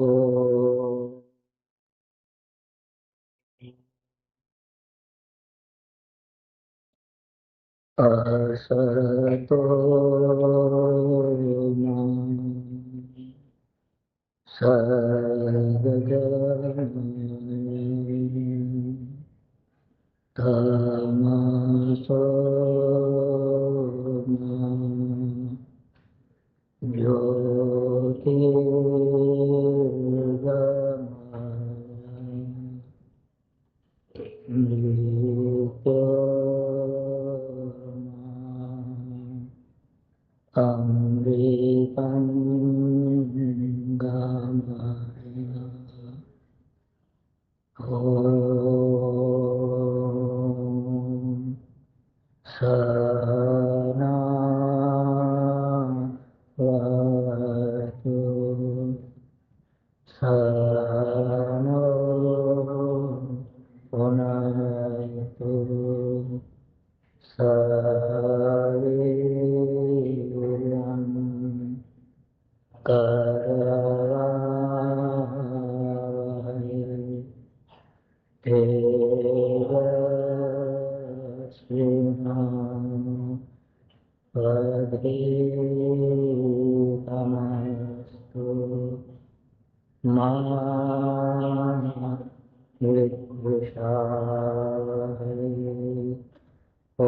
ॐ असतो मा सद्गमय तमसो मा ज्योतिर्गमय अमृतं गमय ॐ सहनावतु सहनौ पुनस्तु सवीर्यं करवावहै तेजस्विनावधीतमस्तु मा विद्विषावहै ॐ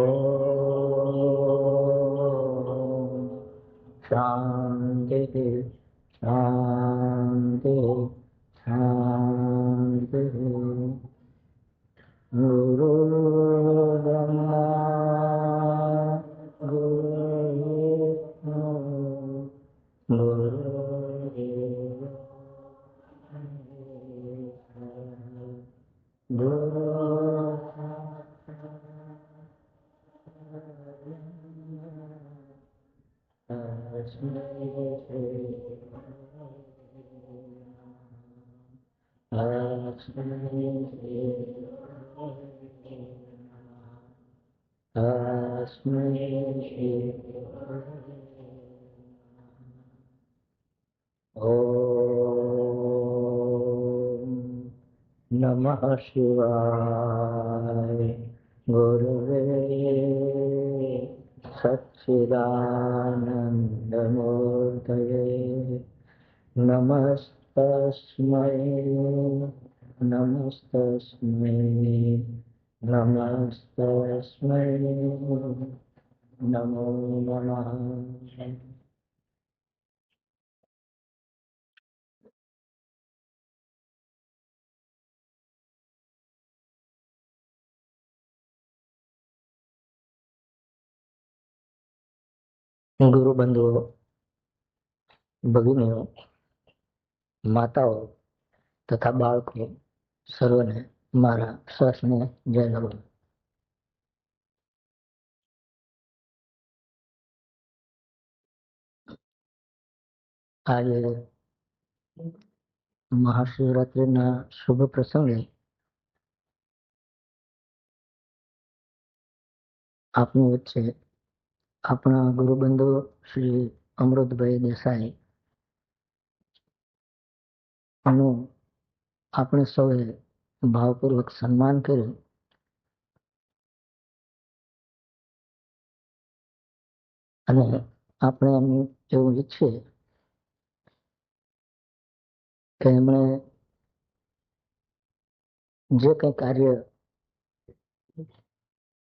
शान्तिः शान्तिः शान्तिः। गुरु ब्रह्मा गुरु विष्णु गुरुदेव गुरु तस्मै ॐ नमः शिवाय गुरुवे सच्चिदानन्दमूर्तये नमस्तस्मै नमस्तस्मै नमस्तस्मै नमो नमः। ગુરુ બંધુઓ, ભગીનીઓ, માતાઓ તથા બાળકો સર્વને મારા સસ્નેહ જય નમઃ। આજે મહાશિવરાત્રિના શુભ પ્રસંગે આપની વચ્ચે આપણા ગુરુબંધુ શ્રી અમૃતભાઈ દેસાઈ નું આપણે સૌએ ભાવપૂર્વક સન્માન કર્યું અને આપણે એમ એવું ઈચ્છીએ કે એમણે જે કંઈ કાર્ય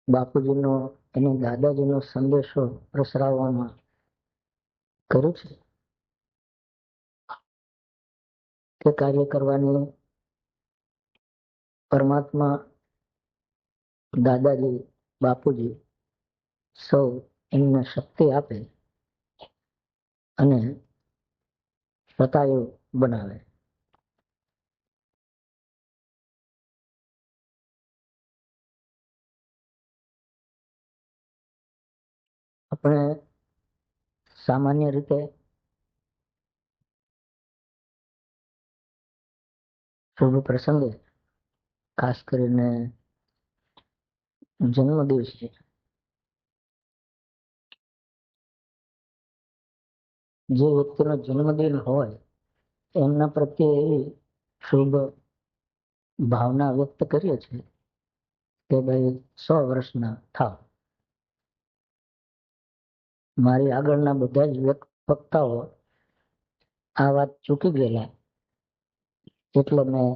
બાપુજીનો અને દાદાજીનો સંદેશો પ્રસરાવવામાં કર્યું છે તે કાર્ય કરવાની પરમાત્મા દાદાજી બાપુજી સૌ એમને શક્તિ આપે અને શતાયુ બનાવે। આપણે સામાન્ય રીતે શુભ પ્રસંગે ખાસ કરીને જન્મદિવસે જે વ્યક્તિનો જન્મદિન હોય એમના પ્રત્યે એવી શુભ ભાવના વ્યક્ત કરીએ છીએ કે ભાઈ 100 વર્ષના થાવ. મારી આગળના બધા જ વક્તાઓ આ વાત ચૂકી ગયેલા, એટલે મેં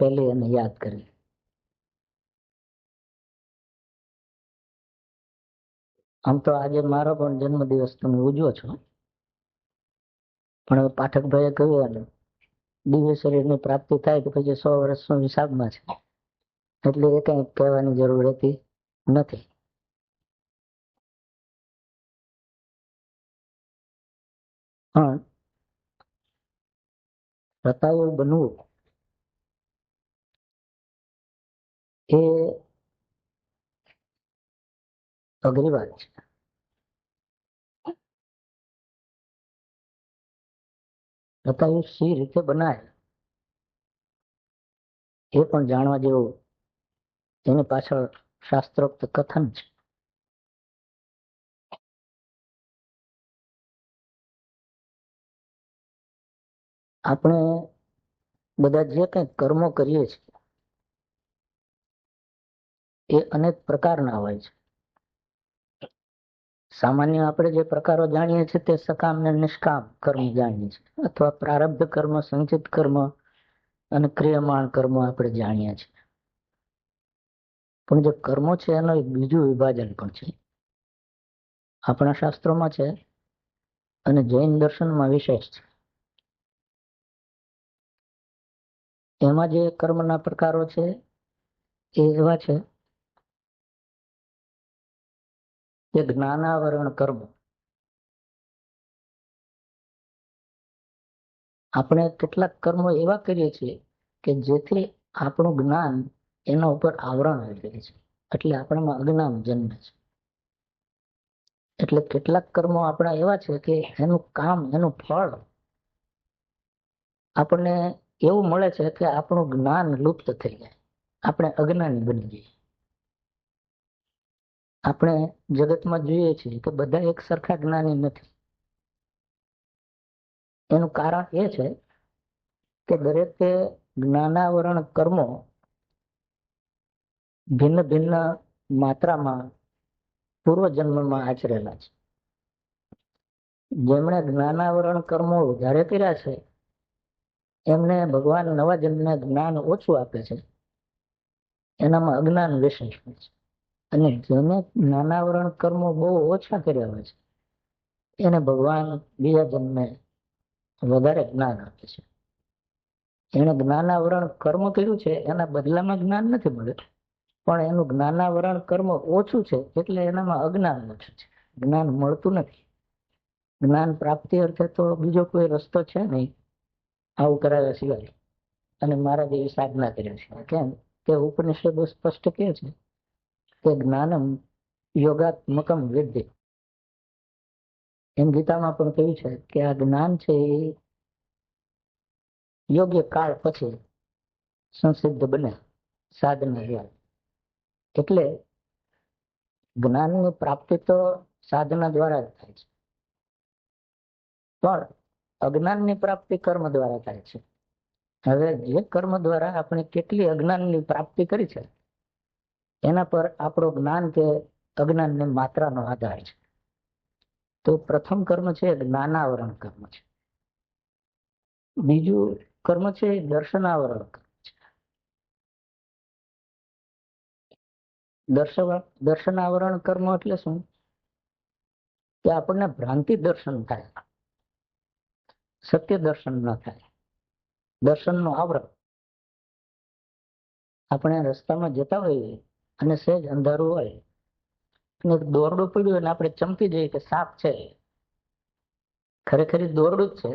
પહેલી એને યાદ કરી. આમ તો આજે મારો પણ જન્મદિવસ તમે ઉજવો છો, પણ હવે પાઠકભાઈએ કહ્યું દિવ્ય શરીરની પ્રાપ્તિ થાય તો પછી 100 વર્ષનો હિસાબમાં છે, એટલે એ કઈ કહેવાની જરૂર રહેતી નથી. પણ રતાળુ બનવું એ અઘરી વાત છે. રતાળુ સી રીતે બનાય એ પણ જાણવા જેવું એની પાછળ શાસ્ત્રોક્ત કથન છે. આપણે બધા જે કંઈ કર્મો કરીએ છીએ એ અનેક પ્રકારના હોય છે. સામાન્ય આપણે જે પ્રકારો જાણીએ છીએ તે સકામ ને નિષ્કામ કર્મ જાણીએ છીએ, અથવા પ્રારબ્ધ કર્મ, સંચિત કર્મ અને ક્રિયમાણ કર્મ આપણે જાણીએ છીએ. પણ જે કર્મો છે એનું એક બીજું વિભાજન પણ છે, આપણા શાસ્ત્રોમાં છે અને જૈન દર્શનમાં વિશેષ છે. એમાં જે કર્મના પ્રકારો છે એ એવા છે કે જ્ઞાનાવરણ કર્મ. આપણે કેટલાક કર્મો એવા કરીએ છીએ કે જેથી આપણું જ્ઞાન એના ઉપર આવરણ આવી જાય છે, એટલે આપણામાં અજ્ઞાન જન્મે છે. એટલે કેટલાક કર્મો આપણા એવા છે કે એનું કામ, એનું ફળ આપણને એવું મળે છે કે આપણું જ્ઞાન લુપ્ત થઈ જાય, આપણે અજ્ઞાની બની જઈએ. આપણે જગતમાં જોઈએ છીએ કે બધા એક સરખા જ્ઞાની નથી. એનું કારણ એ છે કે દરેકે જ્ઞાનાવરણ કર્મો ભિન્ન ભિન્ન માત્રામાં પૂર્વજન્મમાં આચરેલા છે. જેમણે જ્ઞાનાવરણ કર્મો વધારે કર્યા છે એમને ભગવાન નવા જન્મને જ્ઞાન ઓછું આપે છે, એનામાં અજ્ઞાન વિશેષ હોય છે. અને જેને જ્ઞાનાવરણ કર્મો બહુ ઓછા કર્યા હોય છે એને ભગવાન બીજા જન્મે વધારે જ્ઞાન આપે છે. એને જ્ઞાનાવરણ કર્મ કર્યું છે એના બદલામાં જ્ઞાન નથી મળ્યું, પણ એનું જ્ઞાનાવરણ કર્મ ઓછું છે એટલે એનામાં અજ્ઞાન ઓછું છે, જ્ઞાન મળતું નથી. જ્ઞાન પ્રાપ્તિ અર્થે તો બીજો કોઈ રસ્તો છે નહીં આવું કરાવ્યા સિવાય, અને મારા જેવી સાધના કર્યા છે. કેમ કે ઉપનિષદો સ્પષ્ટ કહે છે કે જ્ઞાનમ યોગાત્મકમ વિદ્ધિ. એમ ગીતામાં પણ કહ્યું છે કે આ જ્ઞાન છે એ યોગ્ય કાળ પછી સંસિદ્ધ બને સાધના દ્વારા. એટલે જ્ઞાનની પ્રાપ્તિ તો સાધના દ્વારા જ થાય છે, પણ અજ્ઞાનની પ્રાપ્તિ કર્મ દ્વારા થાય છે. હવે જે કર્મ દ્વારા આપણે કેટલી અજ્ઞાનની પ્રાપ્તિ કરી છે એના પર આપણું જ્ઞાન કે અજ્ઞાનની માત્રાનો આધાર છે. તો પ્રથમ કર્મ છે જ્ઞાનાવરણ કર્મ છે. બીજું કર્મ છે દર્શનાવરણ કર્મ છે. દર્શનાવરણ કર્મ એટલે શું? કે આપણને ભ્રાંતિ દર્શન થાય, સત્ય દર્શન ન થાય. દર્શનનું આવરણ. આપણે રસ્તામાં જતા હોઈએ અને સહેજ અંધારું હોય અને દોરડું પડ્યું અને આપણે ચમકી જઈએ કે સાપ છે, ખરેખર દોરડું જ છે,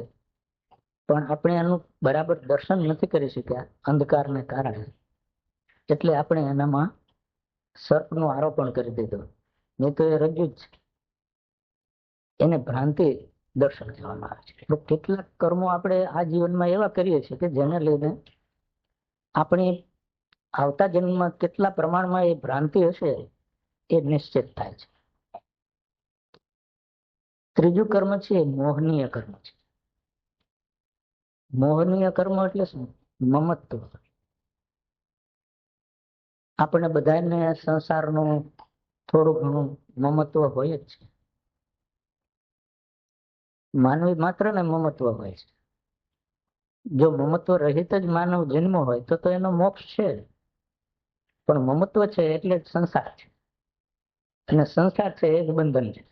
પણ આપણે એનું બરાબર દર્શન નથી કરી શક્યા અંધકારને કારણે, એટલે આપણે એનામાં સર્પનું આરોપણ કરી દીધું. નહીં તો એ રજ્જુ જ છે, એને ભ્રાંતિ દર્શન કહેવામાં આવે છે. એટલે કેટલાક કર્મો આપણે આ જીવનમાં એવા કરીએ છીએ કે જેને લઈને આપણી આવતા જન્મમાં કેટલા પ્રમાણમાં એ ભ્રાંતિ હશે એ નિશ્ચિત થાય છે. ત્રીજું કર્મ છે મોહનીય કર્મ છે. મોહનીય કર્મ એટલે શું? મમત્વ. આપણે બધાને સંસારનું થોડું ઘણું મમત્વ હોય જ છે. માનવી માત્ર ને મમત્વ હોય છે. જો મમત્વ રહિત જ માનવ જન્મ હોય તો એનો મોક્ષ છે, પણ મમત્વ છે એટલે જ સંસાર છે, અને સંસાર છે એ જ બંધન છે.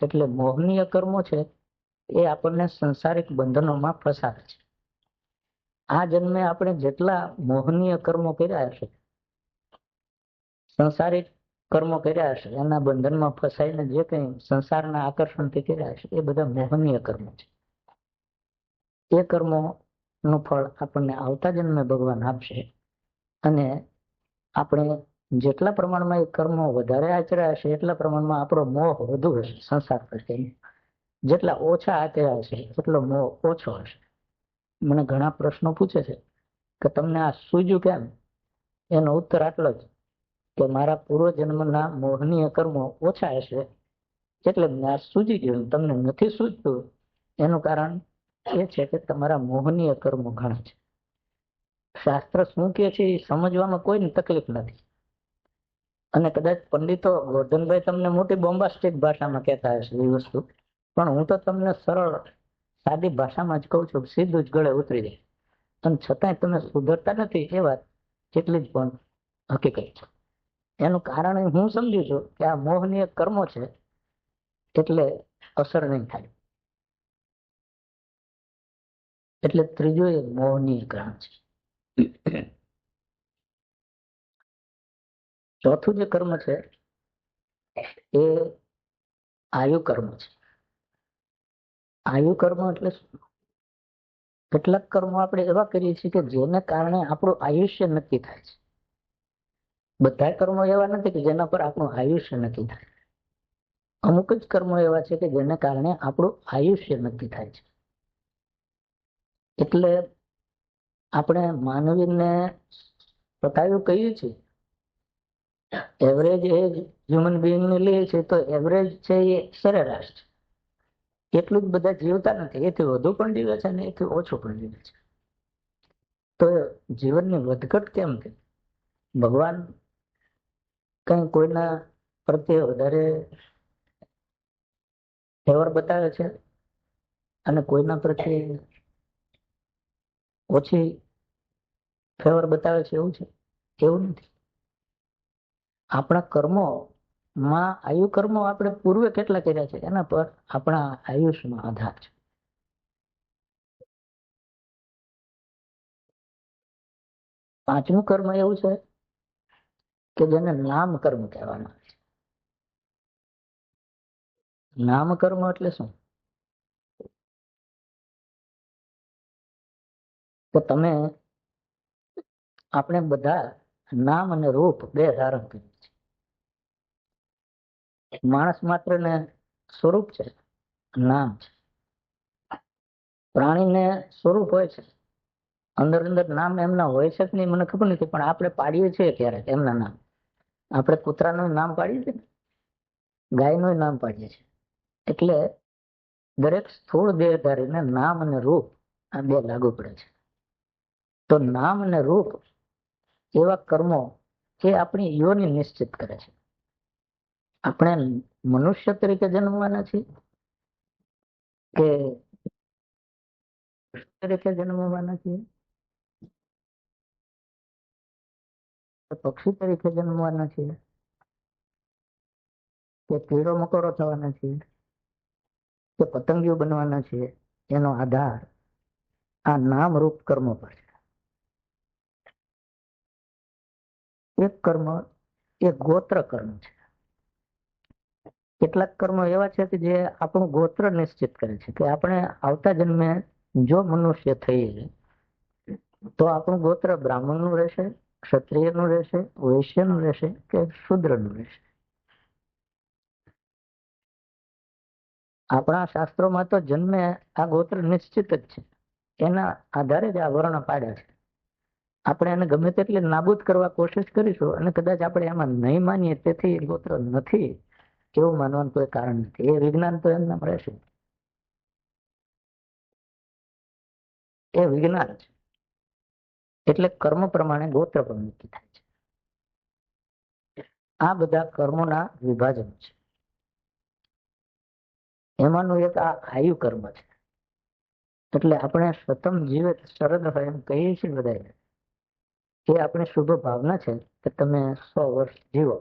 એટલે મોહનીય કર્મો છે એ આપણને સંસારિક બંધનોમાં ફસાવે છે. આ જન્મે આપણે જેટલા મોહનીય કર્મો કર્યા હશે, સંસારિક કર્મો કર્યા હશે, એના બંધનમાં ફસાઈને જે કંઈ સંસારના આકર્ષણથી કર્યા હશે એ બધા મોહનીય કર્મો છે. એ કર્મો નું ફળ આપણને આવતા જન્મે ભગવાન આપશે. અને આપણે જેટલા પ્રમાણમાં એ કર્મો વધારે આચર્યા હશે એટલા પ્રમાણમાં આપણો મોહ વધુ હશે સંસાર પ્રત્યે. જેટલા ઓછા આચર્યા હશે એટલો મોહ ઓછો હશે. મને ઘણા પ્રશ્નો પૂછે છે કે તમને આ સૂઝ્યું કેમ? એનો ઉત્તર આટલો જ કે મારા પૂર્વજન્મના મોહનીય કર્મો ઓછા હશે એટલે આ સૂઝી ગયું. તમને નથી સૂઝતું એનું કારણ એ છે કે તમારા મોહનીય કર્મો ઘણા છે. શાસ્ત્ર શું કે છે એ સમજવામાં કોઈને તકલીફ નથી. અને કદાચ પંડિતો ગોરધનભાઈ તમને મોટી બોમ્બાસ્ટિક ભાષામાં કહેતા હશે એ વસ્તુ, પણ હું તો તમને સરળ સાદી ભાષામાં જ કહું છું, સીધું જ ગળે ઉતરી જાય. અને છતાંય તમે સુધરતા નથી એ વાત કેટલી જ પણ હકીકત છે. એનું કારણ હું સમજુ છું કે આ મોહનીય કર્મો છે એટલે અસર નહીં થાય. એટલે ત્રીજું એ મોહનીય કર્મ છે. ચોથું જે કર્મ છે એ આયુ કર્મ છે. આયુ કર્મ એટલે શું? કેટલાક કર્મો આપણે એવા કરીએ છીએ કે જેને કારણે આપણું આયુષ્ય નક્કી થાય છે. બધા કર્મો એવા નથી કે જેના પર આપણું આયુષ્ય નક્કી થાય. અમુક જ કર્મો એવા છે કે જેને કારણે આપણું આયુષ્ય નક્કી થાય છે. એટલે આપણે માનવીને બતાવ્યું કહીએ છીએ એવરેજ એજ હ્યુમન બિંગ ને લઈએ છીએ તો એવરેજ છે એ સરેરાશ છે. એટલું જ બધા જીવતા નથી. એથી વધુ પણ જીવે છે ને એથી ઓછું પણ જીવે છે. તો જીવનની વધઘટ કેમ થઈ? ભગવાન કઈ કોઈના પ્રત્યે વધારે ફેવર બતાવે છે અને કોઈના પ્રત્યે ઓછી ફેવર બતાવે છે એવું છે? એવું નથી. આપણા કર્મો માં આયુ કર્મો આપણે પૂર્વે કેટલા કર્યા છે એના પર આપણા આયુષ્યનો આધાર છે. પાંચમું કર્મ એવું છે કે જેને નામ કર્મ કહેવામાં આવે છે. નામ કર્મ એટલે શું? તો તમે આપણે બધા નામ અને રૂપ બે ધારણ કરીએ છીએ. માણસ માત્ર ને સ્વરૂપ છે, નામ છે. પ્રાણીને સ્વરૂપ હોય છે, અંદર અંદર નામ એમના હોય છે કે નહીં મને ખબર નથી, પણ આપણે પાડીએ છીએ ક્યારેક એમના નામ. આપણે કૂતરાનું નામ પાડીએ છીએ, ગાયનું નામ પાડીએ છીએ. એટલે દરેક સ્થૂળ દેહધારીને નામ અને રૂપ આ બે લાગુ પડે છે. તો નામ અને રૂપ એવા કર્મો એ આપણી યોની નિશ્ચિત કરે છે. આપણે મનુષ્ય તરીકે જન્મવાના છીએ કે તરીકે જન્મવાના છીએ, પક્ષી તરીકે જન્મવાના છીએ, કે કીડો મકોડો થવાના છીએ, કે પતંગિયું બનવાના છીએ, એનો આધાર આ નામ રૂપ કર્મો પર છે. એક કર્મ એ ગોત્ર કર્મ છે. કેટલાક કર્મો એવા છે કે જે આપણું ગોત્ર નિશ્ચિત કરે છે કે આપણે આવતા જન્મે જો મનુષ્ય થઈએ તો આપણું ગોત્ર બ્રાહ્મણનું રહેશે, ક્ષત્રિયનું રહેશે, વૈશ્યનું રહેશે કે શૂદ્રનું રહેશે. આપણા શાસ્ત્રોમાં તો જન્મે આ ગોત્ર નિશ્ચિત જ છે. એના આધારે જ આ વર્ણ પાડ્યા છે. આપણે એને ગમે તેટલી નાબૂદ કરવા કોશિશ કરીશું અને કદાચ આપણે એમાં નહીં માનીએ તેથી ગોત્ર નથી એવું માનવાનું કોઈ કારણ નથી. એ વિજ્ઞાન તો એમનામ રહેશે. એ વિજ્ઞાન છે. એટલે કર્મ પ્રમાણે ગોત્ર પણ નક્કી થાય છે. આ બધા કર્મોના વિભાજન છે. એમાંનું એક આ આયુ કર્મ છે. એટલે આપણે સ્વતમ જીવે શરદ હોય એમ કહીએ છીએ બધા. એ આપણી શુભ ભાવના છે કે તમે 100 વર્ષ જીવો.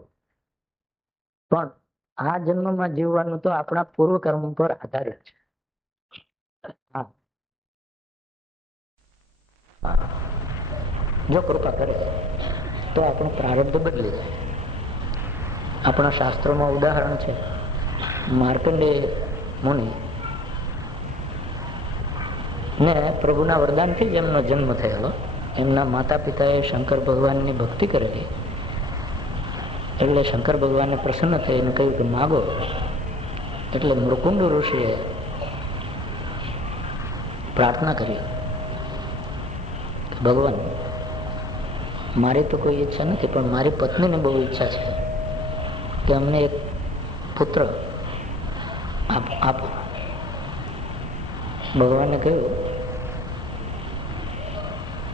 પણ આ જન્મમાં જીવવાનું તો આપણા પૂર્વ કર્મ પર આધારિત છે. જો કૃપા કરે તો આપણું પ્રારબ્ધ બદલી જાય. આપણા શાસ્ત્રોમાં ઉદાહરણ છે, માર્કંડેય મુનિ ને પ્રભુના વરદાનથી જ એમનો જન્મ થયેલો. એમના માતા પિતાએ શંકર ભગવાનની ભક્તિ કરેલી. એટલે શંકર ભગવાનને પ્રસન્ન થઈને કહ્યું કે માગો. એટલે મૃકુંડ ઋષિએ પ્રાર્થના કરી, ભગવાન મારી તો કોઈ ઈચ્છા નથી, પણ મારી પત્નીને બહુ ઈચ્છા છે કે અમને એક પુત્ર આપો. ભગવાને કહ્યું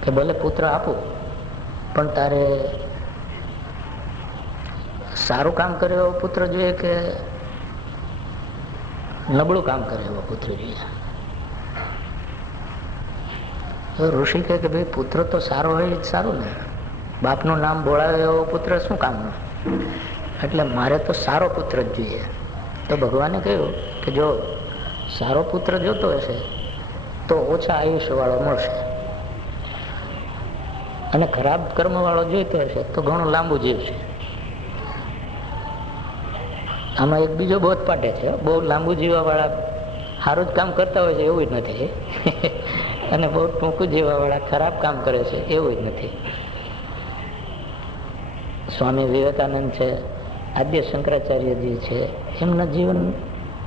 કે ભલે પુત્ર આપો, પણ તારે સારું કામ કરે એવો પુત્ર જોઈએ કે નબળું કામ કરે એવો પુત્ર જોઈએ? ઋષિ કહે કે ભાઈ પુત્ર તો સારો હોય જ સારું ને, બાપનું નામ બોલાવે એવો પુત્ર શું કામનો? એટલે મારે તો સારો પુત્ર જ જોઈએ. તો ભગવાને કહ્યું કે જો સારો પુત્ર જોતો હશે તો ઓછા આયુષ્ય વાળો મળશે, અને ખરાબ કર્મ વાળો જોઈતો હશે તો ઘણું લાંબુ જીવશે. આમાં એક બીજો બોધ પાડે છે, બહુ લાંબુ જીવવા વાળા સારું જ કામ કરતા હોય છે એવું જ નથી, અને બહુ ટૂંકું જીવવા વાળા ખરાબ કામ કરે છે એવું જ નથી. સ્વામી વિવેકાનંદ છે, આદ્ય શંકરાચાર્યજી છે, એમના જીવન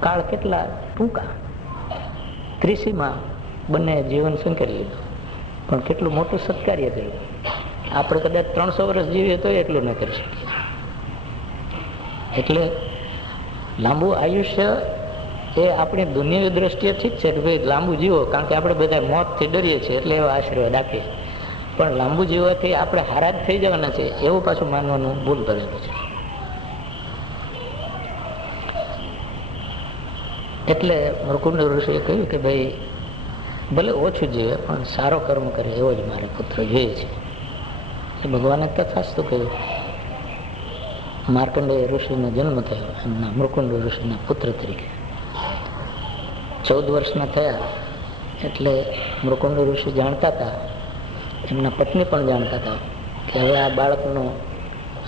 કાળ કેટલા ટૂંકા, 30માં બંને જીવન સંકેલી લીધું, પણ કેટલું મોટું સત્કાર્ય કર્યું. આપણે કદાચ 300 વર્ષ જીવીએ તો એટલું ન કરી શકીએ. એટલે લાંબુ આયુષ્ય એ આપણી દુનિયાવી દ્રષ્ટિએ ઠીક છે કે ભાઈ લાંબુ જીવો, કારણ કે આપણે બધા મોતથી ડરીએ છીએ એટલે એવા આશીર્વાદ આપીએ, પણ લાંબુ જીવવાથી આપણે હારા જ થઈ જવાના છે એવું પાછું માનવાનું ભૂલ કરેલું છે. એટલે મૃકુંડ ઋષિએ કહ્યું કે ભાઈ ભલે ઓછું જીવે પણ સારો કર્મ કરે એવો જ મારે પુત્ર જોઈએ છે. એ ભગવાને તથાસ્તુ કહ્યું. માર્કંડેય ઋષિનો જન્મ થયો એમના મૃકુંડ ઋષિના પુત્ર તરીકે. 14 વર્ષના થયા એટલે મૃકુંડ ઋષિ જાણતા હતા, એમના પત્ની પણ જાણતા હતા કે હવે આ બાળકનું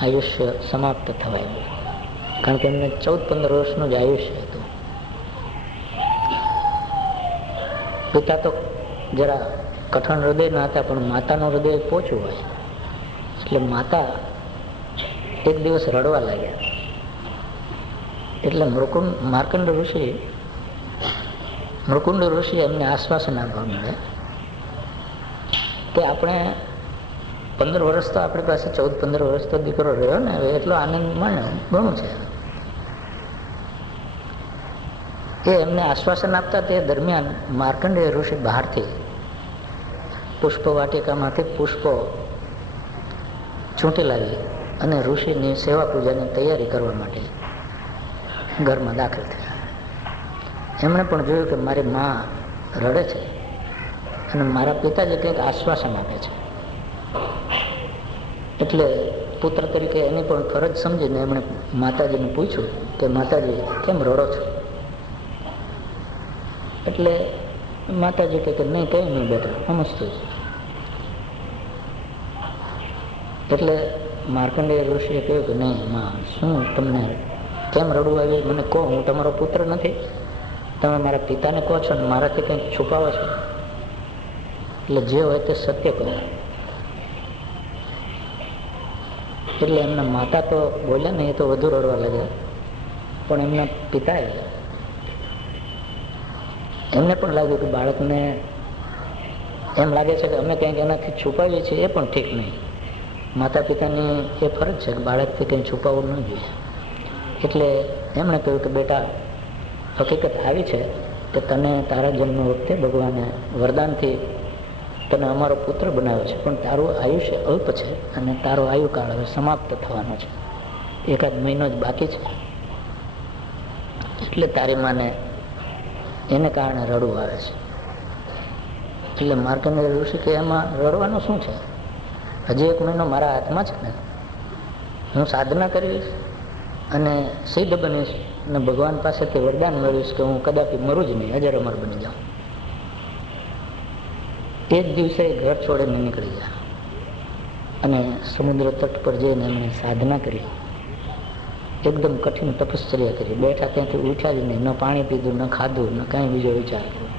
આયુષ્ય સમાપ્ત થવાય, કારણ કે એમને 14-15 વર્ષનું જ આયુષ્ય હતું. પિતા તો જરા કઠણ હૃદયના હતા, પણ માતાનું હૃદય પોચું હોય એટલે માતા એક દિવસ રડવા લાગ્યા. એટલે મૃકુંડ ઋષિ એમને આશ્વાસન આપવા મળે કે આપણે 15 વર્ષ તો આપણી પાસે 14-15 વર્ષ તો દીકરો રહ્યો ને, હવે એટલો આનંદ માણ્યો ઘણું છે. એ એમને આશ્વાસન આપતા તે દરમિયાન માર્કંડેય ઋષિ બહારથી પુષ્પ વાટિકામાંથી પુષ્પો છૂટી લાવી અને ઋષિની સેવા પૂજાની તૈયારી કરવા માટે ઘરમાં દાખલ થયા. એમણે પણ જોયું કે મારી મા રડે છે અને મારા પિતાજી કંઈક આશ્વાસન આપે છે, એટલે પુત્ર તરીકે એની પણ ફરજ સમજીને એમણે માતાજીને પૂછ્યું કે માતાજી કેમ રડો છો? એટલે માતાજી કહે કે નહીં, કંઈ નહીં બેટા, સમજતું જ. એટલે માર્કંડેય ઋષિએ કહ્યું કે નહીં માં, શું તમને કેમ રડવું આવ્યું મને કહો, હું તમારો પુત્ર નથી, તમે મારા પિતાને કહો છો ને મારાથી કંઈક છુપાવો છો, એટલે જે હોય તે સત્ય કહો. એટલે એમના માતા તો બોલ્યા ને, એ તો વધુ રડવા લાગ્યા, પણ એમના પિતાએ એમને પણ લાગ્યું કે બાળકને એમ લાગે છે કે અમે કંઈક એનાથી છુપાવીએ છીએ, એ પણ ઠીક નહીં. માતા પિતાની એ ફરજ છે કે બાળકથી કંઈ છુપાવવું ન જોઈએ. એટલે એમણે કહ્યું કે બેટા, હકીકત આવી છે કે તને તારા જન્મ વખતે ભગવાને વરદાનથી તને અમારો પુત્ર બનાવ્યો છે, પણ તારું આયુષ્ય અલ્પ છે અને તારો આયુકાળ હવે સમાપ્ત થવાનો છે, એકાદ મહિનો જ બાકી છે. એટલે તારી માને એને કારણે રડવું આવે છે. એટલે માર્કંડેય ઋષિ કે એમાં રડવાનું શું છે? હજી 1 મહિનો મારા હાથમાં છે ને, હું સાધના કરીશ અને સિદ્ધ બનીશ અને ભગવાન પાસેથી વરદાન મેળવીશ કે હું કદાપી મરું જ નહીં, અજર અમર બની જાઉં. એ જ દિવસે ઘર છોડીને નીકળી ગયા અને સમુદ્ર તટ પર જઈને એમણે સાધના કરી, એકદમ કઠિન તપશ્ચર્યા કરી. બેઠા ત્યાંથી ઉઠ્યા જ નહીં, ન પાણી પીધું, ન ખાધું, ન કાંઈ બીજો વિચાર કર્યો.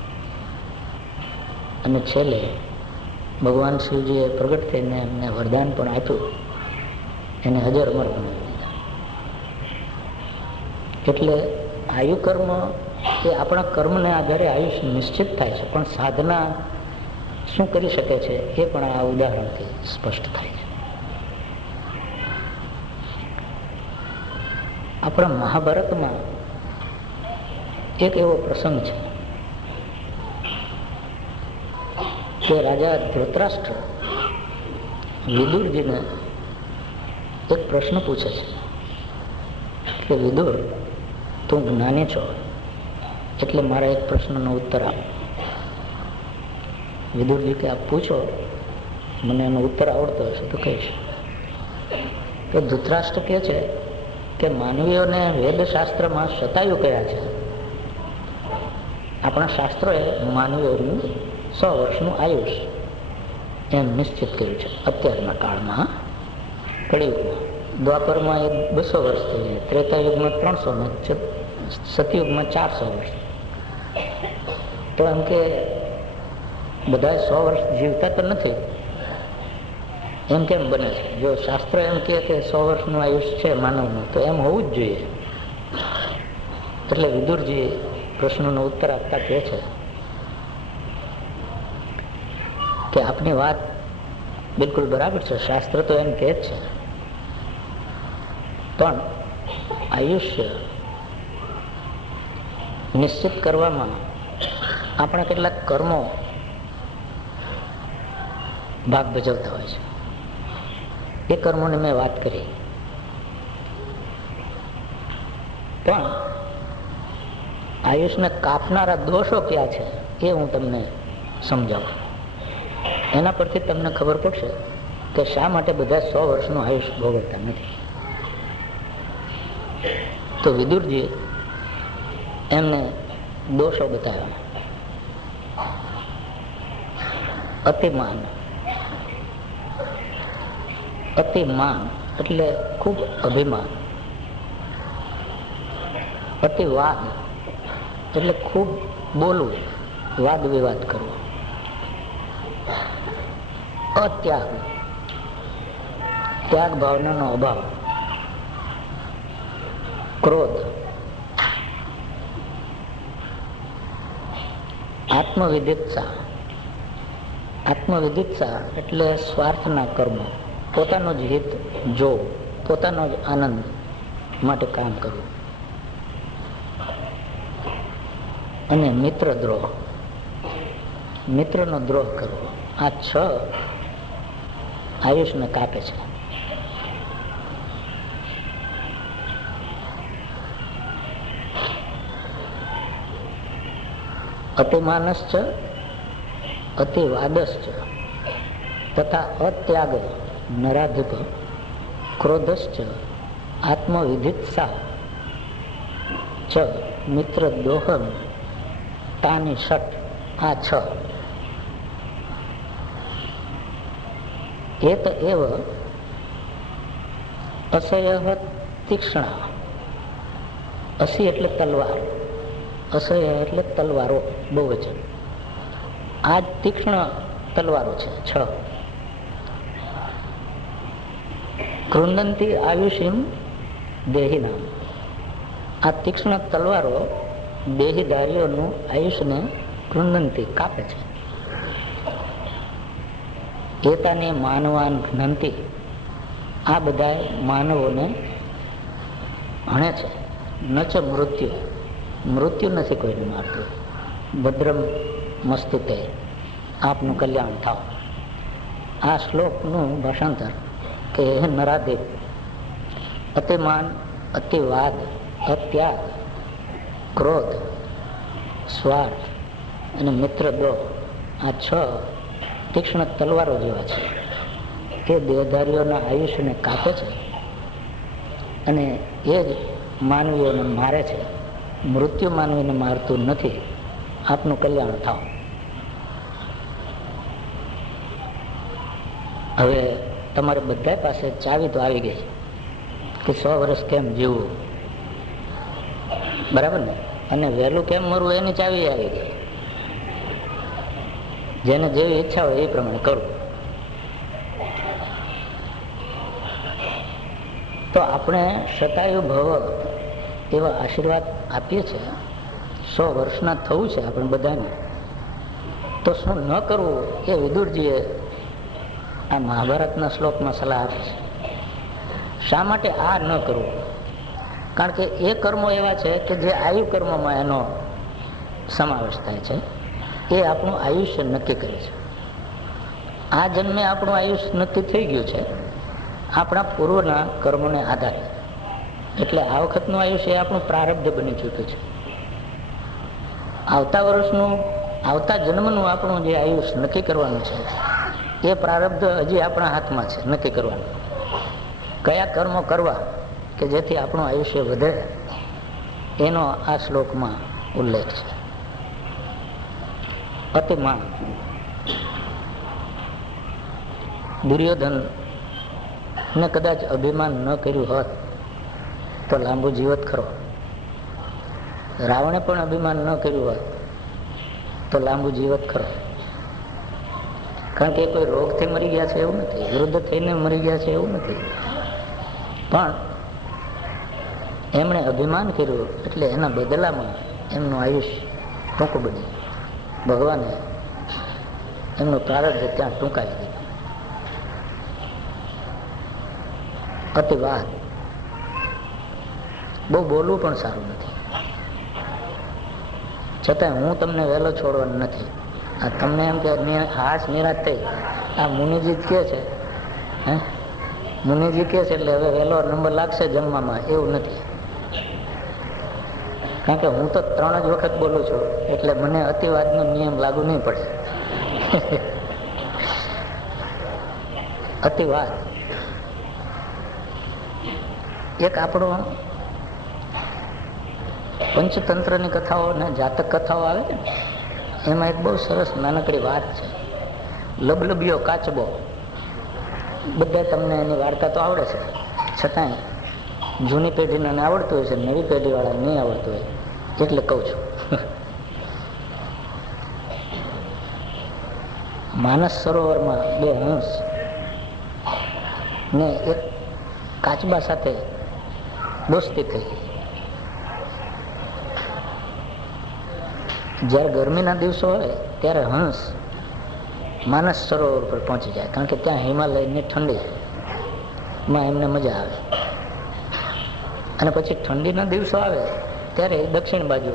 અને છેલ્લે ભગવાન શિવજીએ પ્રગટ થઈને એમને વરદાન પણ આપ્યું, એને અજર અમર બનાવી દીધા. એટલે આયુ કર્મ એ આપણા કર્મને આધારે આયુષ્ય નિશ્ચિત થાય છે, પણ સાધના શું કરી શકે છે એ પણ આ ઉદાહરણથી સ્પષ્ટ થાય છે. આપણા મહાભારતમાં એક એવો પ્રસંગ છે કે રાજા ધૃતરાષ્ટ્ર વિદુરજીને એક પ્રશ્ન પૂછે છે કે વિદુર, તું જ્ઞાની છો, એટલે મારા એક પ્રશ્નનો ઉત્તર આપ. વિદુરજી કે આપ પૂછો, મને એનો ઉત્તર આવડતો હશે તો કહીશ. તો ધૃતરાષ્ટ્ર કહે છે કે માનવીઓને વેદશાસ્ત્રમાં શતાયુ કયા છે. આપણા શાસ્ત્રોએ માનવીઓનું 100 વર્ષનું આયુષ એમ નિશ્ચિત કર્યું છે. અત્યારના કાળમાં કળિયુગમાં, દ્વાપરમાં એ 200 વર્ષ થઈ જાય, ત્રેતાયુગમાં 300 ને સતયુગમાં 400 વર્ષ. તો એમ કે બધા 100 વર્ષ જીવતા તો નથી, એમ કેમ બને છે? જો શાસ્ત્ર એમ કહે કે 100 વર્ષનું આયુષ્ય છે માનવનું, તો એમ હોવું જ જોઈએ. એટલે વિદુરજી પ્રશ્નનો ઉત્તર આપતા કહે છે કે આપની વાત બિલકુલ બરાબર છે, શાસ્ત્ર તો એમ કહે જ છે, પણ આયુષ્ય નિશ્ચિત કરવામાં આપણા કેટલાક કર્મો ભાગ ભજવતા હોય છે. એ કર્મોની મેં વાત કરી, પણ આયુષને કાપનારા દોષો ક્યાં છે એ હું તમને સમજાવું. એના પરથી તમને ખબર પડશે કે શા માટે બધા 100 વર્ષનું આયુષ ભોગવતા નથી. તો વિદુરજી એમને દોષો બતાવ્યા. અતિમાન. અતિમાન એટલે ખૂબ અભિમાન. અતિવાદ એટલે ખૂબ બોલવું, વાદ વિવાદ કરવો. અત્યાગ, ત્યાગ ભાવનાનો અભાવ. ક્રોધ. આત્મવિદિત્સા. આત્મવિદિત્સા એટલે સ્વાર્થના કર્મો, પોતાનો જ હિત જોવું, પોતાનો જ આનંદ માટે કામ કરવું. અને મિત્ર દ્રોહ, મિત્રનો દ્રોહ કરવો. આ 6 આયુષને કાપે છે. અતિમાનશ્ચ અતિવાદશ્ચ તથા અત્યાગ નરાધિપ ક્રોધશ્ચ આત્મવિધિત્સા ચ મિત્ર દોહન તાની ષટ. આ 6 એત એવ અસય તીક્ષ્ણા. અસી એટલે તલવાર, અસહ્ય એટલે તલવારો, બહુવચન. આ જ તીક્ષ્ણ તલવારો છે 6. કૃંદંતી આયુષીમ દેહીનામ. આ તીક્ષ્ણ તલવારો દેહીધારીઓનું આયુષ્યને કૃંદંતી કાપે છે. એતાને માનવાન ઘ્નંતી. આ બધા માનવોને હણે છે. ન ચ મૃત્યુ. મૃત્યુ નથી કોઈને મારતું. ભદ્રમ મસ્તુતે. આપનું કલ્યાણ થાવ. આ શ્લોકનું ભાષાંતર કે હે નરાદેવ, અતિમાન, અતિવાદ, અત્યાગ, ક્રોધ, સ્વાર્થ અને મિત્રદ્રોહ, આ 6 તીક્ષ્ણ તલવારો જેવા છે. તે દેહધારીઓના આયુષ્યને કાપે છે અને એ જ માનવીઓને મારે છે. મૃત્યુ માનવીને મારતું નથી. આપનું કલ્યાણ થાવ. હવે તમારે બધા પાસે ચાવી તો આવી ગઈ કે 100 વર્ષ કેમ જીવવું, બરાબર ને? અને વહેલું કેમ મરવું એની ચાવી આવી ગઈ. જેને જેવી ઈચ્છા હોય એ પ્રમાણે કરવું. તો આપણે શતાયુ ભવ એવા આશીર્વાદ આપીએ છીએ. 100 વર્ષના થવું છે આપણે બધાને. તો શું ન કરવું એ વિદુરજીએ આ મહાભારતના શ્લોકમાં સલાહ આપે છે. શા માટે આ ન કરવું? કારણ કે એ કર્મો એવા છે કે જે આયુ કર્મમાં એનો સમાવેશ થાય છે. એ આપણું આયુષ્ય નક્કી કરે છે. આ જન્મે આપણું આયુષ્ય નક્કી થઈ ગયું છે આપણા પૂર્વના કર્મોને આધારે. એટલે આ વખતનું આયુષ્ય એ આપણું પ્રારબ્ધ બની ચૂક્યું છે. આવતા વર્ષનું, આવતા જન્મનું આપણું જે આયુષ્ય નક્કી કરવાનું છે એ પ્રારબ્ધ હજી આપણા હાથમાં છે નક્કી કરવાનું. કયા કર્મો કરવા કે જેથી આપણું આયુષ્ય વધે એનો આ શ્લોકમાં ઉલ્લેખ છે. અતિમાન, દુર્યોધન ને કદાચ અભિમાન ન કર્યું હોત તો લાંબુ જીવત ખરો. રાવણે પણ અભિમાન ન કર્યું હોત તો લાંબુ જીવત ખરો. કારણ કે કોઈ રોગથી મરી ગયા છે એવું નથી, વૃદ્ધ થઈને મરી ગયા છે એવું નથી, પણ એમણે અભિમાન કર્યું એટલે એના બદલામાં એમનું આયુષ્ય ટૂંકું બન્યું. ભગવાને એમનું પ્રારબ્ધ ત્યાં ટૂંકાવી દીધું. અતિવાદ, બહુ બોલવું પણ સારું નથી. છતાં હું તમને વહેલો છોડવાનું નથી. આ તમને એમ કે હાશ નિરાશ થઈ આ મુનિજી કહે છે, મુનિજી કહે છે એટલે હવે વહેલો નંબર લાગશે જન્મમાં, એવું નથી. કારણ કે હું તો 3 જ વખત બોલું છું એટલે મને અતિવાદનો નિયમ લાગુ નહીં પડે. અતિવાદ એક આપણો પંચતંત્રની કથાઓ ને જાતક કથાઓ આવે છે ને, એમાં એક બહુ સરસ નાનકડી વાત છે. લબલબિયો કાચબો. બધા તમને એની વાર્તા તો આવડે છે, છતાંય જૂની પેઢીને આવડતું હોય છે, નવી પેઢીવાળા નહીં આવડતું હોય એટલે કહું છું. માનસ સરોવરમાં 2 હંસ ને એક કાચબા સાથે દોસ્તી થઈ. જ્યારે ગરમીના દિવસો હોય ત્યારે હંસ માનસ સરોવર પર પહોંચી જાય, કારણ કે ત્યાં હિમાલયની ઠંડીમાં એમને મજા આવે. અને પછી ઠંડીના દિવસો આવે ત્યારે દક્ષિણ બાજુ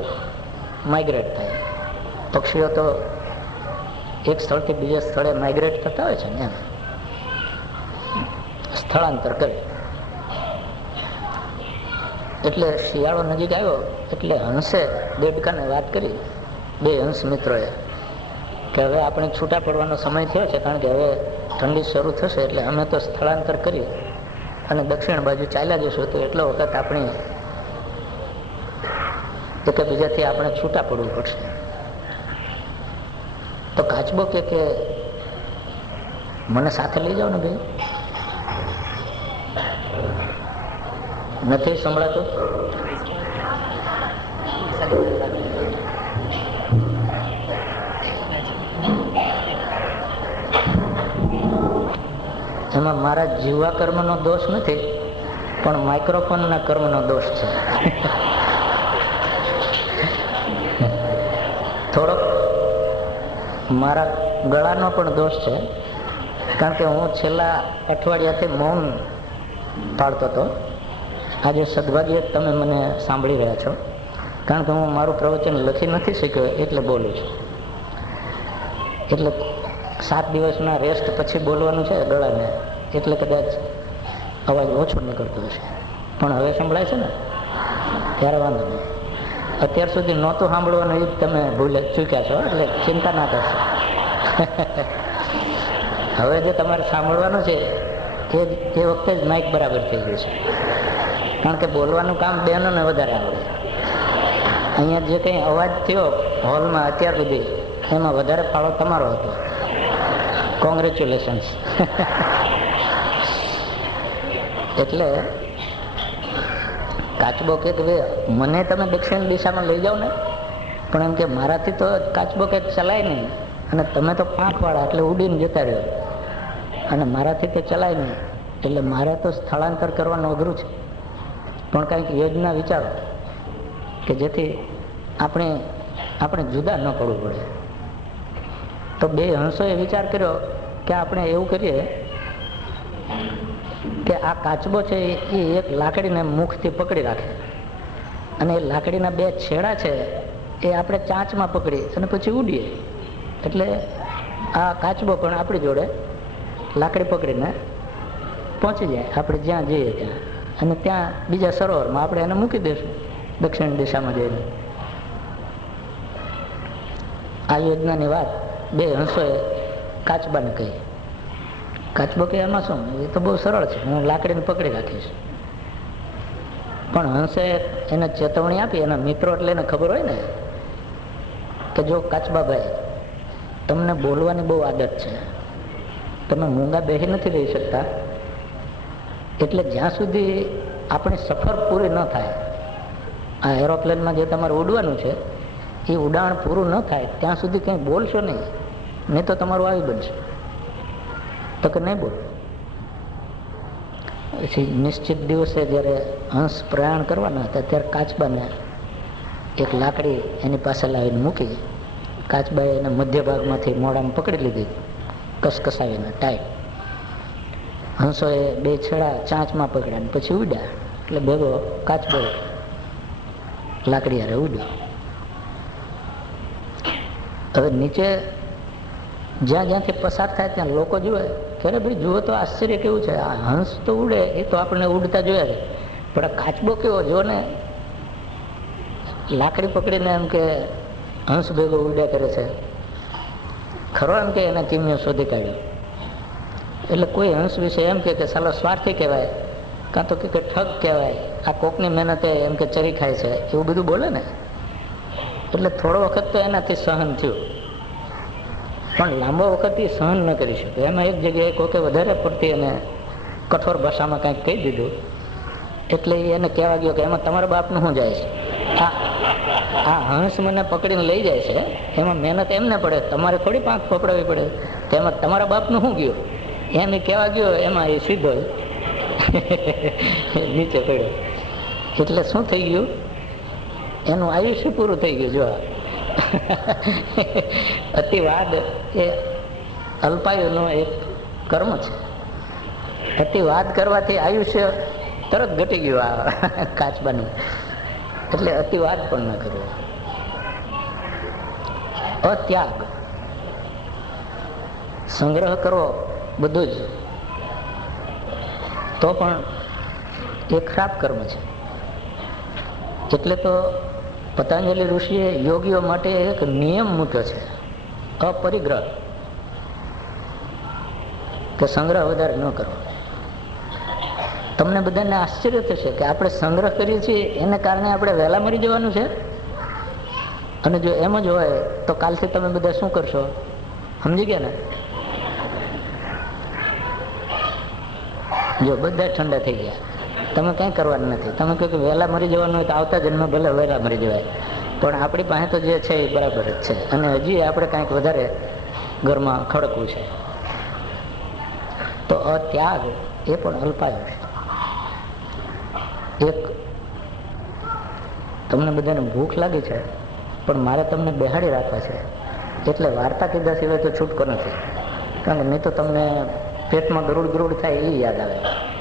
માઇગ્રેટ થાય. પક્ષીઓ તો એક સ્થળથી બીજા સ્થળે માઇગ્રેટ થતા હોય છે ને, એમ સ્થળાંતર કરે. એટલે શિયાળો નજીક આવ્યો એટલે હંસે દેડકાને વાત કરી, 2 હંસ મિત્રોએ, કે હવે આપણે છૂટા પડવાનો સમય થયો છે, કારણ કે હવે ઠંડી શરૂ થશે એટલે અમે તો સ્થળાંતર કરી અને દક્ષિણ બાજુ ચાલ્યા જશું, તો એટલો વખત આપણે એકબીજાથી આપણે છૂટા પડવું પડશે. તો કાચબો કે મને સાથે લઈ જાઓ ને ભાઈ. નથી સંભળાતું? એમાં મારા જીવવા કર્મનો દોષ નથી, પણ માઇક્રોફોનના કર્મનો દોષ છે. થોડોક મારા ગળાનો પણ દોષ છે, કારણ કે હું છેલ્લા અઠવાડિયાથી મૌન પાડતો હતો. આજે સદભાગ્યે તમે મને સાંભળી રહ્યા છો, કારણ કે હું મારું પ્રવચન લખી નથી શક્યો એટલે બોલું છું. એટલે 7 દિવસના રેસ્ટ પછી બોલવાનું છે ગળાને, એટલે કદાચ અવાજ ઓછો નીકળતો હશે, પણ હવે સંભળાય છે ને, ત્યારે વાંધો નહીં. અત્યાર સુધી નહોતું સાંભળવાનું એ તમે ભૂલે ચૂક્યા છો, એટલે ચિંતા ના કરશો. હવે જે તમારે સાંભળવાનું છે એ વખતે જ માઇક બરાબર થઈ ગયું છે, કારણ કે બોલવાનું કામ બહેનોને વધારે આવડે. અહીંયા જે કંઈ અવાજ થયો હોલમાં અત્યાર સુધી એમાં વધારે ફાળો તમારો હતો. કોંગ્રેચ્યુલેશન્સ. એટલે કાચબો કે મને તમે દક્ષિણ દિશામાં લઈ જાઓ ને, પણ એમ કે મારાથી તો કાચબો કે ચલાય નહીં, અને તમે તો પાંખવાળા એટલે ઉડીને જતા રહ્યો, અને મારાથી તો ચલાય નહીં, એટલે મારે તો સ્થળાંતર કરવાનું અઘરું છે. પણ કંઈક યોજના વિચારો કે જેથી આપણે જુદા ન પડવું પડે. તો બે હંસોએ વિચાર કર્યો કે આપણે એવું કરીએ કે આ કાચબો છે એ એક લાકડીને મુખથી પકડી રાખે, અને એ લાકડીના 2 છેડા છે એ આપણે ચાંચમાં પકડી અને પછી ઉડીએ, એટલે આ કાચબો પણ આપણી જોડે લાકડી પકડીને પહોંચી જાય આપણે જ્યાં જઈએ ત્યાં, અને ત્યાં બીજા સરોવરમાં આપણે એને મૂકી દઈશું દક્ષિણ દિશામાં જઈને. આ યોજનાની વાત 2 હંસોએ કાચબાને કહી. કાચબો કે એમાં શું, એ તો બહુ સરળ છે, હું લાકડીને પકડી રાખીશ. પણ હંસે એને ચેતવણી આપી, એના મિત્રો એટલે એને ખબર હોય ને કે જો કાચબાભાઈ, તમને બોલવાની બહુ આદત છે, તમે મૂંગા બેસી નથી રહી શકતા, એટલે જ્યાં સુધી આપણી સફર પૂરી ન થાય, આ એરોપ્લેનમાં જે તમારે ઉડવાનું છે એ ઉડાણ પૂરું ન થાય ત્યાં સુધી કંઈ બોલશો નહીં તો તમારું આવી બનશે. તો કે નહીં બોલ. પછી નિશ્ચિત દિવસે જ્યારે હંસ પ્રયાણ કરવાના હતા ત્યારે કાચબાને એક લાકડી એની પાસે લાવીને મૂકી. કાચબાએ એને મધ્ય ભાગમાંથી મોઢામાં પકડી લીધી, કસકસાવીને ટાઈટ. હંસોએ 2 છેડા ચાંચમાં પકડ્યા ને પછી ઉડ્યા, એટલે ભેગો કાચબો લાકડી હારે ઉડ્યો. હવે નીચે જ્યાં જ્યાંથી પસાર થાય ત્યાં લોકો જુએ કે અરે ભાઈ જુઓ તો આશ્ચર્ય કેવું છે, આ હંસ તો ઉડે એ તો આપણે ઉડતા જોયા છે, પણ આ કાચબો કેવો જો ને, લાકડી પકડીને એમ કે હંસ ભેગો ઉડ્યા કરે છે. ખરો એમ કે એને કિમ્યો શોધી કાઢ્યો. એટલે કોઈ હંસ વિશે એમ કે સાલો સ્વાર્થી કહેવાય, કાં તો કે ઠગ કહેવાય, આ કોકની મહેનતે એમ કે ચરી ખાય છે, એવું બધું બોલે ને. એટલે થોડો વખત તો એનાથી સહન થયું, પણ લાંબો વખત એ સહન ન કરી શકે. એમાં એક જગ્યાએ કોકે વધારે પડતી અને કઠોર ભાષામાં કંઈક કહી દીધું, એટલે એને કહેવા ગયો કે એમાં તમારા બાપનું શું જાય છે, આ હંસ મને પકડીને લઈ જાય છે, એમાં મહેનત એમને પડે, તમારે થોડી પાંખ પકડાવી પડે, તેમાં તમારા બાપનું શું ગયું, એમ કહેવા ગયો, એમાં એ સીધો નીચે પડ્યો. એટલે શું થઈ ગયું, એનું આયુષ્ય પૂરું થઈ ગયું. જો અતિવાદ એ અલ્પાયુનો એક કર્મ છે. અતિવાદ કરવાથી આયુષ્ય તરત ઘટી ગયું આ કાચબાનું. એટલે અતિવાદ પણ ન કરવો. અત્યાગ, સંગ્રહ કરવો બધું જ, તો પણ એ ખરાબ કર્મ છે. એટલે તો પતંજલિ ઋષિએ યોગીઓ માટે એક નિયમ મૂક્યો છે, અપરિગ્રહ, કે સંગ્રહ વધારે ન કરવો. તમને બધાને આશ્ચર્ય થશે કે આપણે સંગ્રહ કરીએ છીએ એને કારણે આપણે વહેલા મરી જવાનું છે. અને જો એમ જ હોય તો કાલથી તમે બધા શું કરશો, સમજી ગયા ને? જો બધા ઠંડા થઈ ગયા, તમે કંઈ કરવાનું નથી. તમે કહો કે વહેલા મરી જવાનું હોય તો આવતા જન્મ ભલે વહેલા મરી જવાય, પણ આપણી પાસે તો જે છે એ બરાબર જ છે, અને હજી આપણે કાંઈક વધારે ઘરમાં ખડકવું છે. તો અત્યાગ એ પણ અલ્પાયુ છે. એક તમને બધાને ભૂખ લાગી છે, પણ મારે તમને બેહાડી રાખવા છે, એટલે વાર્તા કીધા સિવાય તો છૂટકો નથી. કારણ કે નહીં તો તમને પેટમાં ગરુડ ગરુડ થાય એ યાદ આવે,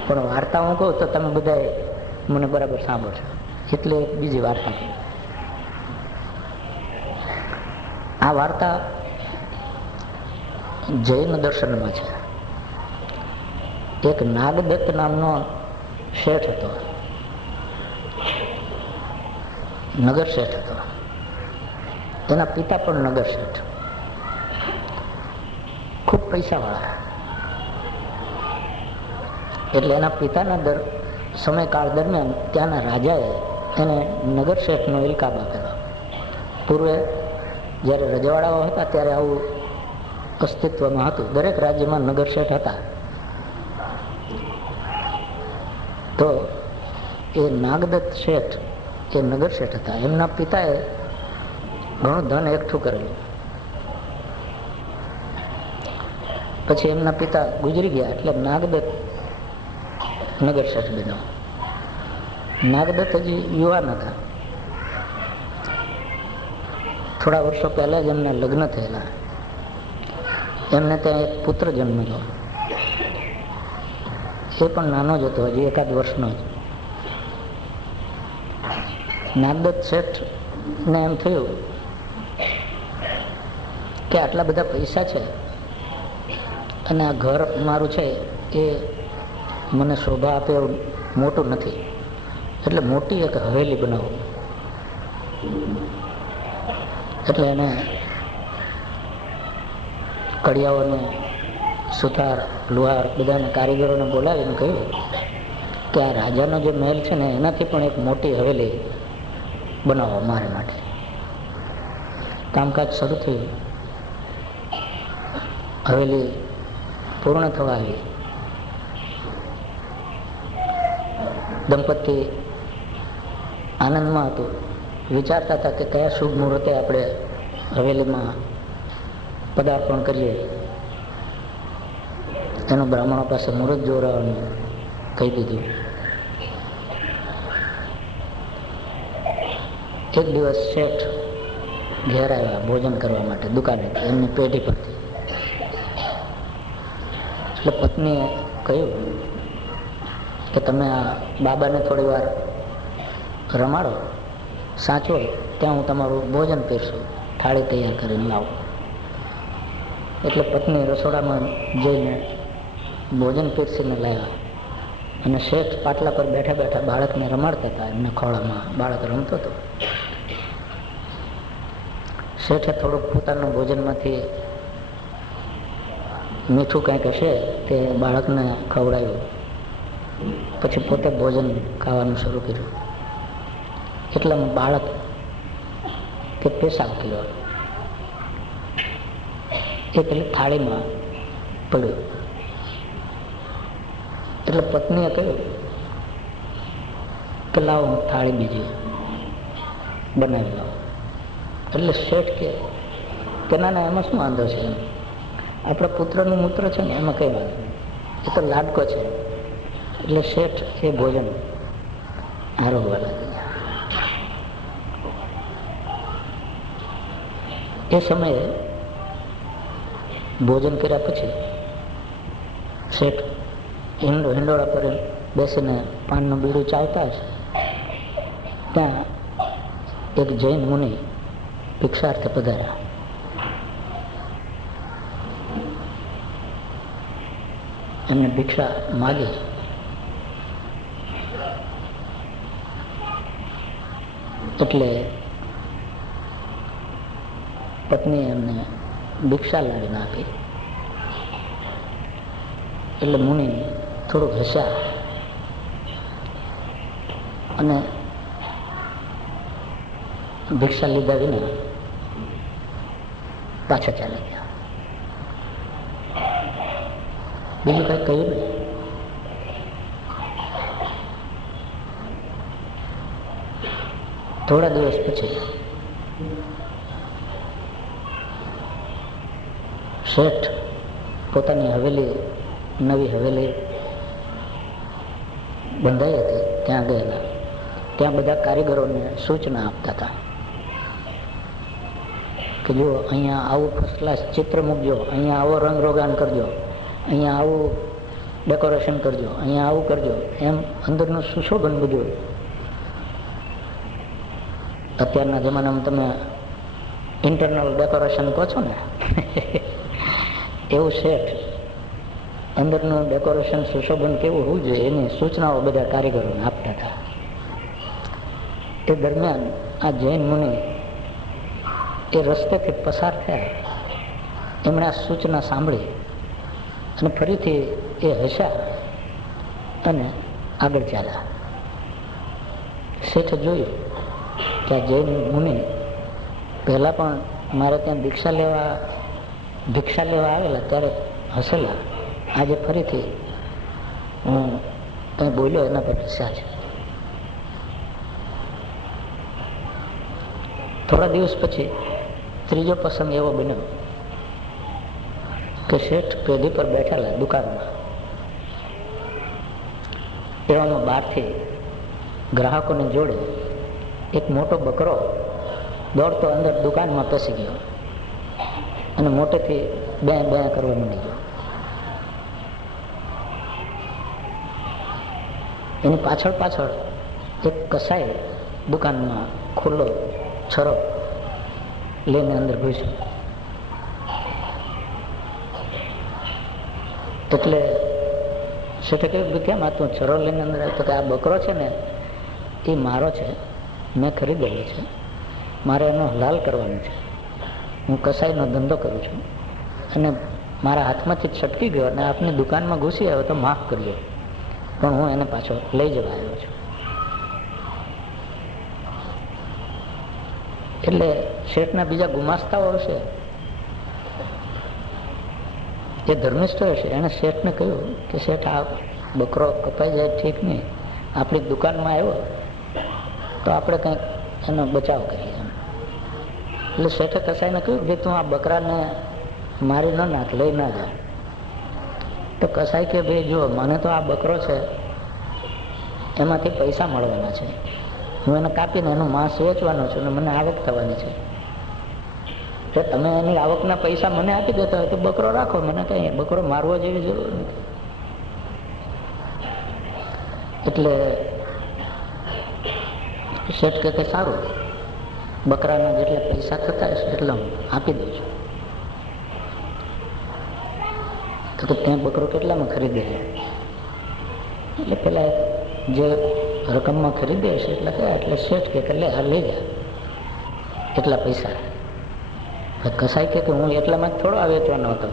પણ વાર્તા હું કહું તો તમે બધા મને બરાબર સાંભળશો. એટલે બીજી વાર્તા, આ વાર્તા જૈન દર્શનમાં છે. એક નાગદત્ત નામનો શેઠ હતો, નગર શેઠ હતો. એના પિતા પણ નગર શેઠ, ખૂબ પૈસાવાળા. એટલે એના પિતાના સમયકાળ દરમિયાન ત્યાંના રાજાએ એને નગર શેઠનો ઇલકાબ આપેલો. પૂર્વે જ્યારે રજવાડાઓ હતા ત્યારે આવું અસ્તિત્વમાં હતું. દરેક રાજ્યમાં નગર શેઠ હતા. તો એ નાગદત્ત શેઠ એ નગર શેઠ હતા. એમના પિતાએ ઘણું ધન એકઠું કરેલું. પછી એમના પિતા ગુજરી ગયા એટલે નાગદત્ત નગર શેઠ બન્યો. નાગદત્ત હજી યુવાન હતા. થોડા વર્ષો પહેલા જ એમને લગ્ન થયેલા. એમને ત્યાં એક પુત્ર જન્મેલો. એ પણ નાનો જ હતો, હજી 1 વર્ષનો જ. નાગદત્ત શેઠ ને એમ થયું કે આટલા બધા પૈસા છે અને આ ઘર મારું છે એ મને શોભા આપે એવું મોટું નથી, એટલે મોટી એક હવેલી બનાવું. એટલે એને કડિયાઓને, સુથાર, લુહાર બધાને કારીગરોને બોલાવીને કહ્યું કે આ રાજાનો જે મહેલ છે ને એનાથી પણ એક મોટી હવેલી બનાવો મારે માટે. કામકાજ શરૂ થયું. હવેલી પૂર્ણ થવા આવી. દંપતી આનંદમાં હતું. વિચારતા હતા કે કયા શુભ મુહૂર્તે આપણે હવેલીમાં પદાર્પણ કરીએ. એનું બ્રાહ્મણો પાસે મુહૂર્ત જોડાવાનું કહી દીધું. એક દિવસ શેઠ ઘેર આવ્યા ભોજન કરવા માટે દુકાનેથી, એમની પેઢી પરથી. એટલે પત્નીએ કહ્યું કે તમે આ બાબાને થોડી વાર રમાડો, સાચો ત્યાં હું તમારું ભોજન પીરશું, થાળી તૈયાર કરીને લાવો. એટલે પત્ની રસોડામાં જઈને ભોજન પીરસીને લાવ્યા. અને શેઠ પાટલા પર બેઠા બેઠા બાળકને રમાડતા હતા. એમના ખોળામાં બાળક રમતો હતો. શેઠે થોડુંક પોતાનું ભોજનમાંથી મીઠું કંઈક હશે તે બાળકને ખવડાવ્યું. પછી પોતે ભોજન ખાવાનું શરૂ કર્યું. એટલામાં બાળક તે પેશાબ કર્યો એ પેલી થાળીમાં પડ્યું. એટલે પત્નીએ કહ્યું કે લાવો હું થાળી બીજી બનાવી લાવું. એટલે શેઠ કે ના એમાં શું વાંધો છે, આપણા પુત્રનું મૂત્ર છે ને એમાં કઈ વાંધો નહીં, એ તો લાડકો છે. એટલે શેઠ એ ભોજન આરોગવા લાગ્યા. એ સમયે ભોજન કર્યા પછી શેઠ હિંડોળા પર બેસીને પાનનું બીડું ચાવતા હશે. ત્યાં એક જૈન મુનિ ભિક્ષાર્થે પધાર્યા. એમને ભિક્ષા માગી. એટલે પત્નીએ એમને ભિક્ષા લાવીને આપી. એટલે મુનિ થોડુંક હસ્યા અને ભિક્ષા લીધા વિના પાછા ચાલી ગયા. બીજું કઈ કહ્યું નહીં. થોડા દિવસ પછી શેઠ પોતાની હવેલી, નવી હવેલી બંધાઈ હતી ત્યાં ગયેલા. ત્યાં બધા કારીગરોને સૂચના આપતા હતા કે જો અહીંયા આવું ફર્સ્ટ ક્લાસ ચિત્ર મૂકજો, અહીંયા આવો રંગ રોગાન કરજો, અહીંયા આવું ડેકોરેશન કરજો, અહીંયા આવું કરજો, એમ અંદરનું સુશોભન બધું. અત્યારના જમાનામાં તમે ઇન્ટરનલ ડેકોરેશન કહો છો ને એવું શેઠ અંદરનું ડેકોરેશન સુશોભન કેવું હોવું જોઈએ એની સૂચનાઓ બધા કારીગરોને આપતા હતા. એ દરમિયાન આ જૈન મુનિ એ રસ્તેથી પસાર થયા. એમણે આ સૂચના સાંભળી અને ફરીથી એ હસ્યા અને આગળ ચાલ્યા. શેઠે જોયું કે આ જૈન મુનિ પહેલાં પણ મારે ત્યાં ભિક્ષા લેવા આવેલા ત્યારે હસેલા, આજે ફરીથી હું કંઈ બોલ્યો એના પર હસ્યા છે. થોડા દિવસ પછી ત્રીજો પ્રસંગ એવો બન્યો કે શેઠ પેઢી પર બેઠેલા દુકાનમાં. એવામાં બહારથી ગ્રાહકોને જોડે એક મોટો બકરો દોડતો અંદર દુકાનમાં પેસી ગયો અને મોટેથી બે કરવા માંડી ગયો. એની પાછળ એક કસાઈ દુકાનમાં ખુલ્લો છરો લઈને અંદર ઘૂસ્યો. એટલે શેઠે કહ્યું કે કેમ આ તું છરો લઈને અંદર આવ્યો? તો કે આ બકરો છે ને એ મારો છે, મેં ખરીદેલો છે, મારે એનો હલાલ કરવાનો છે. હું કસાઈનો ધંધો કરું છું અને મારા હાથમાંથી છટકી ગયો અને આપની દુકાનમાં ઘૂસી આવ્યો તો માફ કરજો, પણ હું એને પાછો લઈ જવા આવ્યો છું. એટલે શેઠના બીજા ગુમાસ્તાઓ હશે, જે ધર્મિષ્ઠ હશે, એને શેઠને કહ્યું કે શેઠ આ બકરો કપાઈ જાય ઠીક નહીં, આપણી દુકાનમાં આવ્યો તો આપણે કંઈક એનો બચાવ કરીએ. એટલે શેઠે કસાઈને કહ્યું કે તું આ બકરાને મારી ન નાખ, લઈ ના જા. તો કસાઈ કે ભાઈ જુઓ, મને તો આ બકરો છે એમાંથી પૈસા મળવાના છે, હું એને કાપીને એનું માંસ વેચવાનો છું અને મને આવક થવાની છે. તો તમે એની આવકના પૈસા મને આપી દેતા હોય તો બકરો રાખો, મને કઈ બકરો મારવો જેવી જરૂર નથી. એટલે શેઠ કે સારું, બકરાના જેટલા પૈસા થતા હશે એટલે હું આપી દઉં છું. તો ત્યાં બકરો કેટલામાં ખરીદે છે? એટલે પેલા જે રકમમાં ખરીદે છે એટલે કયા, એટલે શેઠ કે લે આ લઈ જા, એટલા પૈસા. કસાઈ કે હું એટલામાં જ થોડો વેચવાનો હતો,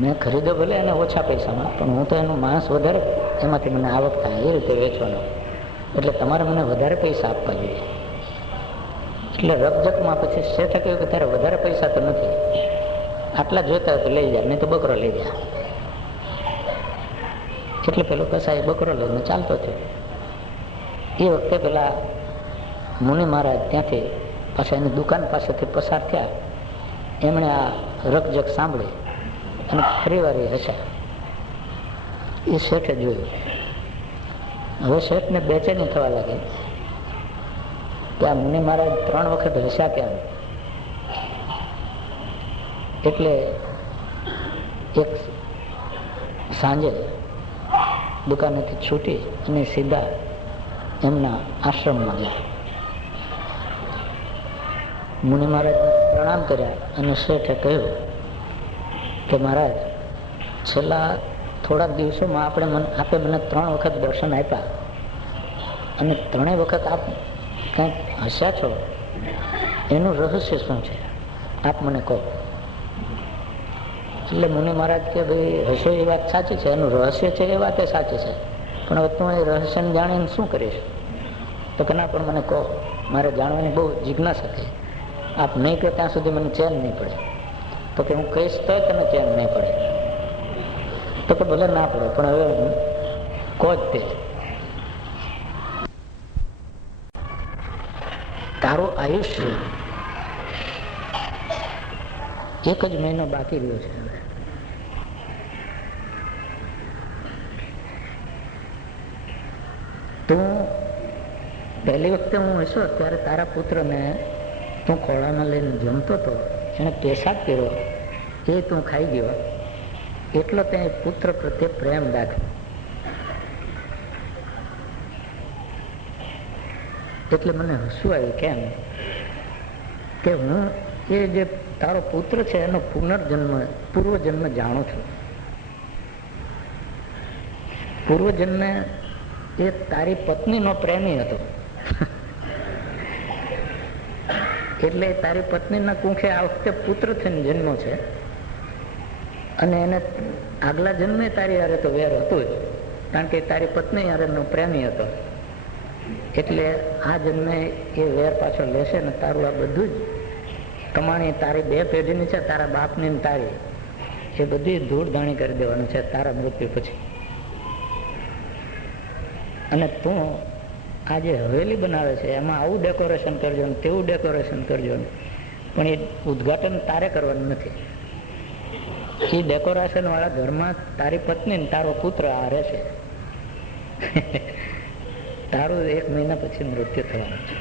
મેં ખરીદ્યો ભલે એને ઓછા પૈસામાં, પણ હું તો એનું માંસ વધારે, એમાંથી મને આવક થાય એ રીતે વેચવાનો, એટલે તમારે મને વધારે પૈસા આપવા જોઈએ. એટલે રકજકમાં પછી શેઠે કહ્યું કે તારે વધારે પૈસા તો નથી, આટલા જોઈતા હોય તો લઈ જા, નહીં તો બકરો લઈ જા. એટલે પેલો કસાઈ બકરો લઈને ચાલતો થયો. એ વખતે પેલા મુનિ મહારાજ ત્યાંથી પાછા એની દુકાન પાસેથી પસાર થયા. એમણે આ રકજક સાંભળી અને ફરી વાર હસ્યા. એ શેઠે જોયું. હવે શેઠને બેચેની થવા લાગી કે આ મુનિ મહારાજ 3 વખત હસ્યા કેમ. એટલે એક સાંજે દુકાનેથી છૂટી અને સીધા એમના આશ્રમમાં ગયા. મુનિ મહારાજને પ્રણામ કર્યા અને શેઠે કહ્યું કે મહારાજ, છેલ્લા થોડાક દિવસોમાં આપે મને 3 વખત દર્શન આપ્યા અને 3 વખત આપ કંઈક હસ્યા છો, એનું રહસ્ય શું છે આપ મને કહો. એટલે મુનિ મહારાજ કે ભાઈ હસ્યો એ વાત સાચી છે, એનું રહસ્ય છે એ વાત એ સાચી છે, પણ હવે તું એ રહસ્યને જાણીને શું કરીશ? તો કે ના, પણ મને કહો, મારે જાણવાની બહુ જિજ્ઞાસા હતી. આપ નહીં કહો ત્યાં સુધી મને ચેન નહીં પડે. તો કે હું કહીશ તો તને ચેન નહીં પડે. તો કે ભલે ના પડે, પણ હવે કહો જ તે. તારું આયુષ્ય 1 જ મહિનો બાકી રહ્યો છે. તું પહેલી વખતે હું હશો ત્યારે તારા પુત્રને તું ખોળામાં લઈને જમતો હતો, એને પેશાબ કર્યો, એ તું ખાઈ ગયો, એટલો ત્યાં પુત્ર પ્રત્યે પ્રેમ દાખવ્યો. એટલે મને હસવું આવ્યું. કેમ કે હું એ જે તારો પુત્ર છે એનો પૂર્વજન્મ જાણો છો. પૂર્વજન્મ એ તારી પત્નીનો પ્રેમી હતો. એટલે તારી પત્નીના કુંખે આ વખતે પુત્ર થઈને જન્મ છે, અને એને આગલા જન્મે તારી હારે તો વેર હતું જ, કારણ કે તારી પત્ની હારેનો પ્રેમી હતો. એટલે આ જન્મે એ વેર પાછો લેશે ને તારું આ બધું જ કમાણી તારી 2 પેઢીની છે, તારા બાપની ને તારી, એ બધી ધૂળ ધાણી કરી દેવાનું છે તારા મૃત્યુ પછી. અને તું આ જે હવેલી બનાવે છે એમાં આવું ડેકોરેશન કરજો ને તેવું ડેકોરેશન કરજો ને, પણ એ ઉદ્ઘાટન તારે કરવાનું નથી. એ ડેકોરેશન વાળા ઘરમાં તારી પત્ની ને તારો પુત્ર આ રહેશે. તારું 1 મહિના પછી મૃત્યુ થવાનું છે.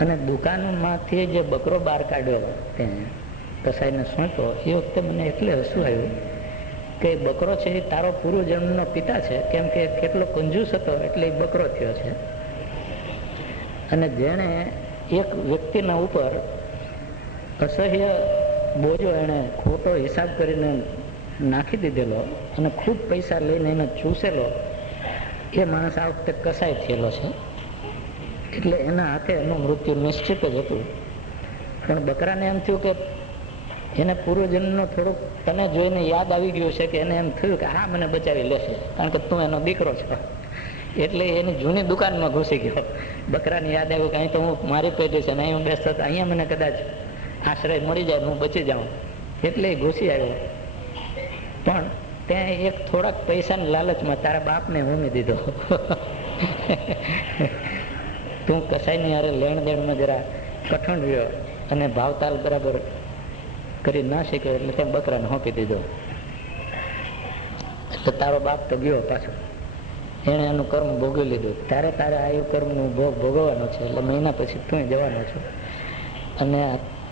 અને દુકાનમાંથી જે બકરો બહાર કાઢ્યો ત્યાં કસાઈને સોંપ્યો, એ વખતે મને એટલે હસવું આવ્યું કે બકરો છે એ તારો પૂર્વજન્મનો પિતા છે, કેમ કે કેટલો કંજૂસ હતો એટલે એ બકરો થયો છે. અને જેણે એક વ્યક્તિના ઉપર અસહ્ય બોજો એને ખોટો હિસાબ કરીને નાખી દીધેલો અને ખૂબ પૈસા લઈને એને ચૂસેલો, એ માણસ આ વખતે કસાય થયેલો છે. એટલે એના હાથે એનું મૃત્યુ નિશ્ચિત જ હતું. પણ બકરાને એમ થયું કે એને પૂર્વજન્મનો થોડુંક તને જોઈને યાદ આવી ગયું છે, કે એને એમ થયું કે હા મને બચાવી લેશે, કારણ કે તું એનો દીકરો છો. એટલે એની જૂની દુકાનમાં ઘૂસી ગયો. બકરાને યાદ આવ્યું કે અહીં તો હું મારી પેઢી છે ને અહીં હું બેસતો હતો, અહીંયા મને કદાચ આશ્રય મળી જાય, હું બચી જાઉં. એટલે એ ઘૂસી આવ્યો. પણ ત્યાં એક થોડાક પૈસાની લાલચમાં તારા બાપને હોમી દીધો. તું કસાઈની યારે લેણ દેણમાં જરા કઠણ રહ્યો અને ભાવતાલ બરાબર કરી ના શીખ્યો, એટલે ત્યાં બકરાને હોંપી દીધો. એટલે તારો બાપ તો ગયો પાછો, એને એનું કર્મ ભોગવી લીધું. તારે આ કર્મનું ભોગ ભોગવવાનો છે. એટલે મહિના પછી તું જવાનો છો. અને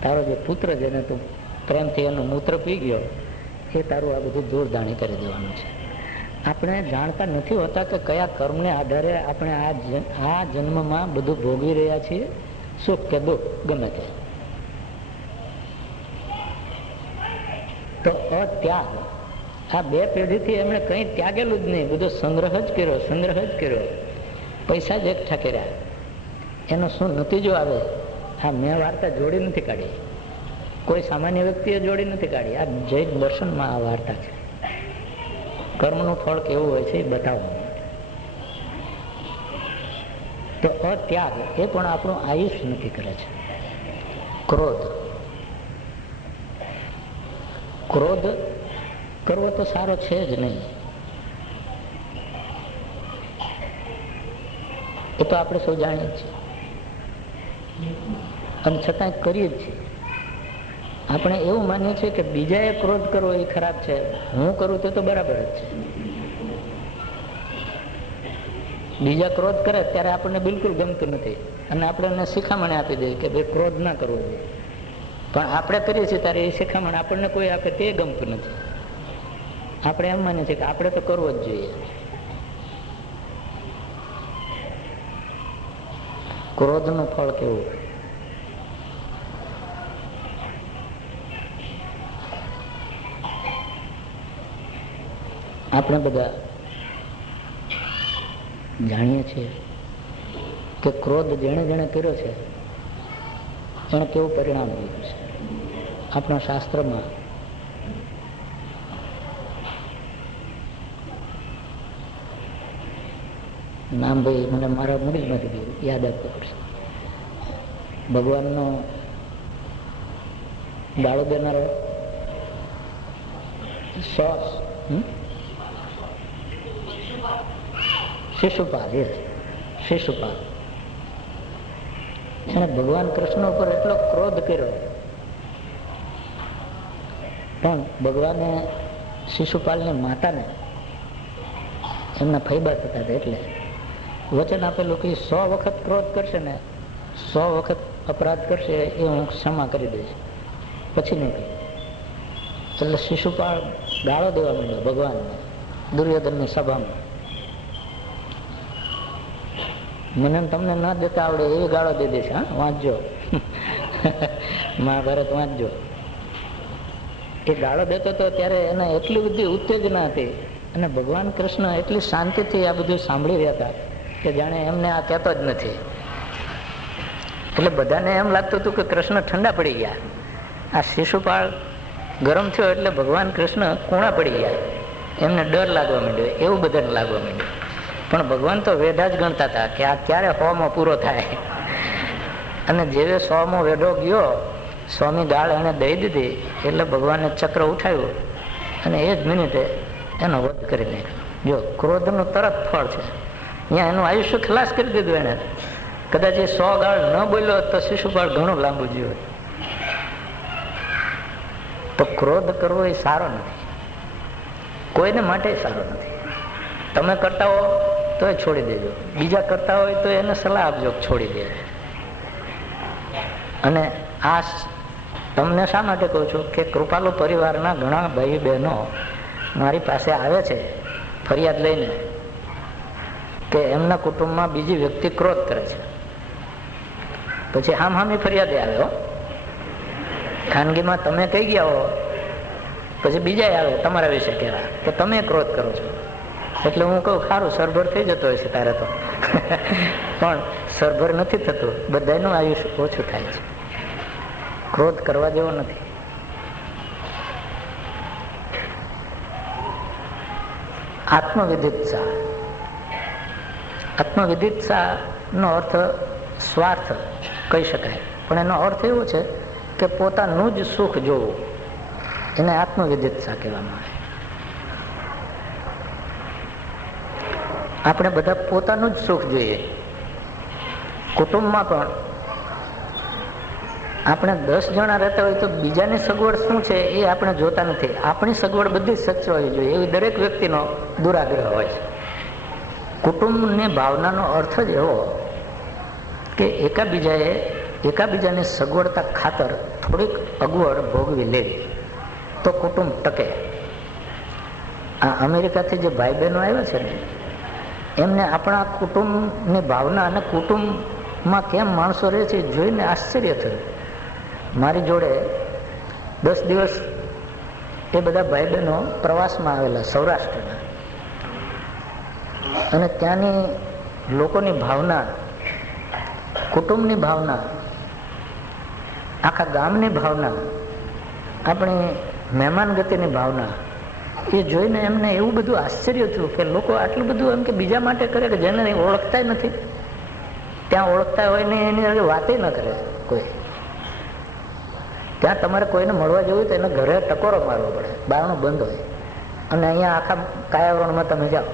તારો જે પુત્ર જેને તું પ્રેમથી એનું મૂત્ર પી ગયો, એ તારું આ બધું દૂરદાણી કરી દેવાનું છે. આપણે જાણતા નથી હોતા કે કયા કર્મને આધારે આપણે આ જન્મમાં બધું ભોગવી રહ્યા છીએ, સુખ કે દુઃખ ગમે તે. તો અત્યાગ, આ 2 પેઢીથી એમણે કંઈ ત્યાગેલું જ નહીં, બધો સંગ્રહ જ કર્યો, પૈસા જ એકઠા કર્યા. એનો શું નતીજો આવે? આ મેં વાર્તા જોડી નથી કાઢી, કોઈ સામાન્ય વ્યક્તિએ જોડી નથી કાઢી. આ જૈન દર્શનમાં આ વાર્તા છે. કર્મનું ફળ કેવું હોય છે એ બતાવવા માટે. તો અત્યાગ એ પણ આપણું આયુષ્ય નક્કી કરે છે. ક્રોધ કરવો તો સારો છે જ નહીં. એ તો આપણે સૌ જાણીએ છીએ અને છતાં કરીએ જ છીએ. આપણે એવું માનીએ છીએ કે બીજાએ ક્રોધ કરવો એ ખરાબ છે, હું કરું તો બરાબર જ છે. બીજા ક્રોધ કરે ત્યારે આપણને બિલકુલ ગમતું નથી, અને આપણે એને શિખામણ આપી દઈએ કે ભાઈ ક્રોધ ના કરવો જોઈએ. પણ આપણે કરીએ છીએ ત્યારે એ શિખામણ આપણને કોઈ આપે તે ગમતું નથી. આપણે એમ માનીએ છીએ કે આપણે તો કરવો જ જોઈએ. ક્રોધનું ફળ કેવું? આપણે બધા જાણીએ છીએ કે ક્રોધ જેણે કર્યો છે એને કેવું પરિણામ મળ્યું છે. આપણા શાસ્ત્રમાં નામ ભાઈ મને મારા મૂડી જ નથી ગયું, યાદ આપવું પડશે. ભગવાનનો ગાળો દેનારો શિશુપાલ એને ભગવાન કૃષ્ણ ઉપર એટલો ક્રોધ કર્યો, પણ ભગવાને શિશુપાલની માતાને એમના ફૈબા થતા હતા એટલે વચન આપેલું કે 100 વખત ક્રોધ કરશે ને 100 વખત અપરાધ કરશે એ હું ક્ષમા કરી દઈશ, પછી નહીં કહી. એટલે શિશુપાલ ગાળો દેવા માંડ્યો ભગવાનને દુર્યોધનની સભામાં. મને તમને ન દેતા આવડે એવી ગાળો દે દેશે, હા વાંચજો. મહાભારત વાંચજો. એ ગાળો દેતો હતો ત્યારે એને એટલી બધી ઉત્તેજના હતી અને ભગવાન કૃષ્ણ એટલી શાંતિથી આ બધું સાંભળી રહ્યા હતા કે જાણે એમને આ કહેતો જ નથી. એટલે બધાને એમ લાગતું હતું કે કૃષ્ણ ઠંડા પડી ગયા. આ શિશુપાળ ગરમ થયો એટલે ભગવાન કૃષ્ણ કૂણા પડી ગયા. એમને ડર લાગવા માંડ્યો, એવું બધાને લાગવા માંડ્યું. પણ ભગવાન તો વેઢા જ ગણતા હતા કે આ ક્યારે 100મો પૂરો થાય. અને જેવે 100મો વેઢો ગયો, સ્વામી ગાળ એને દઈ દીધી એટલે ભગવાને ચક્ર ઉઠાવ્યું અને એ જ મિનિટે એનો વધ કરી નાખ્યો. જો ક્રોધનું તરત ફળ છે. અહીંયા એનું આયુષ્ય ખલાસ કરી દીધું એને. કદાચ એ 100 ગાળ ન બોલ્યો તો શિશુપાળ ઘણું લાંબુ જીવ્યું. તો ક્રોધ કરવો એ સારો નથી, કોઈને માટે સારો નથી. તમે કરતા હો તો એ છોડી દેજો, બીજા કરતા હોય તો એને સલાહ આપજો છોડી દે. અને આ તમને શા માટે કહું છું કે કૃપાલુ પરિવારના ઘણા ભાઈ બહેનો મારી પાસે આવે છે ફરિયાદ લઈને કે એમના કુટુંબમાં બીજી વ્યક્તિ ક્રોધ કરે છે. પછી હામી ફરિયાદે આવ્યો. ખાનગીમાં તમે કહી ગયા હો, પછી બીજા આવે તમારા વિશે કહેવા કે તમે ક્રોધ કરો છો. એટલે હું કહું સારું, સરભર થઈ જતો હોય છે તારે તો. પણ સરભર નથી થતું, બધાનું આયુષ્ય ઓછું થાય છે. ક્રોધ કરવા જેવો નથી. આત્મવિદિત્સા. આત્મવિદિત્સા નો અર્થ સ્વાર્થ કહી શકાય, પણ એનો અર્થ એવો છે કે પોતાનું જ સુખ જોવું, એને આત્મવિદિત્સા કહેવામાં આવે. આપણે બધા પોતાનું જ સુખ જોઈએ. કુટુંબમાં પણ આપણે 10 જણા રહેતા હોય તો બીજાની સગવડ શું છે એ આપણે જોતા નથી. આપણી સગવડ બધી સચવાવી જોઈએ એવી દરેક વ્યક્તિનો દુરાગ્રહ હોય છે. કુટુંબની ભાવનાનો અર્થ જ એવો કે એકાબીજાની સગવડતા ખાતર થોડીક અગવડ ભોગવી લેવી તો કુટુંબ ટકે. આ અમેરિકાથી જે ભાઈ બહેનો આવ્યા છે ને, એમને આપણા કુટુંબની ભાવના અને કુટુંબમાં કેમ માણસો રહે છે જોઈને આશ્ચર્ય થયું. મારી જોડે 10 દિવસ એ બધા ભાઈ બહેનો પ્રવાસમાં આવેલા સૌરાષ્ટ્રના, અને ત્યાંની લોકોની ભાવના, કુટુંબની ભાવના, આખા ગામની ભાવના, આપણી મહેમાન ગતિની ભાવના, એ જોઈને એમને એવું બધું આશ્ચર્ય થયું કે લોકો આટલું બધું એમ કે બીજા માટે કરે કે જેને ઓળખતા નથી. ત્યાં ઓળખતા હોય ને એની વાતે ન કરે કોઈ. ત્યાં તમારે કોઈને મળવા જવું હોય તો એને ઘરે ટકોરો મારવો પડે, બારણું બંધ હોય. અને અહીંયા આખા કાયાવરણમાં તમે જાઓ,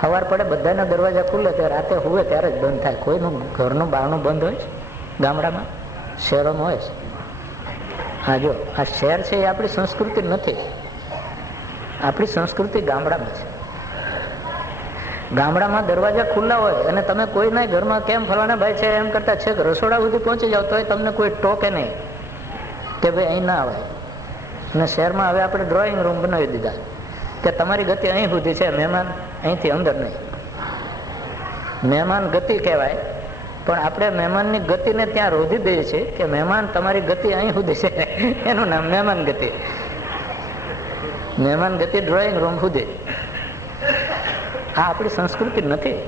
સવાર પડે બધાના દરવાજા ખુલે ત્યારે રાતે હુવે ત્યારે જ બંધ થાય. કોઈનું ઘરનું બારણું બંધ હોય છે ગામડામાં, શહેરોમાં હોય છે. હા, જો આ શહેર છે એ આપણી સંસ્કૃતિ નથી. આપણી સંસ્કૃતિ ગામડામાં છે. ગામડામાં દરવાજા ખુલ્લા હોય અને તમે કોઈના ઘરમાં કેમ ફલાણા ભાઈ છે એમ કરતા છેક રસોડા સુધી પહોંચી જાવ તોય તમને કોઈ ટોકે નહીં કે ભાઈ અહીં ના આવે. અને શહેરમાં હવે આપણે ડ્રોઈંગ રૂમ બનાવી દીધા કે તમારી ગતિ અહીં સુધી છે, મહેમાન અહીંથી અંદર નહીં. મહેમાન ગતિ કહેવાય, પણ આપણે મહેમાનની ગતિને ત્યાં રોધી દઈએ છીએ કે મહેમાન તમારી ગતિ અહીં સુધી છે, એનું નામ મહેમાન ગતિ. મહેમાન ગતિ ડ્રોઈંગ રૂમ સુધી. આ આપણી સંસ્કૃતિ નથી.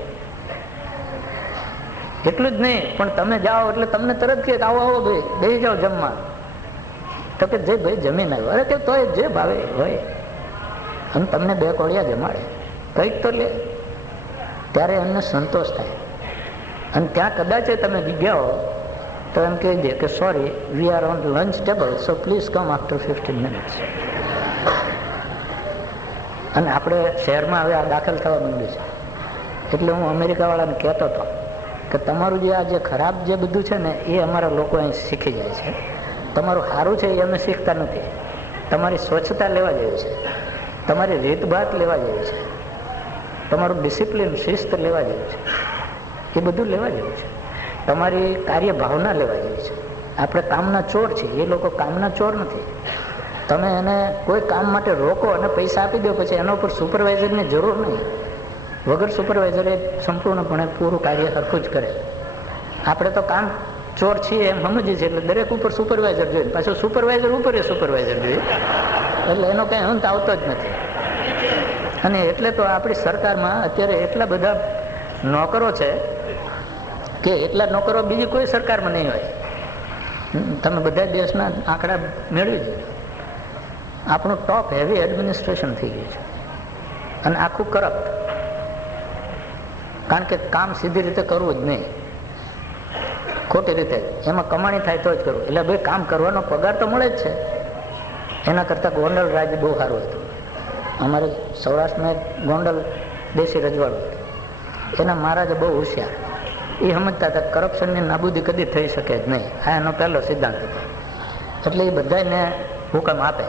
એટલું જ નહીં, પણ તમે જાઓ એટલે તમને તરત કે આવો આવો ભાઈ બેસી જાઓ જમવા, તો કે જે ભાઈ જમીન આવ્યો, અરે કે તોય જે ભાવે હોય, અને તમને 2 કોળિયા જમાડે, કંઈક તો લે, ત્યારે એમને સંતોષ થાય. અને ત્યાં કદાચ તમે ગયા હો તો એમ કહી દે કે sorry, we are on lunch table, so please come after 15 minutes. અને આપણે શહેરમાં હવે આ દાખલ થવા માંડ્યું છે. એટલે હું અમેરિકાવાળાને કહેતો હતો કે તમારું જે આ જે ખરાબ જે બધું છે ને એ અમારા લોકો અહીં શીખી જાય છે. તમારું સારું છે એ અમે શીખતા નથી. તમારી સ્વચ્છતા લેવા જેવી છે, તમારી રીતભાત લેવા જેવી છે, તમારું ડિસિપ્લિન શિસ્ત લેવા જેવું છે, એ બધું લેવા જેવું છે. તમારી કાર્ય ભાવના લેવા જેવી છે. આપણે કામના ચોર છીએ, એ લોકો કામના ચોર નથી. તમે એને કોઈ કામ માટે રોકો અને પૈસા આપી દો, પછી એના ઉપર સુપરવાઇઝરની જરૂર નહીં. વગર સુપરવાઇઝરે સંપૂર્ણપણે પૂરું કાર્ય સરખું જ કરે. આપણે તો કામ ચોર છીએ એમ સમજીએ છીએ, એટલે દરેક ઉપર સુપરવાઇઝર જોઈએ, પાછું સુપરવાઇઝર ઉપર સુપરવાઇઝર જોઈએ, એટલે એનો કઈ અંત આવતો જ નથી. અને એટલે તો આપણી સરકારમાં અત્યારે એટલા બધા નોકરો છે કે એટલા નોકરો બીજી કોઈ સરકારમાં નહીં હોય. તમે બધા દેશના આંકડા મેળવી દો. આપણું ટોપ હેવી એડમિનિસ્ટ્રેશન થઈ ગયું છે અને આખું કરપ્ટ. કારણ કે કામ સીધી રીતે કરવું જ નહીં, ખોટી રીતે એમાં કમાણી થાય તો જ કરવું. એટલે ભાઈ કામ કરવાનો પગાર તો મળે જ છે. એના કરતાં ગોંડલ રાજ બહુ સારું હતું. અમારે સૌરાષ્ટ્રમાં ગોંડલ દેશી રજવાડું હતું. એના મહારાજા બહુ હોશિયાર. એ સમજતા હતા કરપ્શનની નાબૂદી કદી થઈ શકે જ નહીં. આ એનો પહેલો સિદ્ધાંત હતો. એટલે એ બધાને હુકમ આપે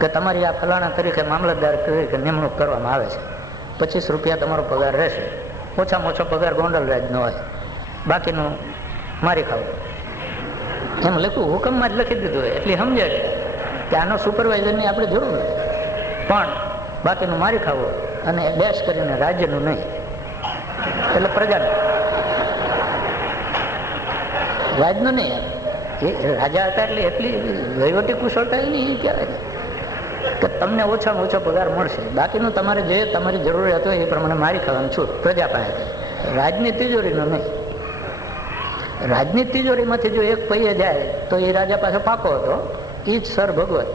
કે તમારી આ ફલાણા તરીકે મામલતદાર તરીકે નિમણૂક કરવામાં આવે છે, 25 રૂપિયા તમારો પગાર રહેશે. ઓછામાં ઓછો પગાર ગોંડલ રાજનો હોય, બાકીનું મારી ખાવું. એમ લખ્યું, હુકમમાં જ લખી દીધું હોય. એટલે સમજે કે આનો સુપરવાઇઝરની આપણે જરૂર નથી, પણ બાકીનું મારી ખાવું અને ડેશ કરીને રાજ્યનું નહીં. એટલે પ્રજાનું, રાજનું નહીં. એ રાજા હતા એટલે એટલી વહીવટી કુશળતા એની એ કહેવાય કે તમને ઓછામાં ઓછો પગાર મળશે, બાકીનું તમારે જે તમારી જરૂરિયાત હોય એ પ્રમાણે મારી ખાવાનું છૂટ પ્રજા પાસે. રાજની તિજોરીનો નહીં. રાજની તિજોરીમાંથી જો એક પૈયે જાય તો એ રાજા પાસે પાકો હતો. એ જ સર ભગવત,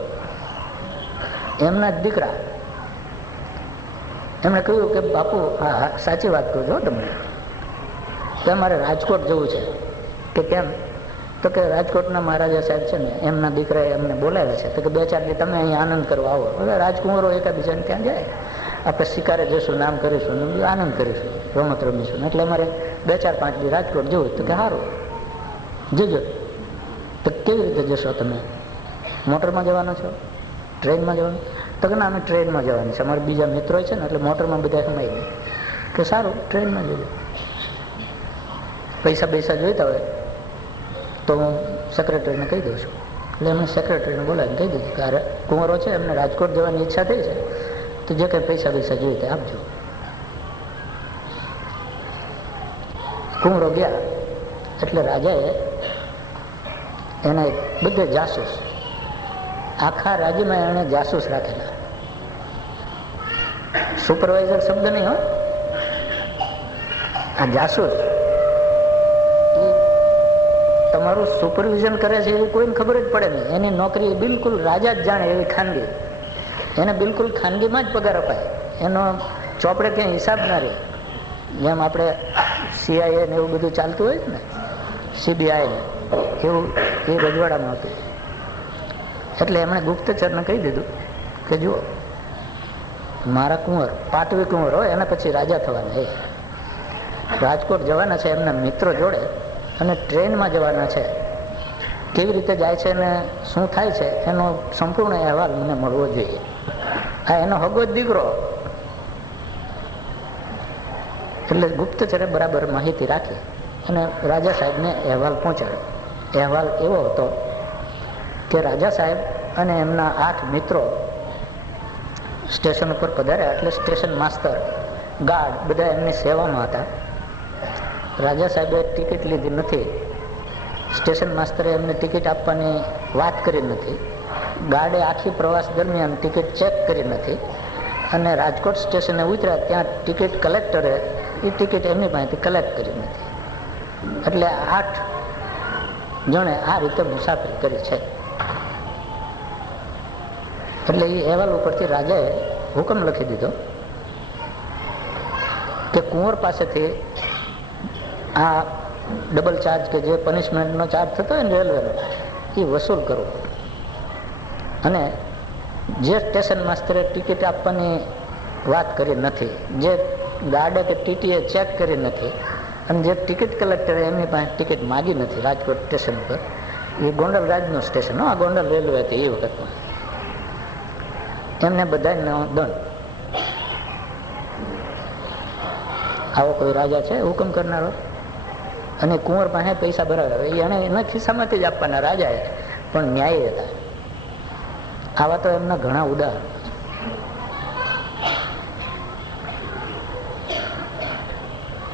એમના જ દીકરા. એમણે કહ્યું કે બાપુ, હા સાચી વાત કહું છો તમને, કે અમારે રાજકોટ જવું છે. કે કેમ? તો કે રાજકોટના મહારાજા સાહેબ છે ને, એમના દીકરાએ એમને બોલાવ્યા છે, તો કે 2-4 દી તમે અહીંયા આનંદ કરવા આવો. હવે રાજકુંવરો એકાબીજાને ત્યાં જાય, આપણે શિકારે જઈશું, નામ કરીશું, આનંદ કરીશું, રમત રમીશું. એટલે અમારે 2-4-5 દી રાજકોટ જવું. તો કે સારું જજો. તો કેવી રીતે જશો તમે? મોટરમાં જવાનો છો, ટ્રેનમાં જવાનું? તો કે ના, અમે ટ્રેનમાં જવાની છે, અમારે બીજા મિત્રો છે ને, એટલે મોટરમાં બધા સમાઈ ગયા. કે સારું, ટ્રેનમાં જજો. પૈસા જોઈતા હોય તો હું સેક્રેટરીને કહી દઉં છું. એટલે એમને સેક્રેટરીને બોલાવીને કહી દીધું કે આ કુંવરો છે, એમને રાજકોટ જવાની ઈચ્છા થઈ છે, તો જે કંઈ પૈસા જોઈએ આપજો. કુંવરો ગયા એટલે રાજાએ એના બધે જાસૂસ, આખા રાજ્યમાં એને જાસૂસ રાખેલા. સુપરવાઇઝર શબ્દ નહીં હોય, આ જાસૂસ. તમારું સુપરવિઝન કરે છે એ કોઈને ખબર જ પડે નહીં. એની નોકરી બિલકુલ રાજા જ જાણે એવી ખાનગી. એને બિલકુલ ખાનગીમાં જ પગાર અપાય. એનો ચોપડે ક્યાંય હિસાબ ના રહે. જેમ આપણે CIA ને એવું બધું ચાલતું હોય ને, CBI ને, એવું એ રજવાડામાં હતું. એટલે એમણે ગુપ્તચરને કહી દીધું કે જુઓ, મારા કુંવર, પાટવી કુંવર હોય, એના પછી રાજા થવાના એ રાજકોટ જવાના છે એમના મિત્રો જોડે, અને ટ્રેનમાં જવાના છે. કેવી રીતે જાય છે અને શું થાય છે એનો સંપૂર્ણ અહેવાલ મને મળવો જોઈએ. આ એનો હગો જ દીકરો. એટલે ગુપ્તચરે બરાબર માહિતી રાખી અને રાજા સાહેબને અહેવાલ પહોંચાડ્યો. અહેવાલ એવો હતો કે રાજા સાહેબ અને એમના 8 મિત્રો સ્ટેશન ઉપર પધાર્યા. એટલે સ્ટેશન માસ્તર, ગાર્ડ બધા એમની સેવામાં હતા. રાજા સાહેબે ટિકિટ લીધી નથી. સ્ટેશન માસ્તરે એમને ટિકિટ આપવાની વાત કરી નથી. ગાર્ડે આખી પ્રવાસ દરમિયાન ટિકિટ ચેક કરી નથી. અને રાજકોટ સ્ટેશને ઉતર્યા ત્યાં ટિકિટ કલેક્ટરે એ ટિકિટ એમની પાસેથી કલેક્ટ કરી નથી. એટલે 8 જણે આ રીતે મુસાફરી કરી છે. એટલે એ અહેવાલ ઉપરથી રાજાએ હુકમ લખી દીધો કે કુંવર પાસેથી આ ડબલ ચાર્જ કે જે પનિશમેન્ટનો ચાર્જ થતો હોય ને રેલવેનો, એ વસૂલ કરવો. અને જે સ્ટેશન માસ્તરે ટિકિટ આપવાની વાત કરી નથી, જે ગાર્ડે કે TTએ ચેક કરી નથી, અને જે ટિકિટ કલેક્ટરે એમની પાસે ટિકિટ માગી નથી રાજકોટ સ્ટેશન પર, એ ગોંડલ રાજનું સ્ટેશન, આ ગોંડલ રેલવે હતી એ વખતમાં, એમને બધાનો દંડ. આવો કોઈ રાજા છે હુકમ કરનારો? અને કુંવર પાસે પૈસા ભરાવ્યા, એને એના ખિસ્સામાંથી જ આપવાના રાજાએ, પણ ન્યાયી હતા. આવા તો એમના ઘણા ઉદાહરણો.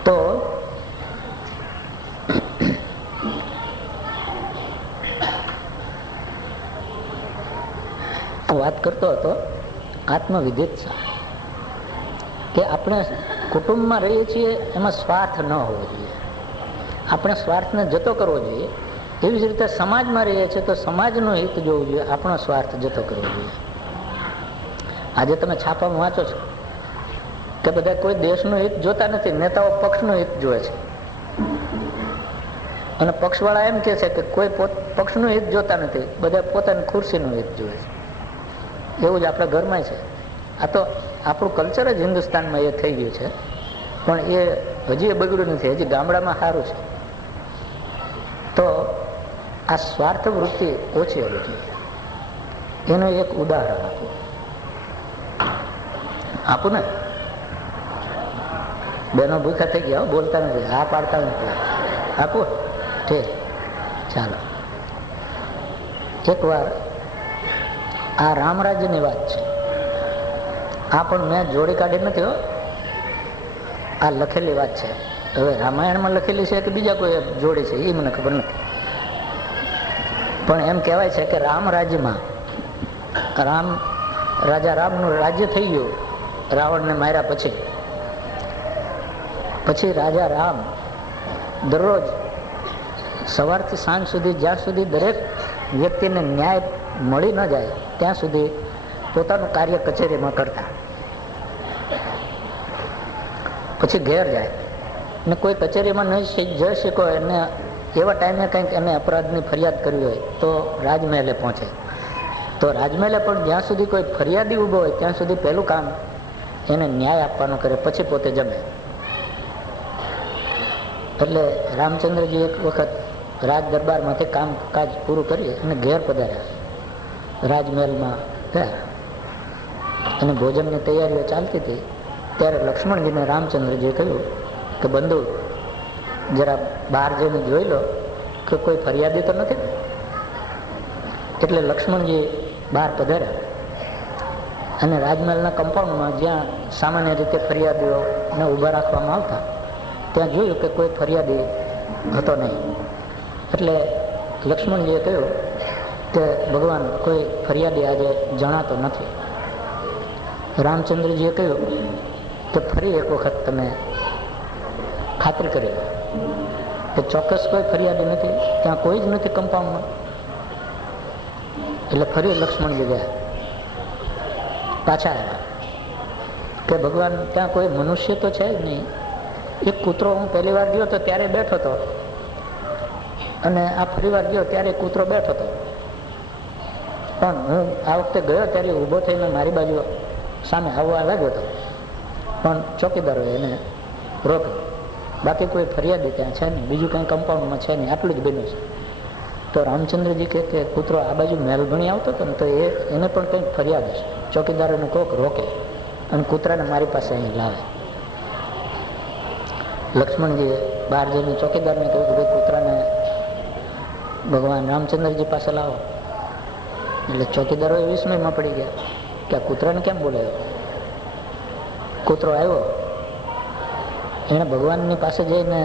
તો વાત કરતો હતો આત્મવિદિત્સા, કે આપણે કુટુંબમાં રહીએ છીએ એમાં સ્વાર્થ ન હોવો જોઈએ, આપણે સ્વાર્થને જતો કરવો જોઈએ. એવી જ રીતે સમાજમાં રહીએ છીએ તો સમાજનું હિત જોવું જોઈએ, આપણો સ્વાર્થ જતો કરવો જોઈએ. આજે તમે છાપામાં વાંચો છો કે બધા કોઈ દેશનું હિત જોતા નથી, નેતાઓ પક્ષનું હિત જોવે છે. અને પક્ષવાળા એમ કે છે કે કોઈ પક્ષનું હિત જોતા નથી, બધા પોતાની ખુરશીનું હિત જોવે છે. એવું જ આપણા ઘરમાં છે. આ તો આપણું કલ્ચર જ હિન્દુસ્તાનમાં એ થઈ ગયું છે, પણ એ હજી બગડ્યું નથી, હજી ગામડામાં સારું છે. તો આ સ્વાર્થ વૃત્તિ ઓછી હોવી જોઈએ. એનું એક ઉદાહરણ આપું ને. બેનો ભૂખા થઈ ગયા, બોલતા નથી, હા પાડતા નથી. આપું? ઠીક, ચાલો. એક વાર આ રામરાજ્યની વાત છે. આ પણ મેં જોડી કાઢી નથી હો, આ લખેલી વાત છે. હવે રામાયણમાં લખેલી છે કે બીજા કોઈ જોડી છે એ મને ખબર નથી, પણ એમ કહેવાય છે કે રામ રાજ્યમાં રાજા રામનું રાજ્ય થઈ ગયું રાવણને માર્યા પછી રાજા રામ દરરોજ સવારથી સાંજ સુધી, જ્યાં સુધી દરેક વ્યક્તિને ન્યાય મળી ન જાય ત્યાં સુધી પોતાનું કાર્ય કચેરીમાં કરતા. પછી ઘેર જાય ને કોઈ કચેરીમાં નહીં જઈ શકો એને એવા ટાઈમે કંઈક એને અપરાધની ફરિયાદ કરવી હોય તો રાજમહેલે પહોંચે. તો રાજમહેલે પણ જ્યાં સુધી કોઈ ફરિયાદી ઊભો હોય ત્યાં સુધી પહેલું કામ એને ન્યાય આપવાનું કરે, પછી પોતે જમે. એટલે રામચંદ્રજી એક વખત રાજ દરબારમાંથી કામકાજ પૂરું કરી અને ઘેર પધાર્યા. રાજમહેલમાં ગયા અને ભોજનની તૈયારીઓ ચાલતી હતી. ત્યારે લક્ષ્મણજીને રામચંદ્રજીએ કહ્યું કે બંધુ, જરા બહાર જઈને જોઈ લો કે કોઈ ફરિયાદી તો નથી. એટલે લક્ષ્મણજી બહાર પધાર્યા અને રાજમહેલના કમ્પાઉન્ડમાં જ્યાં સામાન્ય રીતે ફરિયાદીઓને ઊભા રાખવામાં આવતા ત્યાં જોયું કે કોઈ ફરિયાદી હતો નહીં. એટલે લક્ષ્મણજીએ કહ્યું કે ભગવાન, કોઈ ફરિયાદી આજે જણાતો નથી. રામચંદ્રજીએ કહ્યું કે ફરી એક વખત તમે ખાતરી કરી લો કે ચોક્કસ કોઈ ફરિયાદી નથી, ત્યાં કોઈ જ નથી કમ્પાઉન્ડમાં. એટલે ફરી લક્ષ્મણજી ગયા, પાછા આવ્યા કે ભગવાન, ત્યાં કોઈ મનુષ્ય તો છે જ નહીં. એક કૂતરો હું પહેલી વાર ગયો તો ત્યારે બેઠો હતો અને આ ફરી વાર ગયો ત્યારે કૂતરો બેઠો હતો, પણ હું આ વખતે ગયો ત્યારે ઊભો થઈને મારી બાજુ સામે આવવા લાગ્યો હતો, પણ ચોકીદારોએ એને રોક્યો. બાકી કોઈ ફરિયાદી ત્યાં છે નહીં, બીજું કંઈ કમ્પાઉન્ડમાં છે નહીં, આટલું જ બન્યું છે. તો રામચંદ્રજી કહે કે કૂતરો આ બાજુ મહેલ ભણી આવતો હતો ને તો એને પણ કંઈક ફરિયાદ છે. ચોકીદારોને કોક રોકે અને કૂતરાને મારી પાસે અહીં લાવે. લક્ષ્મણજીએ બહાર જઈને ચોકીદારને કહ્યું કે ભાઈ કૂતરાને ભગવાન રામચંદ્રજી પાસે લાવો. એટલે ચોકીદારો એ વિસ્મયમાં પડી ગયા કે આ કૂતરાને કેમ બોલાવ્યો. કૂતરો આવ્યો, એણે ભગવાનની પાસે જઈને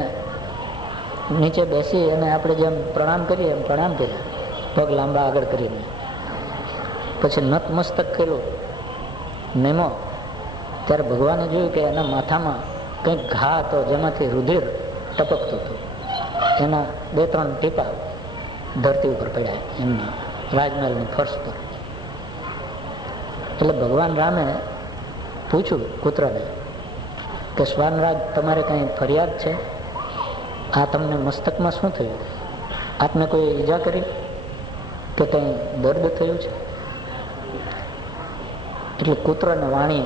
નીચે બેસી અને આપણે જેમ પ્રણામ કરીએ એમ પ્રણામ કર્યા, પગ લાંબા આગળ કરીને. પછી નતમસ્તક કર્યું, નેમો. ત્યારે ભગવાને જોયું કે એના માથામાં કંઈક ઘા હતો જેમાંથી રુધિર ટપકતું હતું. એના 2-3 ટીપા ધરતી ઉપર પડ્યા એમના રાજમહેલની ફર્શ પર. એટલે ભગવાન રામે પૂછ્યું કૂતરાને કે શ્વાનરાજ, તમારે કંઈ ફરિયાદ છે? આ તમને મસ્તકમાં શું થયું? આપને કોઈ ઈજા કરી કે કંઈ દર્દ થયું છે? એટલે કૂતરાને વાણી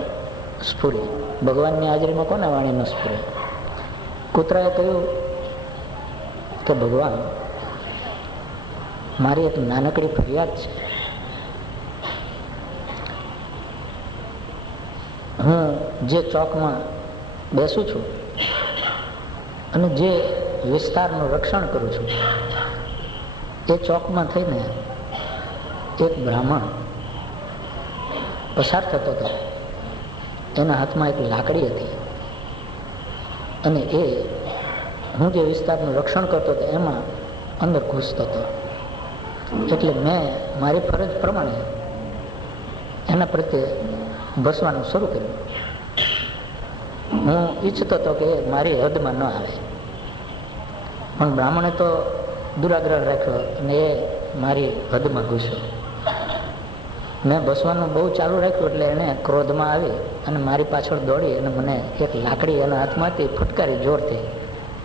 સ્ફુરી. ભગવાનની હાજરીમાં કોને વાણી ન સ્ફુરે? કૂતરાએ કહ્યું કે ભગવાન, મારી એક નાનકડી ફરિયાદ છે. હું જે ચોકમાં બેસું છું અને જે વિસ્તારનું રક્ષણ કરું છું એ ચોકમાં થઈને એક બ્રાહ્મણ પસાર થતો હતો. એના હાથમાં એક લાકડી હતી અને એ હું જે વિસ્તારનું રક્ષણ કરતો હતો એમાં અંદર ઘૂસતો હતો. એટલે મેં મારી ફરજ પ્રમાણે એના પ્રત્યે ભસવાનું શરૂ કર્યું. હું ઈચ્છતો હતો કે મારી હદમાં ન આવે, પણ બ્રાહ્મણે તો દુરાગ્રહ રાખ્યો અને એ મારી હદમાં ઘૂસ્યો. મેં ભસવાનું બહુ ચાલુ રાખ્યું એટલે એને ક્રોધમાં આવી અને મારી પાછળ દોડી અને મને એક લાકડી એના હાથમાંથી ફટકારી જોરથી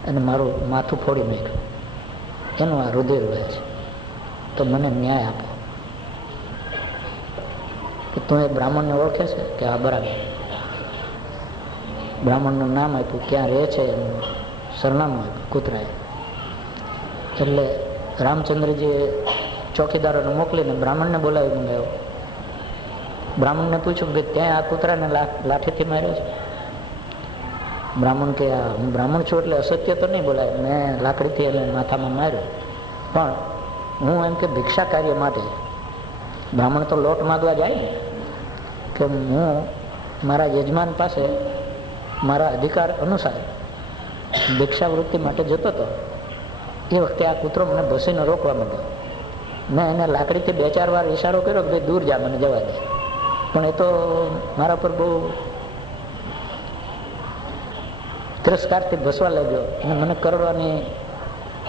અને મારું માથું ફોડી નાખ્યું. એનું આ રુધિર વહે છે, તો મને ન્યાય આપો. કે તું એ બ્રાહ્મણને ઓળખે છે? કે આ બરાબર. બ્રાહ્મણનું નામ આપ્યું, ક્યાં રહે છે એનું સરનામું આપ્યું કૂતરાએ. એટલે રામચંદ્રજીએ ચોકીદારોને મોકલીને બ્રાહ્મણને બોલાવી મંગાવ્યો. બ્રાહ્મણને પૂછ્યું કે ત્યાં આ કૂતરાને લાઠીથી માર્યો છે? બ્રાહ્મણ કે હું બ્રાહ્મણ છું એટલે અસત્ય તો નહીં બોલાય, મેં લાકડીથી એને માથામાં માર્યો, પણ હું એમ કે ભિક્ષા કાર્ય માટે. બ્રાહ્મણ તો લોટ માગવા જાય ને, કે હું મારા યજમાન પાસે મારા અધિકાર અનુસાર ભિક્ષાવૃત્તિ માટે જતો હતો. એ વખતે આ કૂતરો મને ભસીને રોકવા માંડ્યો. મેં એને લાકડીથી 2-4 વાર ઈશારો કર્યો કે ભાઈ દૂર જા, મને જવા દે, પણ એ તો મારા પર બહુ તિરસ્કારથી ભસવા લાગ્યો અને મને કરડવાની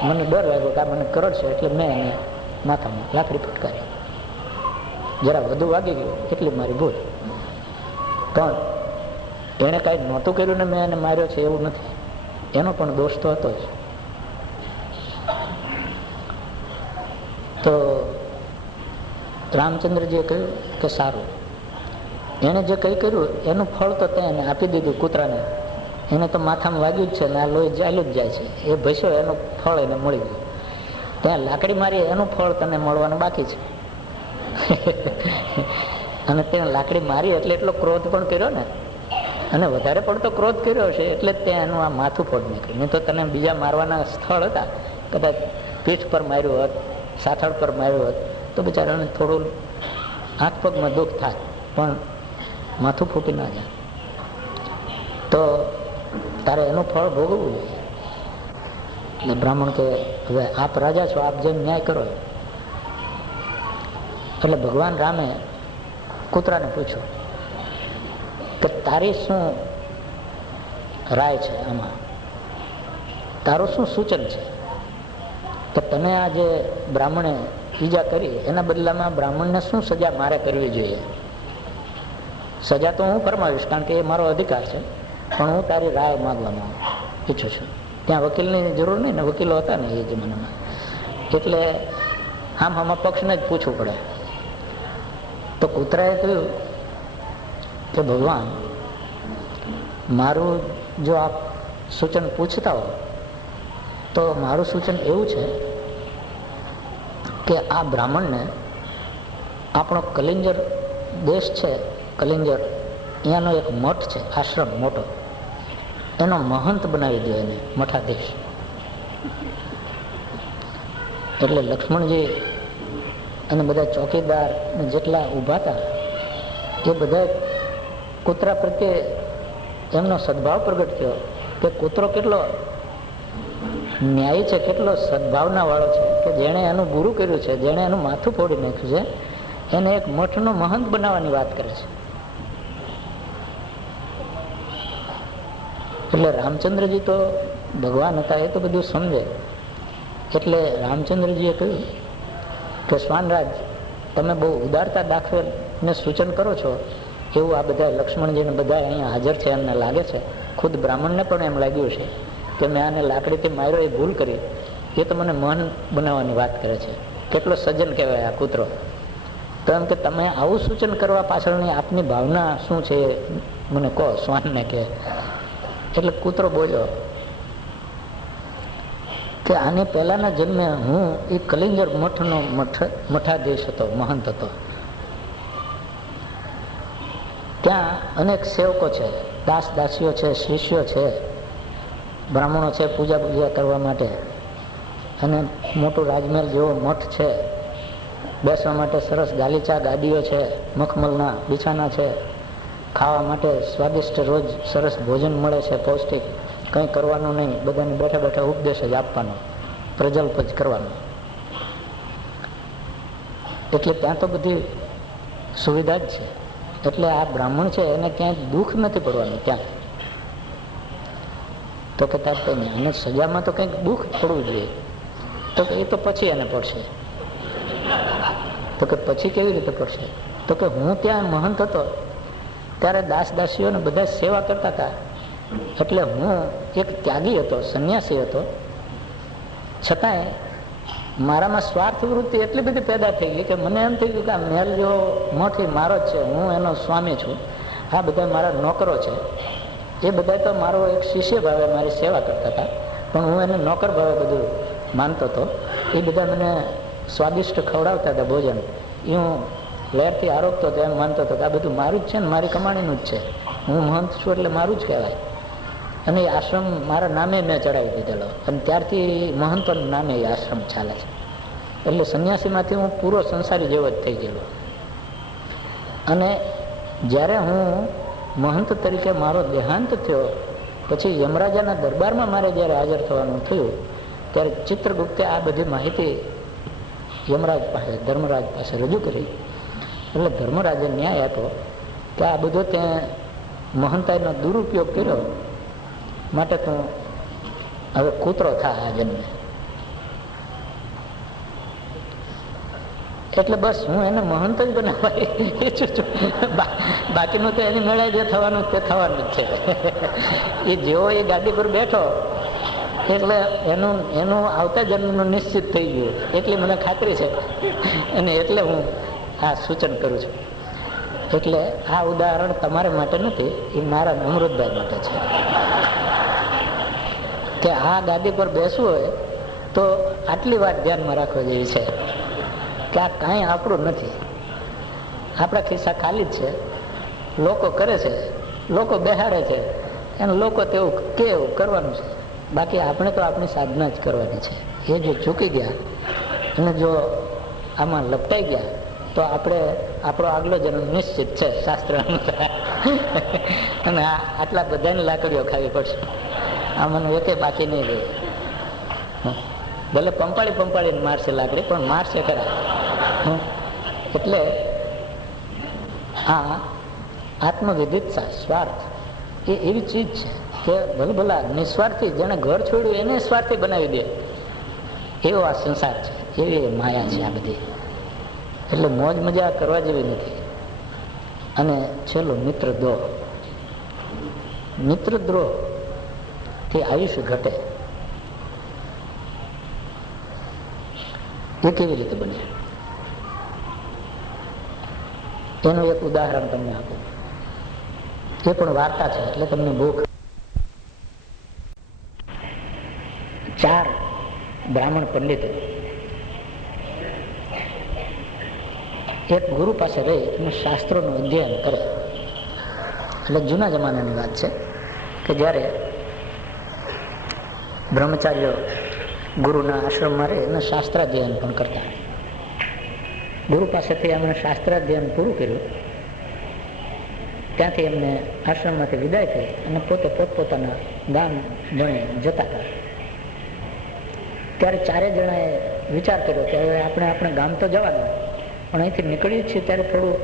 મને ડર લાગ્યો કે આ મને કરડશે, એટલે મેં એને માથામાં લાકડી ફટકારી. જરા વધુ વાગી ગયું એટલી મારી ભૂલ, પણ એણે કાંઈ નહોતું કર્યું ને મેં એને માર્યો છે એવું નથી. એનો પણ દોષ તો હતો જ. તો રામચંદ્રજીએ કહ્યું કે સારું, એણે જે કંઈ કર્યું એનું ફળ તો તેને આપી દીધું કૂતરાને. એને તો માથામાં વાગ્યું જ છે ને આ લોહી ચાલ્યું જ જાય છે. એ ભસ્યો, એનું ફળ એને મળી ગયું. ત્યાં લાકડી મારી એનું ફળ તને મળવાનું બાકી છે. અને તેને લાકડી મારી એટલે એટલો ક્રોધ પણ કર્યો ને, અને વધારે પડતો ક્રોધ કર્યો છે એટલે જ ત્યાં એનું આ માથું ફોડ નીકળ્યું. નહીં તો તને બીજા મારવાના સ્થળ હતા, કદાચ પીઠ પર માર્યું હોત, સાથળ પર માર્યું હોત તો બિચારાને થોડું હાથ પગમાં દુઃખ થાય, પણ માથું ફૂટી ના જાય. તો તારે એનું ફળ ભોગવવું જોઈએ. એટલે બ્રાહ્મણ કે હવે આપ રાજા છો, આપ જેમ ન્યાય કરો. એટલે ભગવાન રામે કૂતરાને પૂછ્યું કે તારી શું રાય છે આમાં, તારું શું સૂચન છે કે તને આ જે બ્રાહ્મણે ઈજા કરી એના બદલામાં બ્રાહ્મણને શું સજા મારે કરવી જોઈએ? સજા તો હું ફરમાવીશ કારણ કે એ મારો અધિકાર છે, પણ હું તારી રાય માગવામાં ઈચ્છું છું. ત્યાં વકીલની જરૂર નહીં ને, વકીલો હતા ને એ જમાનામાં, એટલે આમાં પક્ષને જ પૂછવું પડે. તો કૂતરાએ કહ્યું કે ભગવાન, મારું જો આપ સૂચન પૂછતા હો તો મારું સૂચન એવું છે કે આ બ્રાહ્મણને આપણો કલિંજર દેશ છે, કલિંજર અહીંયાનો એક મઠ છે, આશ્રમ મોટો, એનો મહંત બનાવી દો એને, મઠાધીશ. એટલે લક્ષ્મણજી અને બધા ચોકીદાર જેટલા ઊભા હતા એ બધા કૂતરા પ્રત્યે એમનો સદભાવ પ્રગટ થયો કે કૂતરો કેટલો ન્યાયી છે, કેટલો સદભાવના વાળો છે, કે જેણે એનું ગુરુ કર્યું છે, જેણે એનું માથું ફોડી નાખ્યું છે, એને એક મઠનો મહંત બનાવવાની વાત કરે છે. એટલે રામચંદ્રજી તો ભગવાન હતા, એ તો બધું સમજે. એટલે રામચંદ્રજીએ કહ્યું કે શ્વાનરાજ, તમે બહુ ઉદારતા દાખવીને સૂચન કરો છો એવું આ બધા લક્ષ્મણજીને બધા અહીંયા હાજર છે એમને લાગે છે. ખુદ બ્રાહ્મણને પણ એમ લાગ્યું છે કે મેં આને લાકડીથી માર્યો એ ભૂલ કરી, એ તો મને મન બનાવવાની વાત કરે છે. કેટલો સજ્જન કહેવાય આ કૂતરો. તો એમ કે તમે આવું સૂચન કરવા પાછળની આપની ભાવના શું છે મને કહો, શ્વાનને કહે. એટલે કૂતરો બોલ્યો કે આને પહેલાના જન્મે હું એ કલિંજર મઠનો મઠાધીશ હતો, મહંત હતો. ત્યાં અનેક સેવકો છે, દાસ દાસીઓ છે, શિષ્યો છે, બ્રાહ્મણો છે પૂજા કરવા માટે, અને મોટું રાજમહેલ જેવો મઠ છે, બેસવા માટે સરસ ગાલીચા ગાદીઓ છે, મખમલના બિછાના છે, ખાવા માટે સ્વાદિષ્ટ રોજ સરસ ભોજન મળે છે, પૌષ્ટિક. કંઈ કરવાનું નહીં, બધાને બેઠા બેઠા ઉપદેશ જ આપવાનો, પ્રજલ્પ જ કરવાનો. એટલે ત્યાં તો બધી સુવિધા જ છે. એટલે આ બ્રાહ્મણ છે એને ક્યાંય દુઃખ નથી પડવાનું ત્યાં. તો કે તાર નહીં, અને સજામાં તો કંઈક દુઃખ પડવું જોઈએ. તો કે એ તો પછી એને પડશે. તો કે પછી કેવી રીતે પડશે? તો કે હું ત્યાં મહંત હતો ત્યારે દાસ દાસીઓને બધા સેવા કરતા હતા, એટલે હું એક ત્યાગી હતો, સંન્યાસી હતો, છતાંય મારામાં સ્વાર્થ વૃત્તિ એટલી બધી પેદા થઈ ગઈ કે મને એમ થઈ ગયું કે આ મહેલ જો મઠ મારો જ છે, હું એનો સ્વામી છું, આ બધા મારા નોકરો છે. એ બધા તો મારો એક શિષ્ય ભાવે મારી સેવા કરતા હતા, પણ હું એને નોકર ભાવે બધું માનતો હતો. એ બધા મને સ્વાદિષ્ટ ખવડાવતા હતા ભોજન, એ હું લહેરથી આરોગતો હતો, એમ માનતો હતો કે આ બધું મારું જ છે ને, મારી કમાણીનું જ છે, હું મહંત છું એટલે મારું જ કહેવાય. અને એ આશ્રમ મારા નામે મેં ચડાવી દીધેલો, અને ત્યારથી મહંતોના નામે એ આશ્રમ ચાલે છે. એટલે સંન્યાસીમાંથી હું પૂરો સંસારી જેવો જ થઈ ગયેલો. અને જ્યારે હું મહંત તરીકે મારો દેહાંત થયો, પછી યમરાજાના દરબારમાં મારે જ્યારે હાજર થવાનું થયું, ત્યારે ચિત્રગુપ્તે આ બધી માહિતી યમરાજ પાસે, ધર્મરાજ પાસે રજૂ કરી. એટલે ધર્મરાજે ન્યાય આપ્યો કે આ બધો ત્યાં મહંતાઈનો દુરુપયોગ કર્યો, માટે તું હવે કૂતરો થા આ જન્મે. એટલે બસ હું એને મહંત જ બનાવવા ઈચ્છું છું, બાકીનું તો એની મેળે જે થવાનું તે થવાનું જ છે. એ જેવો એ ગાદી પર બેઠો એટલે એનું આવતા જન્મનું નિશ્ચિત થઈ ગયું, એટલી મને ખાતરી છે. અને એટલે હું આ સૂચન કરું છું. એટલે આ ઉદાહરણ તમારા માટે નથી, એ મારા અમૃતભાઈ માટે છે કે આ ગાદી પર બેસવું હોય તો આટલી વાત ધ્યાનમાં રાખવા જેવી છે કે આ કાંઈ આપણું નથી, આપણા ખિસ્સા ખાલી જ છે. લોકો કરે છે, લોકો બેહાડે છે, અને લોકો તેવું કે એવું કરવાનું છે. બાકી આપણે તો આપણી સાધના જ કરવાની છે. એ જો ચૂકી ગયા અને જો આમાં લપટાઈ ગયા તો આપણે આપણો આગલો જન્મ નિશ્ચિત છે શાસ્ત્ર અનુસાર. અને આટલા બધાને લાકડીઓ ખાવી પડશે, આમાં એકે બાકી નહીં રહે. ભલે પંપાળીને મારશે લાકડી, પણ મારશે ખરા. એટલે આ આત્મવિદિત્સા, સ્વાર્થ એ એવી ચીજ છે કે ભલે ભલા નિસ્વાર્થી, જેને ઘર છોડ્યું એને સ્વાર્થી બનાવી દે, એવો આ સંસાર છે, એવી માયા છે આ બધી. એટલે મોજ મજા કરવા જેવી નથી. અને છેલ્લો મિત્રદ્રોહ. મિત્રદ્રોહ થી આયુષ્ય ઘટે. એ કેવી રીતે બને એનું એક ઉદાહરણ તમને આપું. એ પણ વાર્તા છે, એટલે તમને ભૂખ. 4 બ્રાહ્મણ પંડિતો એક ગુરુ પાસે રહી અને શાસ્ત્રોનું અધ્યયન કરે. એટલે જૂના જમાનાની વાત છે કે જ્યારે બ્રહ્મચાર્યો ગુરુના આશ્રમમાં રહે અને શાસ્ત્રાધ્યયન પણ કરતા. ગુરુ પાસેથી એમણે શાસ્ત્રાધ્યયન પૂરું કર્યું, ત્યાંથી એમને આશ્રમમાંથી વિદાય થઈ અને પોતે પોતપોતાના ગામ ભણી જતા હતા. ત્યારે 4 જણાએ વિચાર કર્યો કે હવે આપણે ગામ તો જવાનું, પણ અહીંથી નીકળીએ છીએ ત્યારે થોડું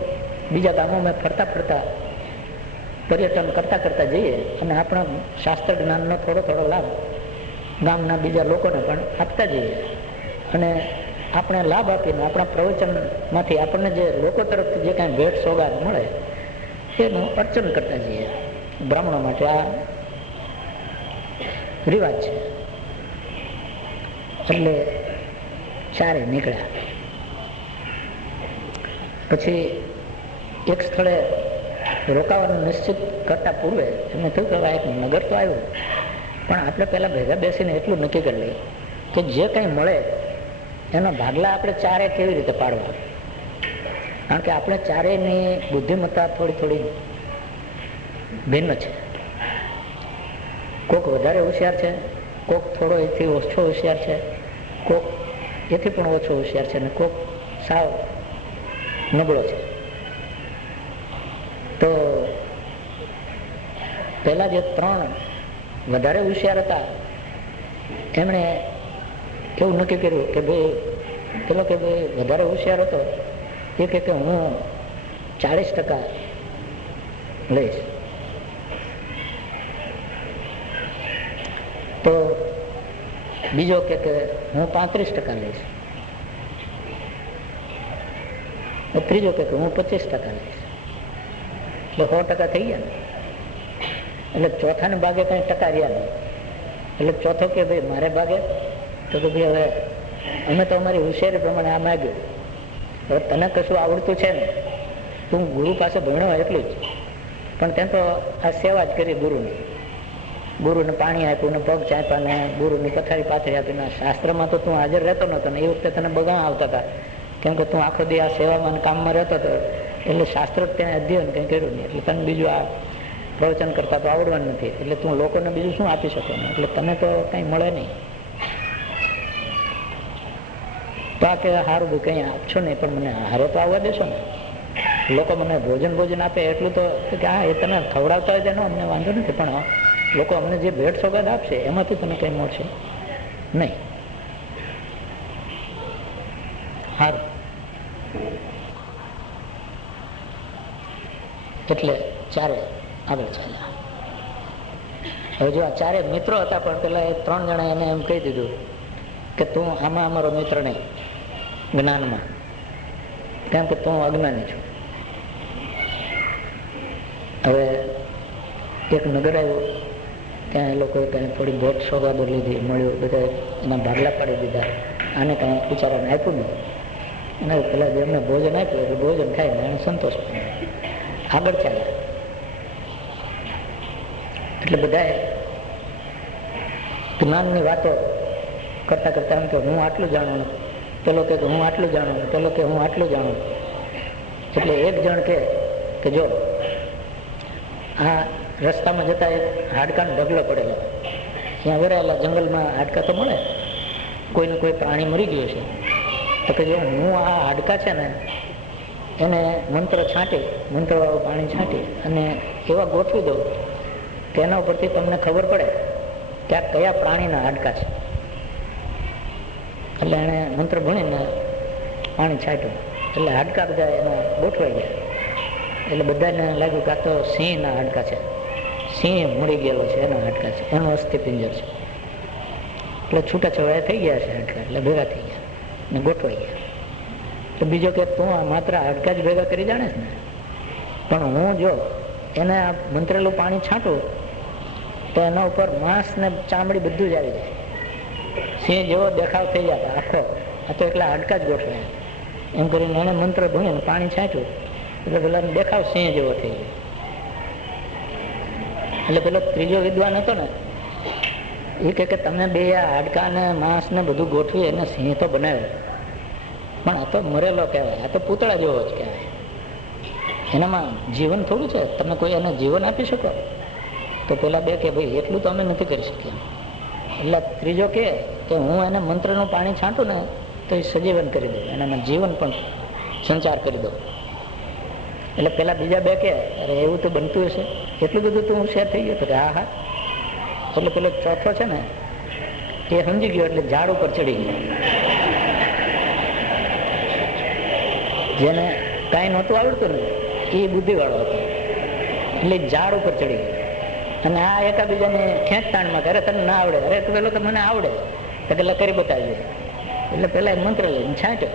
બીજા ગામોમાં ફરતા ફરતા પર્યટન કરતા જઈએ અને આપણા શાસ્ત્ર જ્ઞાનનો થોડો લાભ ગામના બીજા લોકોને પણ આપતા જઈએ. અને આપણે લાભ આપીને આપણા પ્રવચનમાંથી આપણને જે લોકો તરફથી જે કાંઈ ભેટ સોગાદ મળે એનું અર્ચન કરતા જઈએ. બ્રાહ્મણો માટે આ રિવાજ છે. એટલે 4 નીકળ્યા. પછી એક સ્થળે રોકાવાનું નિશ્ચિત કરતા પૂર્વે એમને થયું કે એક નગર તો આવ્યું, પણ આપણે પહેલા ભેગા બેસીને એટલું નક્કી કરી લઈએ કે જે કંઈ મળે એના ભાગલા આપણે 4 કેવી રીતે પાડવા. કારણ કે આપણે 4ની બુદ્ધિમત્તા થોડી ભિન્ન છે. કોક વધારે હોશિયાર છે, કોક થોડો એથી ઓછો હોશિયાર છે, કોક એથી પણ ઓછો હોશિયાર છે, અને કોક સાવ નબળો છે. તો પેલા જે 3 વધારે હોશિયાર હતા એમણે એવું નક્કી કર્યું કે ભાઈ વધારે હોશિયાર હતો એ કે હું 40% લઈશ. તો બીજો કે હું 35% લઈશ. ત્રીજો કે હું 25% લઈશ. એટલે 100% થઈ ગયા ને. એટલે ચોથાને ભાગે કઈ ટકા રહ્યા નહીં. એટલે ચોથો કે ભાઈ મારે ભાગે તો ભાઈ હવે અમે તો અમારી હોશિયારી પ્રમાણે આ માગ્યું. હવે તને કશું આવડતું છે ને, તું ગુરુ પાસે ભણ્યો એટલું જ, પણ ત્યાં તો આ સેવા જ કરી ગુરુની. ગુરુને પાણી આપ્યું ને પગ ચાંપ્યા ને ગુરુની પથારી પાથરી આપીને. શાસ્ત્રમાં તો તું હાજર રહેતો નતો ને એ વખતે તને બગામ આવતા હતા, કેમ કે તું આખો દી આ સેવામાં કામમાં રહેતો હતો. એટલે શાસ્ત્ર ત્યાં અધ્યયન કંઈ કર્યું નહીં. એટલે તને બીજું આ પ્રવચન કરતા તો આવડવાનું નથી. એટલે તું લોકોને બીજું શું આપી શકો ને, એટલે તને તો કંઈ મળે નહીં. તો આ કે સારું ભાઈ કંઈ આપશો નહીં, પણ મને હારે તો આવવા દેશો ને. લોકો મને ભોજન આપે એટલું તો કે હા એ તને ખવડાવતા હોય તેનો અમને વાંધો નથી, પણ લોકો અમને જે ભેટ સોગાદ આપશે એમાંથી તને કંઈ મળશે નહીં. સારું. એટલે ચારે આગળ ચાલ્યા. હવે જો આ ચારે મિત્રો હતા, પણ પેલા એ 3 જણા એને એમ કહી દીધું કે તું આમાં અમારો મિત્ર નહીં, જ્ઞાનમાં, કેમ કે તું અજ્ઞાની છું. હવે એક નગર આવ્યું, ત્યાં એ લોકોએ કંઈ થોડી ભેટ સોગાદો લીધી, મળ્યું, બધા એના ભાગલા પાડી દીધા. આને કંઈ બિચારાને આપ્યું નહીં. અને પેલા જેમને ભોજન આપ્યું એટલે ભોજન ખાઈને એને સંતોષ આગળ ચાલ્યા. એટલે બધાએ જ્ઞાનની વાતો કરતા કરતા એમ કે હું આટલું જાણું, પેલો કે હું આટલું જાણું, પેલો કે હું આટલું જાણું. એટલે એક જણ કે જો આ રસ્તામાં જતા એક હાડકાનો ઢગલો પડેલો, ત્યાં વેરાયેલા જંગલમાં હાડકા તો મળે, કોઈને કોઈ પ્રાણી મરી ગયું છે, તો કે જો હું આ હાડકા છે ને એને મંત્રવાળું પાણી છાંટી અને એવા ગોઠવી દઉં કે એના ઉપરથી તમને ખબર પડે કે આ કયા પ્રાણીના હાડકા છે. એટલે એને મંત્ર ભણીને પાણી છાંટ્યું, એટલે હાડકા બધા એના ગોઠવાઈ ગયા. એટલે બધાને લાગ્યું કે આ તો સિંહના હાડકા છે, સિંહ મળી ગયેલો છે એના હાડકા છે, એનો અસ્થિપિંજર છે. એટલે છૂટાછવાયા થઈ ગયા છે હાડકા, એટલે ભેગા થઈ ગયા ને ગોઠવાઈ ગયા. તો બીજો કે તું આ માત્ર હાડકા જ ભેગા કરી જાણે ને, પણ હું જો એને આ મંત્રેલું પાણી છાંટું તો એના ઉપર માંસ ને ચામડી બધું જ આવી જાય, સિંહ જેવો દેખાવ થઈ જાય આખો. આ તો એટલા હાડકા જ ગોઠવાય. એમ કરીને એને મંત્ર ભણીને પાણી છાંટ્યું એટલે પેલા દેખાવ સિંહ જેવો થઈ ગયો. એટલે પેલો ત્રીજો વિદ્વાન હતો ને એ કે તમે બે આ હાડકા ને માંસ ને બધું ગોઠવી એને સિંહ તો બનાવે, પણ આ તો મરેલો કહેવાય, આ તો પૂતળા જેવો જ કહેવાય. એનામાં જીવન થોડું છે, તમે કોઈ એને જીવન આપી શકો? તો પેલા બે કે ભાઈ એટલું તો અમે નથી કરી શકીએ. એટલે ત્રીજો કે હું એને મંત્રનું પાણી છાંટું ને તો એ સજીવન કરી દઉં, એનામાં જીવન પણ સંચાર કરી દઉં. એટલે પેલા બીજા બે કે અરે એવું તો બનતું હશે, એટલું બધું તું શેર થઈ ગયો? તો કે હા. એટલે પેલો ચોથો છે ને એ સમજી ગયો, એટલે ઝાડ ઉપર ચડી ગયો. જેને કાંઈ નહોતું આવડતું ને એ બુદ્ધિ વાળો હતો, એટલે ઝાડ ઉપર ચડી ગયો. અને આ એકાબીજાને ખેંચતાણમાં અરે તને ના આવડે, અરે પેલો તો મને આવડે, તો પેલા કરી બતાવજો. એટલે પેલા મંત્ર લઈને છાંટ્યો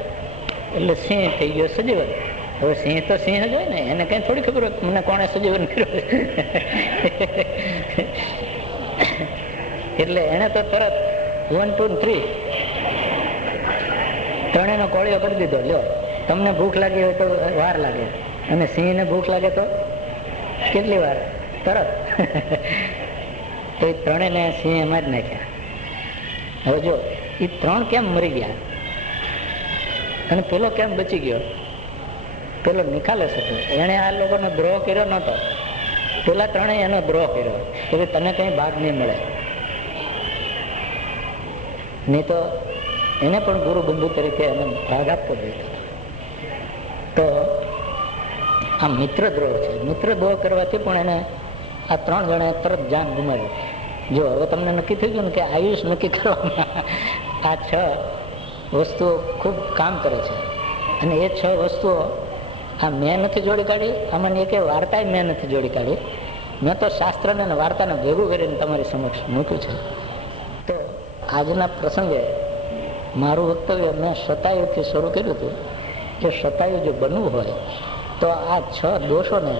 એટલે સિંહ થઈ ગયો સજીવન. હવે સિંહ તો સિંહ જ હોય ને, એને કઈ થોડી ખબર હોય મને કોણે સજીવન કર્યો. એટલે એને તો તરત 1 2 3 ત્રણેયનો કોળિયો કરી દીધો. લ્યો, તમને ભૂખ લાગી હોય તો વાર લાગે, અને સિંહને ભૂખ લાગે તો કેટલી વાર? તરત. તો એ ત્રણેયને સિંહ એમાં જ નાખ્યા. હવે જો એ 3 કેમ મરી ગયા અને પેલો કેમ બચી ગયો? પેલો નિખાલસ હતો, એને આ લોકોનો દ્રોહ કર્યો નતો. પેલા 3 એનો દ્રોહ કર્યો કે તને કઈ ભાગ નહીં મળે. નહીં તો એને પણ ગુરુ બંધુ તરીકે એને ભાગ આપવો જોઈએ. તો આ મિત્ર દ્રોહ છે. મિત્ર દ્રોહ કરવાથી પણ એને આ 3 જણાએ તરત જાન ગુમાવી. જો હવે તમને નક્કી થઈ ગયું ને કે આયુષ નક્કી કરવામાં આ 6 વસ્તુઓ ખૂબ કામ કરે છે. અને એ 6 વસ્તુઓ આ મેં નથી જોડી કાઢી, આમાંની એક વાર્તા મેં નથી જોડી કાઢી. મેં તો શાસ્ત્રને અને વાર્તાને ભેગું કરીને તમારી સમક્ષ મૂક્યું છે. તો આજના પ્રસંગે મારું વક્તવ્ય મેં શતાયુથી શરૂ કર્યું હતું કે શતાયુ જો બનવું હોય તો આ 6 દોષોને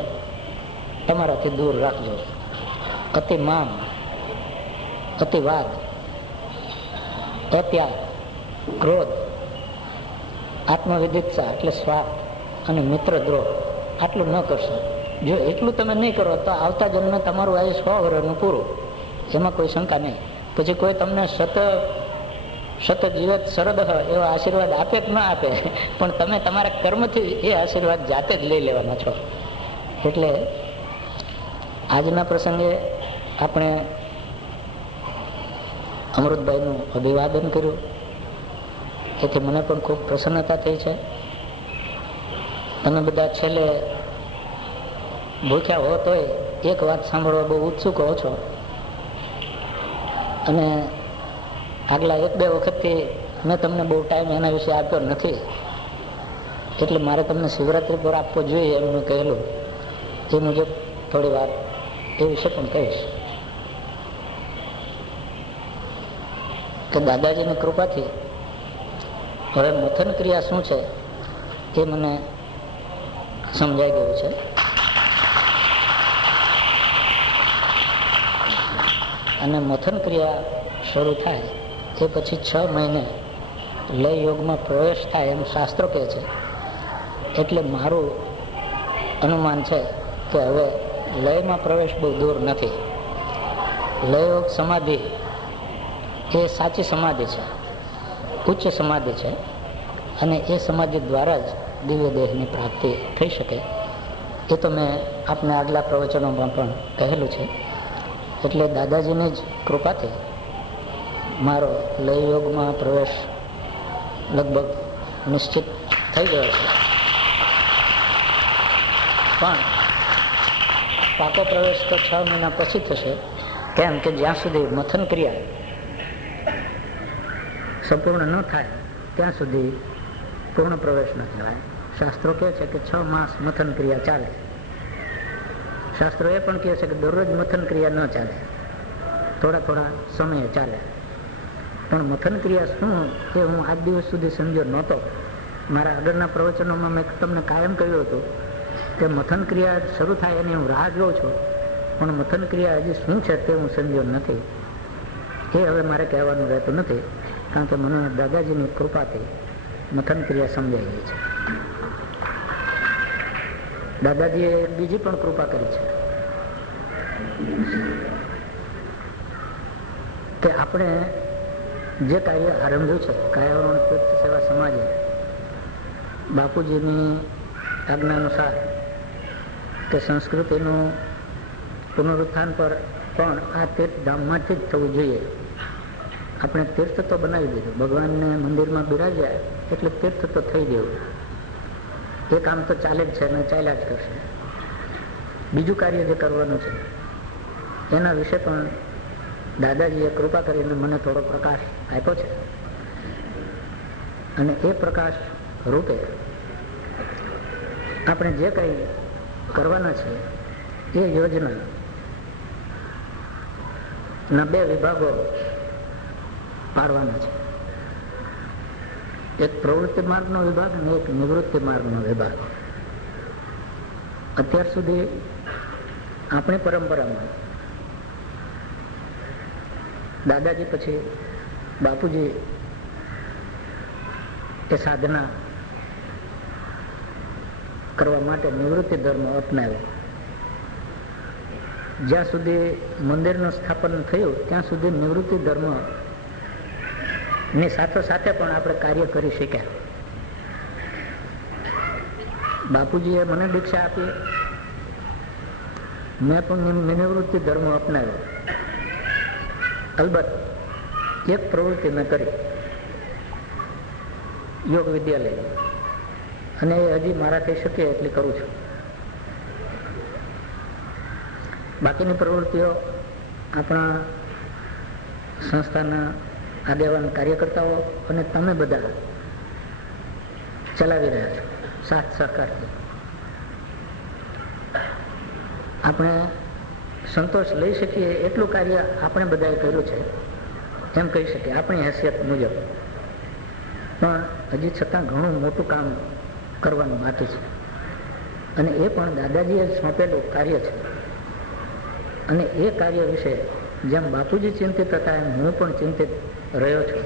તમારાથી દૂર રાખજો. અતિમાન, અતિવાદ, અત્યાગ, ક્રોધ, આત્મવિદિત્સા એટલે સ્વાર્થ અને મિત્રદ્રોહ આટલું ન કરશો. જો એટલું તમે નહીં કરો તો આવતા જન્મે તમારું આયુષ 100 વર્ષનું પૂરું, એમાં કોઈ શંકા નહીં. પછી કોઈ તમને સત જીવત શરદ એવા આશીર્વાદ આપે કે ના આપે, પણ તમે તમારા કર્મથી એ આશીર્વાદ જાતે જ લઈ લેવાના છો. એટલે આજના પ્રસંગે આપણે અમૃતભાઈનું અભિવાદન કર્યું, તેથી મને પણ ખૂબ પ્રસન્નતા થઈ છે. તમે બધા છેલ્લે ભૂખ્યા હો તોય એક વાત સાંભળવા બહુ ઉત્સુક હો છો, અને આગલા 1-2 વખતથી મેં તમને બહુ ટાઈમ એના વિશે આપ્યો નથી, એટલે મારે તમને શિવરાત્રિ પર આપવો જોઈએ એમ મેં કહેલું. એ મુજબ થોડી વાત એ વિશે પણ કહીશ કે દાદાજીની કૃપાથી હવે મથન ક્રિયા શું છે એ મને સમજાઈ ગયું છે. અને મથન ક્રિયા શરૂ થાય એ પછી 6 મહિને લય યોગમાં પ્રવેશ થાય એમ શાસ્ત્રો કહે છે. એટલે મારું અનુમાન છે કે હવે લયમાં પ્રવેશ બહુ દૂર નથી. લય યોગ સમાધિ એ સાચી સમાધિ છે, ઉચ્ચ સમાધિ છે, અને એ સમાધિ દ્વારા જ દિવ્ય દેહની પ્રાપ્તિ થઈ શકે. એ તો મેં આપને આગલા પ્રવચનોમાં પણ કહેલું છે. એટલે દાદાજીની જ કૃપાથી મારો લય યોગમાં પ્રવેશ લગભગ નિશ્ચિત થઈ ગયો છે. પણ પાકો પ્રવેશ તો 6 મહિના પછી થશે, કેમ કે જ્યાં સુધી મથન ક્રિયા સંપૂર્ણ ન થાય ત્યાં સુધી પૂર્ણ પ્રવેશ ન કહેવાય. શાસ્ત્રો કહે છે કે 6 માસ મથન ક્રિયા ચાલે. શાસ્ત્રો એ પણ કહે છે કે દરરોજ મથન ક્રિયા ન ચાલે, થોડા થોડા સમયે ચાલે. પણ મથન ક્રિયા શું એ હું આજ દિવસ સુધી સમજ્યો નહોતો. મારા આગળના પ્રવચનોમાં મેં તમને કાયમ કહ્યું હતું કે મથન ક્રિયા શરૂ થાય એની હું રાહ જોઉં છું, પણ મથન ક્રિયા હજી શું છે તે હું સમજ્યો નથી. એ હવે મારે કહેવાનું રહેતું નથી, કારણ કે મને દાદાજીની કૃપાથી મથન ક્રિયા સમજાઈ ગઈ છે. દાદાજીએ બીજી પણ કૃપા કરી છે કે આપણે જે કાર્ય આરંભ્યું છે કાયાવરણ તીર્થ સેવા સમાજે બાપુજીની આજ્ઞા અનુસાર કે સંસ્કૃતિનું પુનરુત્થાન પર પણ આ તીર્થધામમાંથી જ થવું જોઈએ. આપણે તીર્થ તો બનાવી દીધું, ભગવાનને મંદિરમાં બિરાજ્યા એટલે તીર્થ તો થઈ ગયું. એ કામ તો ચાલે જ છે અને ચાલ્યા જ કરશે. બીજું કાર્ય જે કરવાનું છે એના વિશે પણ દાદાજીએ કૃપા કરીને મને થોડો પ્રકાશ આપ્યો છે, અને એ પ્રકાશ રૂપે આપણે જે કંઈ કરવાના છે એ યોજના ના 2 વિભાગો પાડવાના છે. એક પ્રવૃત્તિ માર્ગનો વિભાગ અને એક નિવૃત્તિ માર્ગનો વિભાગ. અત્યાર સુધી આપણી પરંપરામાં દાદાજી પછી બાપુજી એ સાધના કરવા માટે નિવૃત્તિ ધર્મ અપનાવ્યો. જ્યાં સુધી મંદિરનું સ્થાપન થયું ત્યાં સુધી નિવૃત્તિ ધર્મ ની સાથે સાથે પણ આપણે કાર્ય કરી શક્યા. બાપુજીએ મને દીક્ષા આપી, મેં પણ નિવૃત્તિ ધર્મ અપનાવ્યો. અલબત્ત એક પ્રવૃત્તિ મેં કરી, યોગ વિદ્યાલય, અને એ હજી મારાથી શક્ય એટલી કરું છું. બાકીની પ્રવૃત્તિઓ આપણા સંસ્થાના આગેવાન કાર્યકર્તાઓ અને તમે બધા ચલાવી રહ્યા છો સાથ સહકારથી. આપણે સંતોષ લઈ શકીએ એટલું કાર્ય આપણે બધાએ કર્યું છે એમ કહી શકીએ આપણી હેસિયત મુજબ. પણ હજી છતાં ઘણું મોટું કામ કરવાનું બાકી છે, અને એ પણ દાદાજીએ સોંપેલું કાર્ય છે. અને એ કાર્ય વિશે જેમ બાપુજી ચિંતિત હતા એમ હું પણ ચિંતિત રહ્યો છું.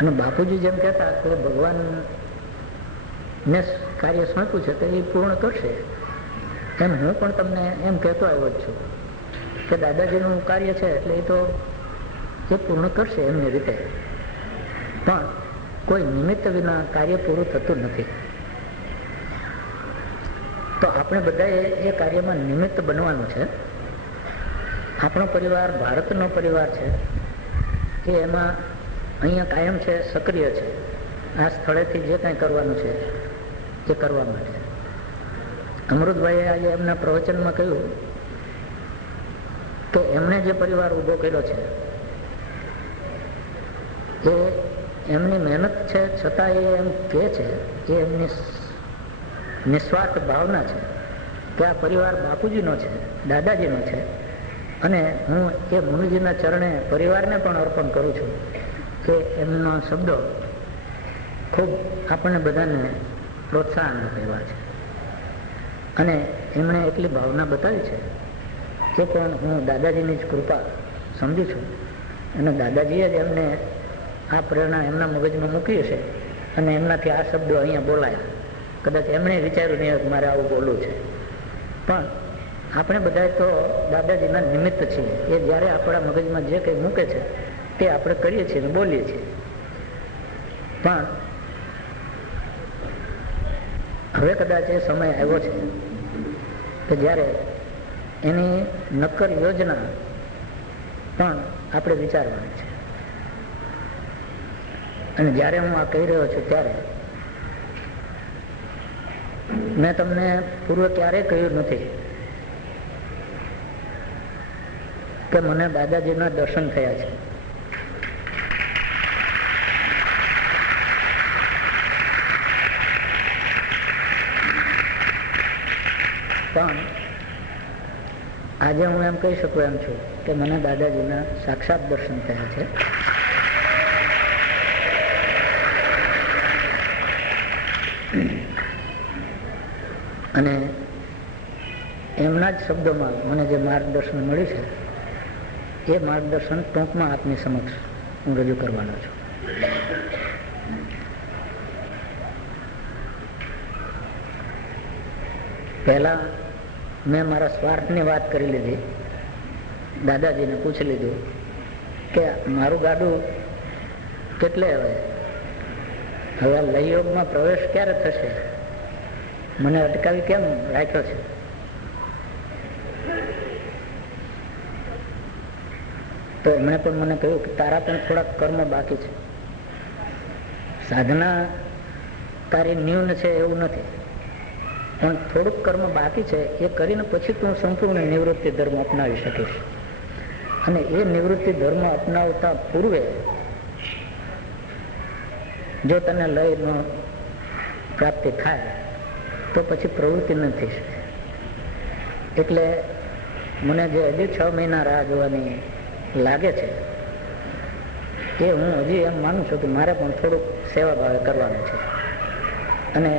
અને બાપુજી જેમ કહેતા કે ભગવાનને કાર્ય સોંપ્યું છે તો એ પૂર્ણ કરશે, એમ હું પણ તમને એમ કહેતો આવ્યો જ છું કે દાદાજીનું કાર્ય છે એટલે એ તો એ પૂર્ણ કરશે એમની રીતે. પણ કોઈ નિમિત્ત વિના કાર્ય પૂરું થતું નથી. તો આપણે બધાએ એ કાર્યમાં નિમિત્ત બનવાનું છે. આપણો પરિવાર ભારતનો પરિવાર છે કે એમાં અહીંયા કાયમ છે, સક્રિય છે. આ સ્થળેથી જે કંઈ કરવાનું છે એ કરવા માટે. અમૃતભાઈએ આજે એમના પ્રવચનમાં કહ્યું કે એમણે જે પરિવાર ઊભો કર્યો છે એ એમની મહેનત છે, છતાં એ એમ કહે છે એ એમની નિસ્વાર્થ ભાવના છે કે આ પરિવાર બાપુજીનો છે, દાદાજીનો છે. અને હું એ મુનિજીના ચરણે પરિવારને પણ અર્પણ કરું છું કે એમનો શબ્દો ખૂબ આપણને બધાને પ્રોત્સાહન આપ્યા છે. અને એમણે એટલી ભાવના બતાવી છે કે પણ હું દાદાજીની જ કૃપા સમજુ છું. અને દાદાજીએ જ એમને આ પ્રેરણા એમના મગજમાં મૂકી હશે અને એમનાથી આ શબ્દો અહીંયા બોલાયા. કદાચ એમણે વિચાર્યું નહીં કે મારે આવું બોલવું છે. પણ આપણે બધા તો દાદાજીના નિમિત્ત છીએ. એ જ્યારે આપણા મગજમાં જે કંઈ મૂકે છે તે આપણે કરીએ છીએ અને બોલીએ છીએ. પણ હવે કદાચ એ સમય આવ્યો છે કે જ્યારે એની નક્કર યોજના પણ આપણે વિચારવાની છે. અને જ્યારે હું આ કહી રહ્યો છું ત્યારે મેં તમને પૂર્વે ક્યારેય કહ્યું નથી કે મને દાદાજીના દર્શન થયા છે. પણ આજે હું એમ કહી શકું એમ છું કે મને દાદાજીના સાક્ષાત દર્શન થયા છે. અને એમના જ શબ્દોમાં મને જે માર્ગદર્શન મળ્યું છે એ માર્ગદર્શન ટૂંકમાં આપની સમક્ષ હું રજૂ કરવાનો છું. પહેલા મેં મારા સ્વાર્થની વાત કરી લીધી. દાદાજીને પૂછી લીધું કે મારું ગાડું કેટલે હવે લયયોગમાં પ્રવેશ ક્યારે થશે, મને અટકાવી કેમ રાખ્યો છે. તો એમણે પણ મને કહ્યું કે તારા પણ થોડાક કર્મ બાકી છે. સાધના તારી ન્યૂન છે એવું નથી, પણ થોડુંક કર્મ બાકી છે. એ કરીને પછી તું સંપૂર્ણ નિવૃત્તિ ધર્મ અપનાવી શકીશ. અને એ નિવૃત્તિ ધર્મ અપનાવતા પૂર્વે જો તને લયનો પ્રાપ્તિ થાય તો પછી પ્રવૃત્તિ ન થઈ શકે. એટલે મને જે હજી 6 મહિના રાહ જોવાની લાગે છે એ હું હજી એમ માનું છું કે મારે પણ થોડુંક સેવા ભાવે કરવાનું છે. અને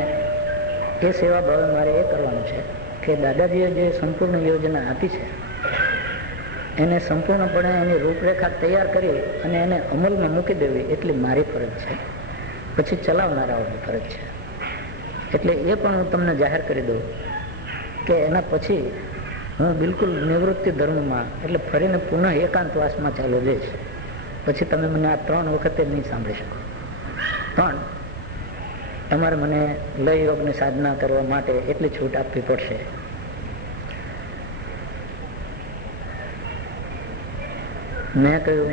એ સેવા ભાવે મારે એ કરવાનું છે કે દાદાજીએ જે સંપૂર્ણ યોજના આપી છે એને સંપૂર્ણપણે એની રૂપરેખા તૈયાર કરી અને એને અમલમાં મૂકી દેવી એટલી મારી ફરજ છે. પછી ચલાવનારાઓની ફરજ છે. એટલે એ પણ હું તમને જાહેર કરી દઉં કે એના પછી હું બિલકુલ નિવૃત્તિ ધર્મમાં એટલે ફરીને પુનઃ એકાંતવાસમાં ચાલુ જઈશ. પછી તમે મને આ 3 વખતે નહીં સાંભળી શકો. પણ તમારે મને લય યોગની સાધના કરવા માટે એટલી છૂટ આપવી પડશે. મેં કહ્યું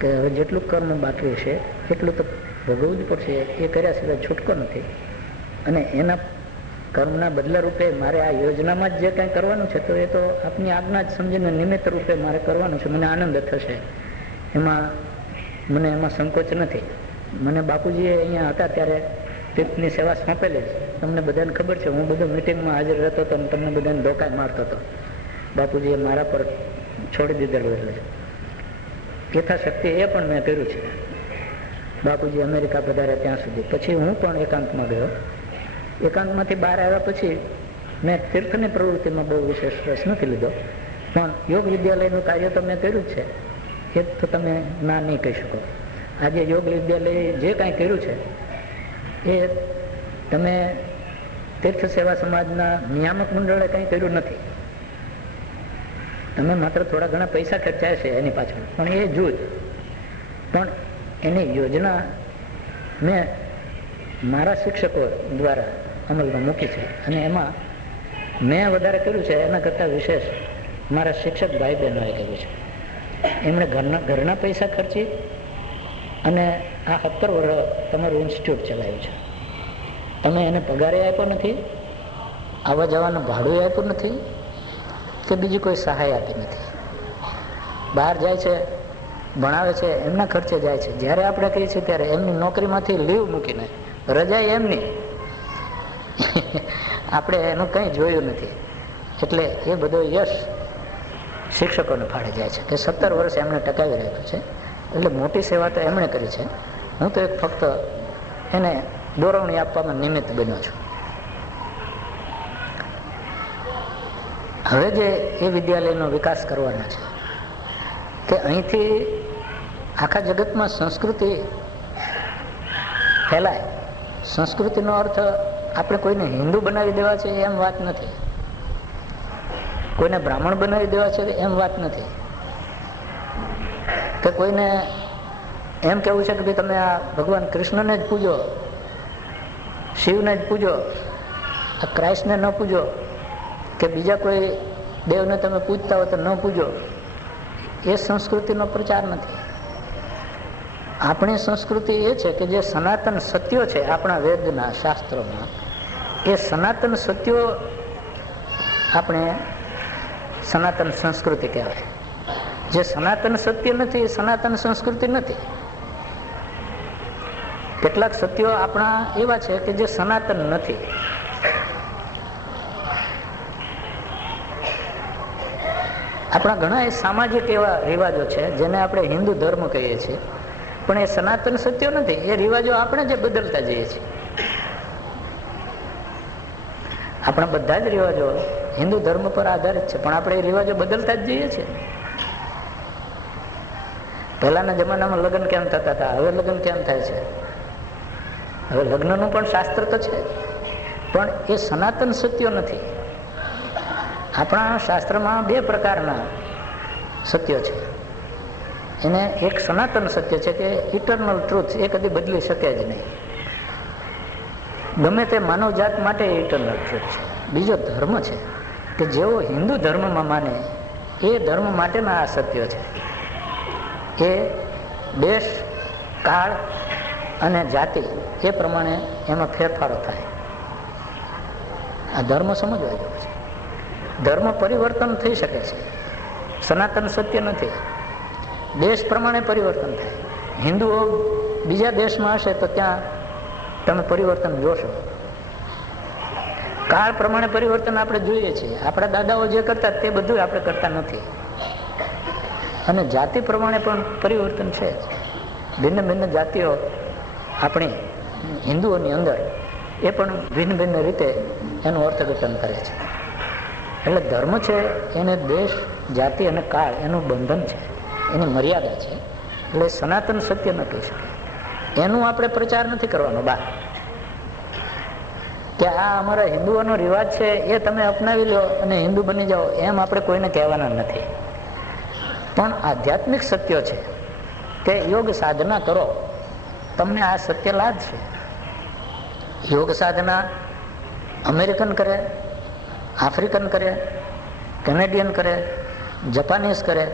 કે હવે જેટલું કર્મ બાકી હશે એટલું તો ભોગવવું જ પડશે. એ કર્યા સિવાય છૂટકો નથી. અને એના કર્મના બદલા રૂપે મારે આ યોજનામાં જ જે કંઈ કરવાનું છે તો એ તો આપની આજ્ઞા જ સમજીને નિમિત્ત રૂપે મારે કરવાનું છે. મને આનંદ થશે એમાં, મને એમાં સંકોચ નથી. મને બાપુજીએ અહીંયા હતા ત્યારે તીર્થની સેવા સોંપેલી છે. તમને બધાને ખબર છે, હું બધું મિટિંગમાં હાજર રહેતો હતો અને તમને બધાને ધોકા મારતો હતો. બાપુજીએ મારા પર છોડી દીધેલું એટલે યથાશક્તિ એ પણ મેં કર્યું છે. બાપુજી અમેરિકા પધાર્યા ત્યાં સુધી. પછી હું પણ એકાંતમાં ગયો. એકાંતમાંથી બહાર આવ્યા પછી મેં તીર્થની પ્રવૃત્તિમાં બહુ વિશેષ રસ નથી લીધો, પણ યોગ વિદ્યાલયનું કાર્ય તો મેં કર્યું જ છે. એ તો તમે ના નહીં કહી શકો. આજે યોગ વિદ્યાલયે જે કાંઈ કર્યું છે એ તમે તીર્થ સેવા સમાજના નિયામક મંડળે કંઈ કર્યું નથી. તમે માત્ર થોડા ઘણા પૈસા ખર્ચાય છે એની પાછળ, પણ એ જૂજ. પણ એની યોજના મેં મારા શિક્ષકો દ્વારા અમલમાં મૂકી છે, અને એમાં મેં વધારે કર્યું છે એના કરતાં વિશેષ મારા શિક્ષક ભાઈ બહેનોએ કર્યું છે. એમણે ઘરના પૈસા ખર્ચી અને આ 17 વર્ષ તમારું ઇન્સ્ટિટ્યૂટ ચલાવ્યું છે. તમે એને પગારે આપ્યો નથી, આવવા જવાનું ભાડું આપ્યું નથી, કે બીજી કોઈ સહાય આપી નથી. બહાર જાય છે, ભણાવે છે, એમના ખર્ચે જાય છે. જ્યારે આપણે કહીએ છીએ ત્યારે એમની નોકરીમાંથી લીવ મૂકીને, રજા એમની, આપણે એનું કંઈ જોયું નથી. એટલે એ બધો યશ શિક્ષકોને ફાળે જાય છે કે 17 વર્ષ એમણે ટકાવી રાખ્યું છે. એટલે મોટી સેવા તો એમણે કરી છે. હું તો એક ફક્ત એને દોરવણી આપવામાં નિમિત્ત બન્યો છું. હવે જે એ વિદ્યાલયનો વિકાસ કરવાનો છે કે અહીંથી આખા જગતમાં સંસ્કૃતિ ફેલાય. સંસ્કૃતિનો અર્થ આપણે કોઈને હિન્દુ બનાવી દેવા છે એમ વાત નથી, કોઈને બ્રાહ્મણ બનાવી દેવા છે એમ વાત નથી, કે કોઈને એમ કેવું છે કે ભાઈ તમે આ ભગવાન કૃષ્ણને જ પૂજો, શિવને જ પૂજો, આ ક્રાઇસ્ટને ન પૂજો, કે બીજા કોઈ દેવને તમે પૂજતા હો તો ન પૂજો. એ સંસ્કૃતિનો પ્રચાર નથી. આપણી સંસ્કૃતિ એ છે કે જે સનાતન સત્યો છે આપણા વેદના શાસ્ત્રોમાં, એ સનાતન સત્યો આપણે સનાતન સંસ્કૃતિ કહેવાય. જે સનાતન સત્ય નથી એ સનાતન સંસ્કૃતિ નથી. કેટલાક સત્યો આપણા એવા છે કે જે સનાતન નથી. આપણા ઘણા એ સામાજિક એવા રિવાજો છે જેને આપણે હિન્દુ ધર્મ કહીએ છીએ, પણ એ સનાતન સત્યો નથી. એ રિવાજો આપણે જે બદલતા જઈએ છીએ. આપણા બધા જ રિવાજો હિન્દુ ધર્મ પર આધારિત છે, પણ આપણે એ રિવાજો બદલતા જ જઈએ છીએ. પહેલાના જમાનામાં લગ્ન કેમ થતા હતા, હવે લગ્ન કેમ થાય છે? હવે લગ્નનું પણ શાસ્ત્ર તો છે, પણ એ સનાતન સત્યો નથી. આપણા શાસ્ત્રમાં 2 પ્રકારના સત્યો છે. એને એક સનાતન સત્ય છે કે ઇટરનલ ટ્રુથ, એ કદી બદલી શકે જ નહીં. ગમે તે માનવ જાત માટે ઇટરનલ ટ્રુથ છે. બીજો ધર્મ છે કે જેઓ હિન્દુ ધર્મમાં માને એ ધર્મ માટેના આ સત્યો છે. એ દેશ, કાળ અને જાતિ એ પ્રમાણે એમાં ફેરફારો થાય. આ ધર્મ સમજવા જેવો છે. ધર્મ પરિવર્તન થઈ શકે છે, સનાતન સત્ય નથી. દેશ પ્રમાણે પરિવર્તન થાય. હિન્દુઓ બીજા દેશમાં હશે તો ત્યાં તમે પરિવર્તન જોશો. કાળ પ્રમાણે પરિવર્તન આપણે જોઈએ છીએ. આપણા દાદાઓ જે કરતા તે બધું આપણે કરતા નથી. અને જાતિ પ્રમાણે પણ પરિવર્તન છે. ભિન્ન ભિન્ન જાતિઓ આપણી હિન્દુઓની અંદર એ પણ ભિન્ન ભિન્ન રીતે એનું અર્થઘટન કરે છે. એટલે ધર્મ છે એને દેશ, જાતિ અને કાળ એનું બંધન છે, એની મર્યાદા છે. એટલે સનાતન સત્ય ન કહી શકે. એનું આપણે પ્રચાર નથી કરવાનો બહાર કે આ અમારા હિન્દુઓનો રિવાજ છે એ તમે અપનાવી લો અને હિન્દુ બની જાઓ, એમ આપણે કોઈને કહેવાના નથી. પણ આધ્યાત્મિક સત્યો છે કે યોગ સાધના કરો, તમને આ સત્ય લાદશે. યોગ સાધના અમેરિકન કરે, આફ્રિકન કરે, કેનેડિયન કરે, જાપાનીઝ કરે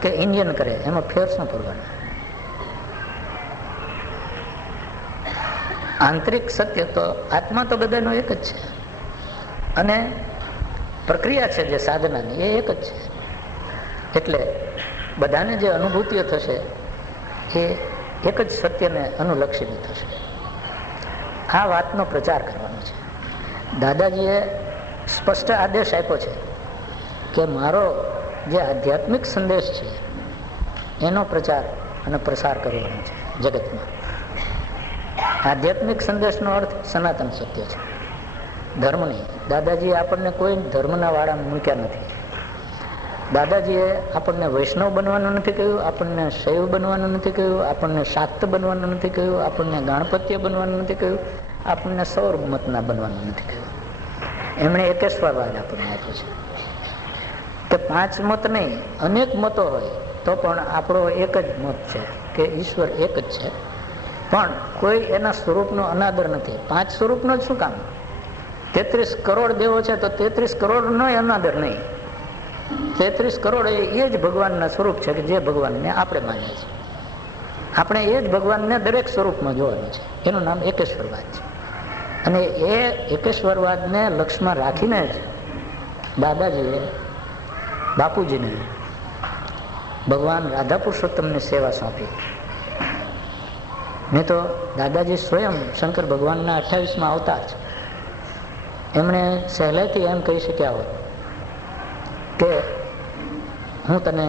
કે ઇન્ડિયન કરે, એમાં ફેર શું પડવાનો? આંતરિક સત્ય તો આત્મા તો બધાનો એક જ છે, અને પ્રક્રિયા છે જે સાધનાની એ એક જ છે. એટલે બધાને જે અનુભૂતિઓ થશે એ એક જ સત્યને અનુલક્ષીને થશે. આ વાતનો પ્રચાર કરવાનો છે. દાદાજીએ સ્પષ્ટ આદેશ આપ્યો છે કે મારો જે આધ્યાત્મિક સંદેશ છે એનો પ્રચાર અને પ્રસાર કરવાનો છે જગતમાં. આધ્યાત્મિક સંદેશનો અર્થ સનાતન સત્ય છે, ધર્મ નહીં. દાદાજીએ આપણને કોઈ ધર્મના વાળા મૂક્યા નથી. દાદાજીએ આપણને વૈષ્ણવ બનવાનું નથી કહ્યું, આપણને શૈવ બનવાનું નથી કહ્યું, આપણને શાક્ત બનવાનું નથી કહ્યું, આપણને ગાણપત્ય બનવાનું નથી કહ્યું, આપણને સૌર મતના બનવાનું નથી કહ્યું. એમણે એકેશ્વરવાદ આપણને આપ્યો છે કે 5 મત નહીં, અનેક મતો હોય તો પણ આપણો એક જ મત છે કે ઈશ્વર એક જ છે, પણ કોઈ એના સ્વરૂપનો અનાદર નથી. 5 સ્વરૂપનો જ શું કામ? 33 કરોડ દેવો છે તો 33 કરોડનો અનાદર નહીં. 33 કરોડ એ જ ભગવાનના સ્વરૂપ છે કે જે ભગવાનને આપણે માનીએ છીએ. આપણે એ જ ભગવાનને દરેક સ્વરૂપમાં જોવાનું છે. એનું નામ એકેશ્વરવાદ છે. અને એ એકેશ્વરવાદને લક્ષ્યમાં રાખીને જ દાદાજીએ બાપુજીને ભગવાન રાધા પુરુષોત્તમની સેવા સોંપી. નહીં તો દાદાજી સ્વયં શંકર ભગવાનના 28મા અવતાર છે. એમણે સહેલાઈથી એમ કહી શક્યા હોત કે હું તને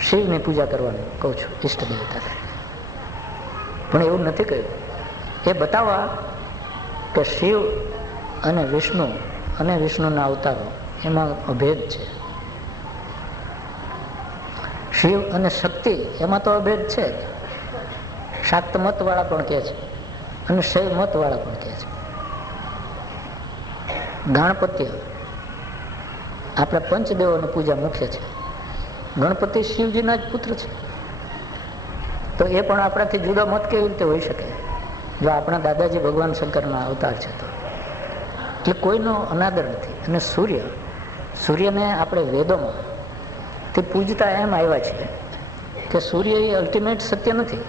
શિવની પૂજા કરવાનું કહું છું ઈષ્ટ દેવતા, પણ એવું નથી કહ્યું. એ બતાવવા કે શિવ અને વિષ્ણુના અવતારો એમાં અભેદ છે. શિવ અને શક્તિ એમાં તો અભેદ છે જ. શાક્ત મત વાળા પણ કહે છે અને શૈવ મત વાળા પણ કહે છે. ગાણપત્ય આપણા પંચદેવોની પૂજા મુખ્ય છે. ગણપતિ શિવજીના જ પુત્ર છે, તો એ પણ આપણાથી જુદો મત કેવી રીતે હોઈ શકે જો આપણા દાદાજી ભગવાન શંકરના અવતાર છે તો? એટલે કોઈનો અનાદર નથી. અને સૂર્યને આપણે વેદોમાં તે પૂજતા એમ આવ્યા છીએ કે સૂર્ય એ અલ્ટિમેટ સત્ય નથી.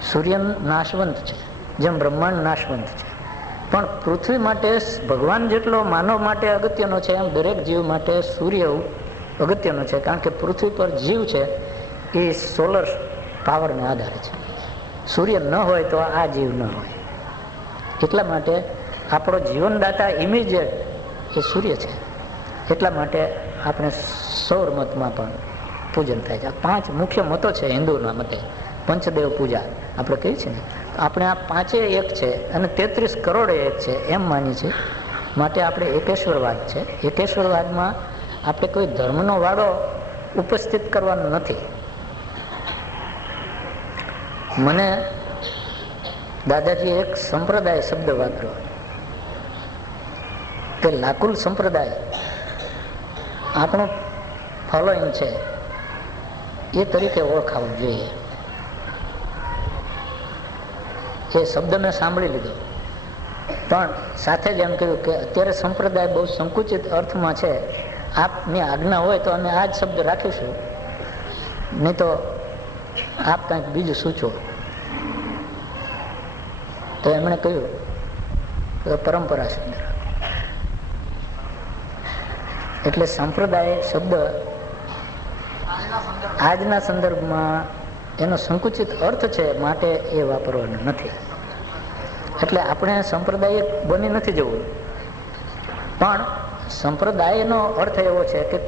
સૂર્ય નાશવંત છે, જેમ બ્રહ્માંડ નાશવંત છે, પણ પૃથ્વી માટે ભગવાન જેટલો માનવ માટે અગત્યનો છે એમ દરેક જીવ માટે સૂર્ય અગત્યનો છે. કારણ કે પૃથ્વી પર જીવ છે એ સોલર પાવરને આધારે છે. સૂર્ય ન હોય તો આ જીવ ન હોય. એટલા માટે આપણો જીવનદાતા ઇમિડિયેટ એ સૂર્ય છે. એટલા માટે આપણે સૌર મતમાં પણ પૂજન થાય છે. 5 મુખ્ય મતો છે હિન્દુના મતે. પંચદેવ પૂજા આપણે કહીએ છીએ ને, આપણે આ 5 એક છે અને 33 કરોડ એક છે એમ માની છે. માટે આપણે એકેશ્વરવાદ છે. એકેશ્વરવાદમાં આપણે કોઈ ધર્મનો વાડો ઉપસ્થિત કરવાનો નથી. મને દાદાજી એક સંપ્રદાય શબ્દ વાપર્યો કે લાકુલ સંપ્રદાય આપણું ફોલોઈંગ છે એ તરીકે ઓળખાવું જોઈએ. એ શબ્દ મેં સાંભળી લીધો, પણ સાથે જ એમ કહ્યું કે અત્યારે સંપ્રદાય બહુ સંકુચિત અર્થમાં છે. આપની આજ્ઞા હોય તો અમે આ જ શબ્દ રાખીશું, નહીં તો આપ કંઈક બીજું સૂચવો. તો એમણે કહ્યું કે પરંપરા શબ્દ. એટલે સંપ્રદાય શબ્દ આજના સંદર્ભમાં એનો સંકુચિત અર્થ છે, માટે એ વાપરવાનો નથી. એટલે આપણે સંપ્રદાય બની નથી જવું, પણ સંપ્રદાયનો અર્થ એવો છે કે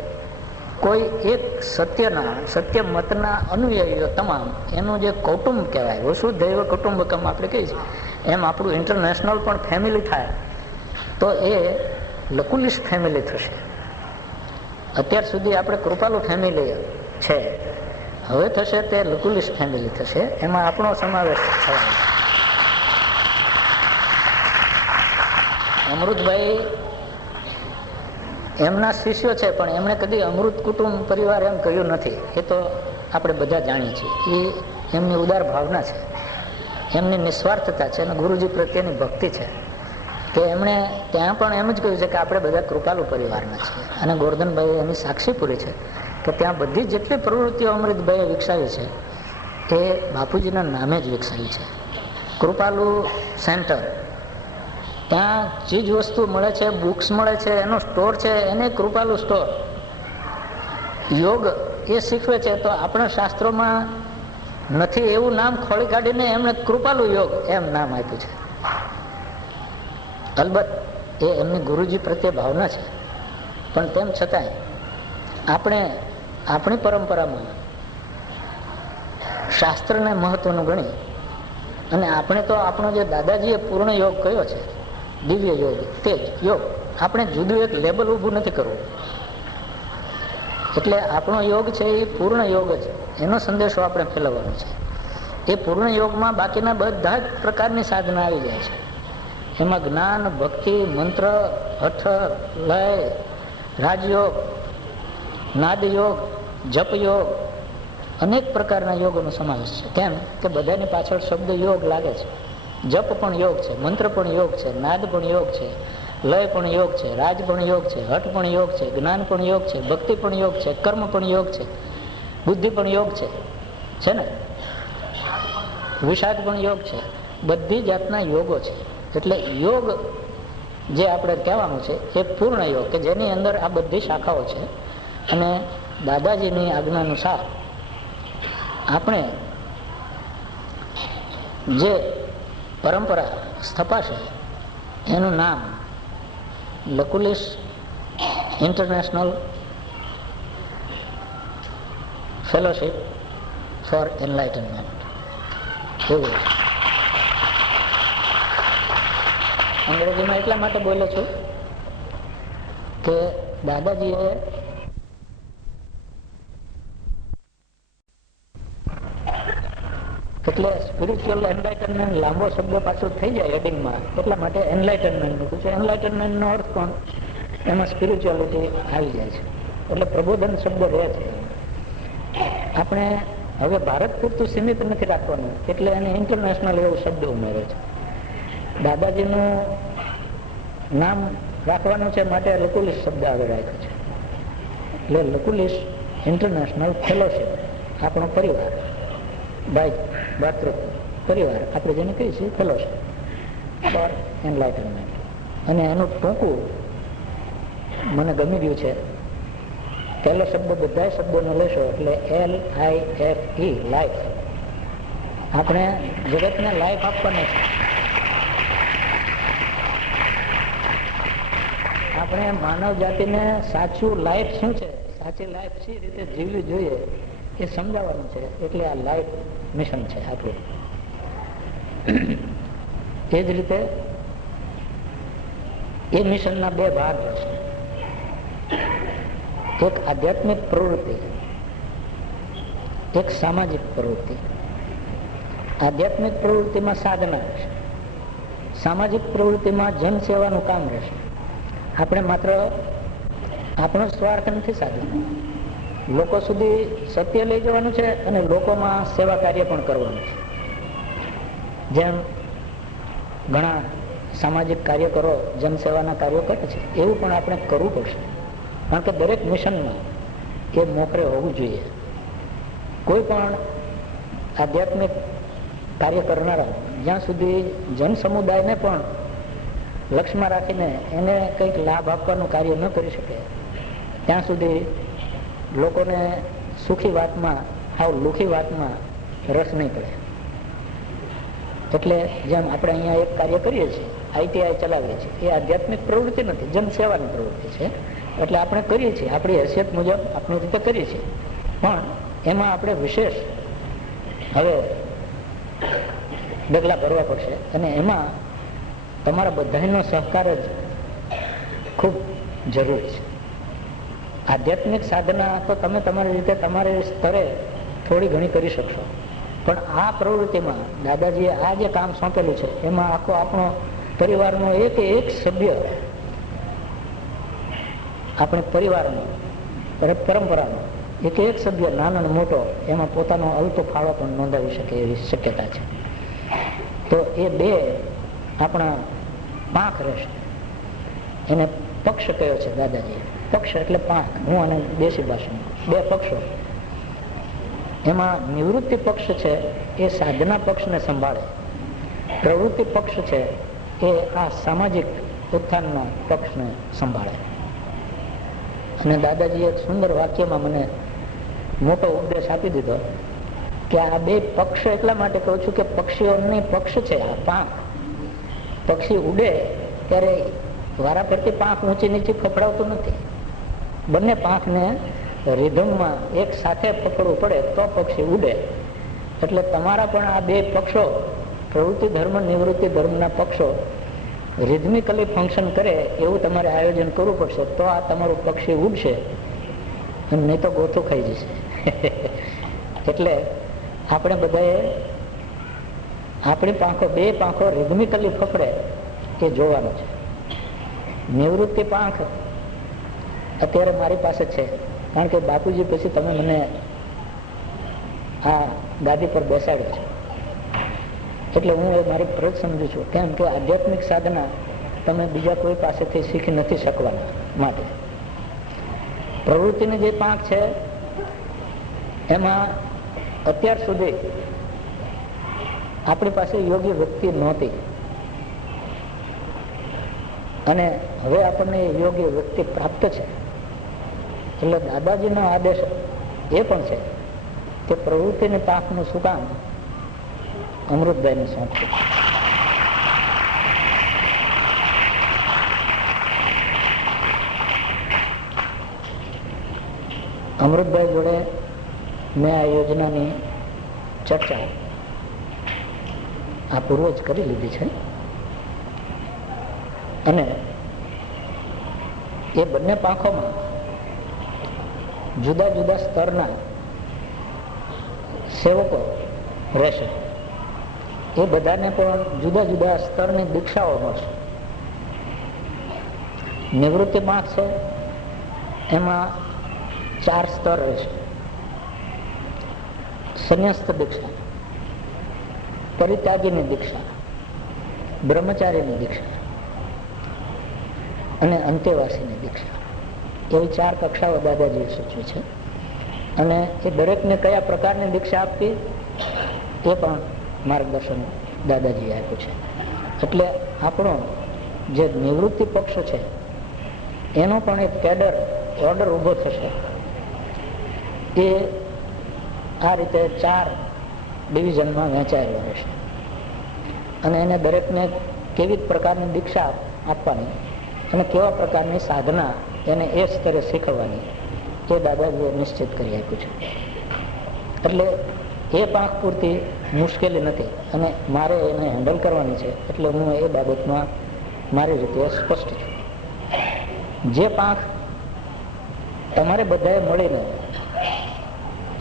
કોઈ એક સત્ય મતના અનુયાયીઓ તમામ એનું જે કૌટુંબ કહેવાય, વસુધૈવ કુટુંબકમ આપણે કહીએ છીએ, એમ આપણું ઇન્ટરનેશનલ પણ ફેમિલી થાય તો એ લકુલિશ ફેમિલી થશે. અત્યાર સુધી આપણે કૃપાલુ ફેમિલી છે, હવે થશે તે લકુલિશ ફેમિલી થશે. એમાં આપણો સમાવેશ થવાનો. અમૃતભાઈ એમના શિષ્યો છે, પણ એમણે કદી અમૃત કુટુંબ પરિવાર એમ કહ્યું નથી. એ તો આપણે બધા જાણીએ છીએ. એ એમની ઉદાર ભાવના છે, એમની નિસ્વાર્થતા છે અને ગુરુજી પ્રત્યેની ભક્તિ છે કે એમણે ત્યાં પણ એમ જ કહ્યું છે કે આપણે બધા કૃપાલુ પરિવારના છીએ. અને ગોરધનભાઈ એની સાક્ષી પૂરી છે કે ત્યાં બધી જેટલી પ્રવૃત્તિઓ અમૃતભાઈએ વિકસાવી છે એ બાપુજીના નામે જ વિકસાવી છે. કૃપાલુ સેન્ટર, ત્યાં ચીજ વસ્તુ મળે છે, બુક્સ મળે છે, એનો સ્ટોર છે, એને કૃપાલુ સ્ટોર. યોગ એ શીખવે છે તો આપણા શાસ્ત્રોમાં નથી એવું નામ ખોળી કાઢીને એમણે કૃપાલુ યોગ એમ નામ આપ્યું છે. અલબત્ત એ એમની ગુરુજી પ્રત્યે ભાવના છે, પણ તેમ છતાંય આપણે આપણી પરંપરામાં શાસ્ત્રને મહત્વનું ગણી અને આપણે તો આપણો જે દાદાજીએ પૂર્ણ યોગ કયો છે, દિવ્ય યોગ, તે જ યોગ, આપણે જુદું એક લેબલ ઊભું નથી કરવું. એટલે આપણો યોગ છે એ પૂર્ણ યોગ જ, એનો સંદેશો આપણે ફેલાવવાનો છે. એ પૂર્ણ યોગમાં બાકીના બધા જ પ્રકારની સાધના આવી જાય છે. એમાં જ્ઞાન, ભક્તિ, મંત્ર, હઠ, લય, રાજયોગ, નાદયોગ, જપયોગ, અનેક પ્રકારના યોગનો સમાવેશ છે. કેમ કે બધાની પાછળ શબ્દ યોગ લાગે છે. જપ પણ યોગ છે, મંત્ર પણ યોગ છે, નાદ પણ યોગ છે, લય પણ યોગ છે, રાજ પણ યોગ છે, હઠ પણ યોગ છે, જ્ઞાન પણ યોગ છે, ભક્તિ પણ યોગ છે, કર્મ પણ યોગ છે, બુદ્ધિ પણ યોગ છે ને, વિષાદ પણ યોગ છે. બધી જાતના યોગો છે. એટલે યોગ જે આપણે કહેવાનું છે એ પૂર્ણ યોગ, કે જેની અંદર આ બધી શાખાઓ છે. અને દાદાજીની આજ્ઞાનુસાર આપણે જે પરંપરા સ્થપાશે એનું નામ લકુલિશ ઇન્ટરનેશનલ ફેલોશિપ ફોર એનલાઇટનમેન્ટ એવું. અંગ્રેજીમાં એટલા માટે બોલું છું કે દાદાજીએ એટલે સ્પિરિચ્યુઅલ એનલાઇટનમેન્ટ લાંબો શબ્દ પાછો થઈ જાય હેડિંગમાં, એટલા માટે એનલાઇટનમેન્ટ મૂક્યું છે. એનલાઇટનમેન્ટનો અર્થ પણ એમાં સ્પિરિચ્યુઅલિટી આવી જાય છે, એટલે પ્રબોધન શબ્દ રહે છે. આપણે હવે ભારત પૂરતું સીમિત નથી રાખવાનું, એટલે એને ઇન્ટરનેશનલ એવો શબ્દ ઉમેરે છે. દાદાજીનું નામ રાખવાનું છે માટે લકુલિશ શબ્દ આગળ રાખ્યો છે. એટલે લકુલિશ ઇન્ટરનેશનલ ફેલોશિપ, આપણો પરિવાર, ભાઈ ભાતૃત્વ પરિવાર, આપણે જેને કહીએ છીએ ફેલોશિપ ફોર એનલાઇટનમેન્ટ. અને એનું ટૂંકું મને ગમી ગયું છે. પહેલો શબ્દ બધા શબ્દોનો લેશો એટલે LIFE, લાઈફ. આપણે જગતને લાઈફ આપવાની છે. આપણે માનવ જાતિને સાચું લાઈફ શું છે, સાચી લાઈફ શી રીતે જીવવી જોઈએ એ સમજાવવાનું છે. એટલે આ લાઈફ મિશન છે આપણું. એ જ રીતે એ મિશનના બે ભાગ છે. એક આધ્યાત્મિક પ્રવૃત્તિ, એક સામાજિક પ્રવૃત્તિ. આધ્યાત્મિક પ્રવૃત્તિમાં સાધના રહેશે, સામાજિક પ્રવૃત્તિમાં જન સેવાનું કામ રહેશે. આપણે માત્ર આપણો સ્વાર્થ નથી સાધવાનું, લોકો સુધી સત્ય લઈ જવાનું છે અને લોકોમાં સેવા કાર્ય પણ કરવાનું છે. જેમ ઘણા સામાજિક કાર્યકરો જનસેવાના કાર્યો કરે છે, એવું પણ આપણે કરવું પડશે. કારણ કે દરેક મિશનમાં એ મોખરે હોવું જોઈએ. કોઈ પણ આધ્યાત્મિક કાર્ય કરનારા જ્યાં સુધી જન સમુદાયને પણ લક્ષ્યમાં રાખીને એને કંઈક લાભ આપવાનું કાર્ય ન કરી શકે, ત્યાં સુધી લોકોને સુખી વાતમાં, હાવ લુખી વાતમાં રસ નહીં પડે. એટલે જેમ આપણે અહીંયા એક કાર્ય કરીએ છીએ, ITI ચલાવીએ છીએ, એ આધ્યાત્મિક પ્રવૃત્તિ નથી, જનસેવાની પ્રવૃત્તિ છે. એટલે આપણે કરીએ છીએ, આપણી હેસિયત મુજબ આપણી રીતે કરીએ છીએ, પણ એમાં આપણે વિશેષ હવે ડગલા ભરવા પડશે. અને એમાં તમારા બધાનો સહકાર જ ખૂબ જરૂરી છે. આધ્યાત્મિક સાધના તો તમે તમારી રીતે તમારી સ્તરે થોડી ઘણી કરી શકશો, પણ આ પ્રવૃત્તિમાં દાદાજીએ આ જે કામ સોંપેલું છે એમાં આખો આપણો પરિવારનો એક સભ્ય, આપણે પરિવારનો પરંપરાનો એક સભ્ય, નાનો અને મોટો, એમાં પોતાનો અલ્પ ફાળો પણ નોંધાવી શકે એવી શક્યતા છે. તો એ બે આપણા પાંખ રહેશે. એને પક્ષ કયો છે દાદાજીએ. પક્ષ એટલે પાંખ, હું અને દેશી ભાષામાં બે પક્ષો. એમાં નિવૃત્તિ પક્ષ છે એ સાધના પક્ષને સંભાળે, પ્રવૃત્તિ પક્ષ છે એ આ સામાજિક ઉત્થાનના પક્ષને સંભાળે. અને દાદાજીએ એક સુંદર વાક્યમાં મને મોટો ઉપદેશ આપી દીધો કે આ બે પક્ષ એટલા માટે કહું છું કે પક્ષીઓની પક્ષ છે આ પાંખ. પક્ષી ઉડે ત્યારે વારા ફરતી પાંખ ઊંચી નીચી ફફડાવતું નથી. બંને પાંખને રિધમમાં એક સાથે પકડવું પડે તો પક્ષી ઉડે. એટલે તમારા પણ આ બે પક્ષો, પ્રવૃત્તિ ધર્મ નિવૃત્તિ ધર્મના પક્ષો રિધમિકલી ફંક્શન કરે એવું તમારે આયોજન કરવું પડશે, તો આ તમારું પક્ષી ઉડશે, નહીં તો ગોથું ખાઈ જશે. એટલે આપણે બધાએ આપણી પાંખો, બે પાંખો રિધમિકલી ફફડે એ જોવાનું છે. નિવૃત્તિ પાંખ અત્યારે મારી પાસે છે, કારણ કે બાપુજી પછી તમે મને આ ગાદી પર બેસાડ્યો છે, એટલે હું એ મારી ફરજ સમજુ છું. કેમ કે આધ્યાત્મિક સાધના તમે બીજા કોઈ પાસેથી શીખી નથી શકવાના. માટે પ્રવૃત્તિની જે પાંખ છે એમાં અત્યાર સુધી આપણી પાસે યોગ્ય વ્યક્તિ નહોતી, અને હવે આપણને યોગ્ય વ્યક્તિ પ્રાપ્ત છે. એટલે દાદાજીનો આદેશ એ પણ છે કે પ્રવૃત્તિની પાંખનું શું કામ અમૃતભાઈને સોંપ્યું. અમૃતભાઈ જોડે મેં આ યોજનાની ચર્ચા આ પૂર્વ જ કરી લીધી છે, અને એ બંને પાંખોમાં જુદા જુદા સ્તરના સેવકો રહેશે. એ બધાને પણ જુદા જુદા સ્તરની દીક્ષાઓ મળશે. નિવૃત્તિ પાંખ છે એમાં 4 સ્તર રહેશે. સંન્યસ્ત દીક્ષા, પરિત્યાગીની દીક્ષા, બ્રહ્મચારીની દીક્ષા અને અંતેવાસીની દીક્ષા, એવી 4 કક્ષાઓ દાદાજીએ સૂચવી છે. અને એ દરેકને કયા પ્રકારની દીક્ષા આપવી એ પણ માર્ગદર્શન દાદાજીએ આપ્યું છે. એટલે આપણો જે નિવૃત્તિ પક્ષ છે એનો પણ એક કેડર ઓર્ડર ઊભો થશે. એ આ રીતે 4 ડિવિઝનમાં વહેંચાયેલો રહેશે, અને એને દરેકને કેવી પ્રકારની દીક્ષા આપવાની અને કેવા પ્રકારની સાધના એને એ સ્તરે શીખવવાની એ દાદાજીએ નિશ્ચિત કરી આપ્યું છે. એટલે એ પાંખ પૂરતી મુશ્કેલી નથી, અને મારે એને હેન્ડલ કરવાની છે. એટલે હું એ બાબતમાં મારી રીતે સ્પષ્ટ છું. જે પાંખ તમારે બધાએ મળીને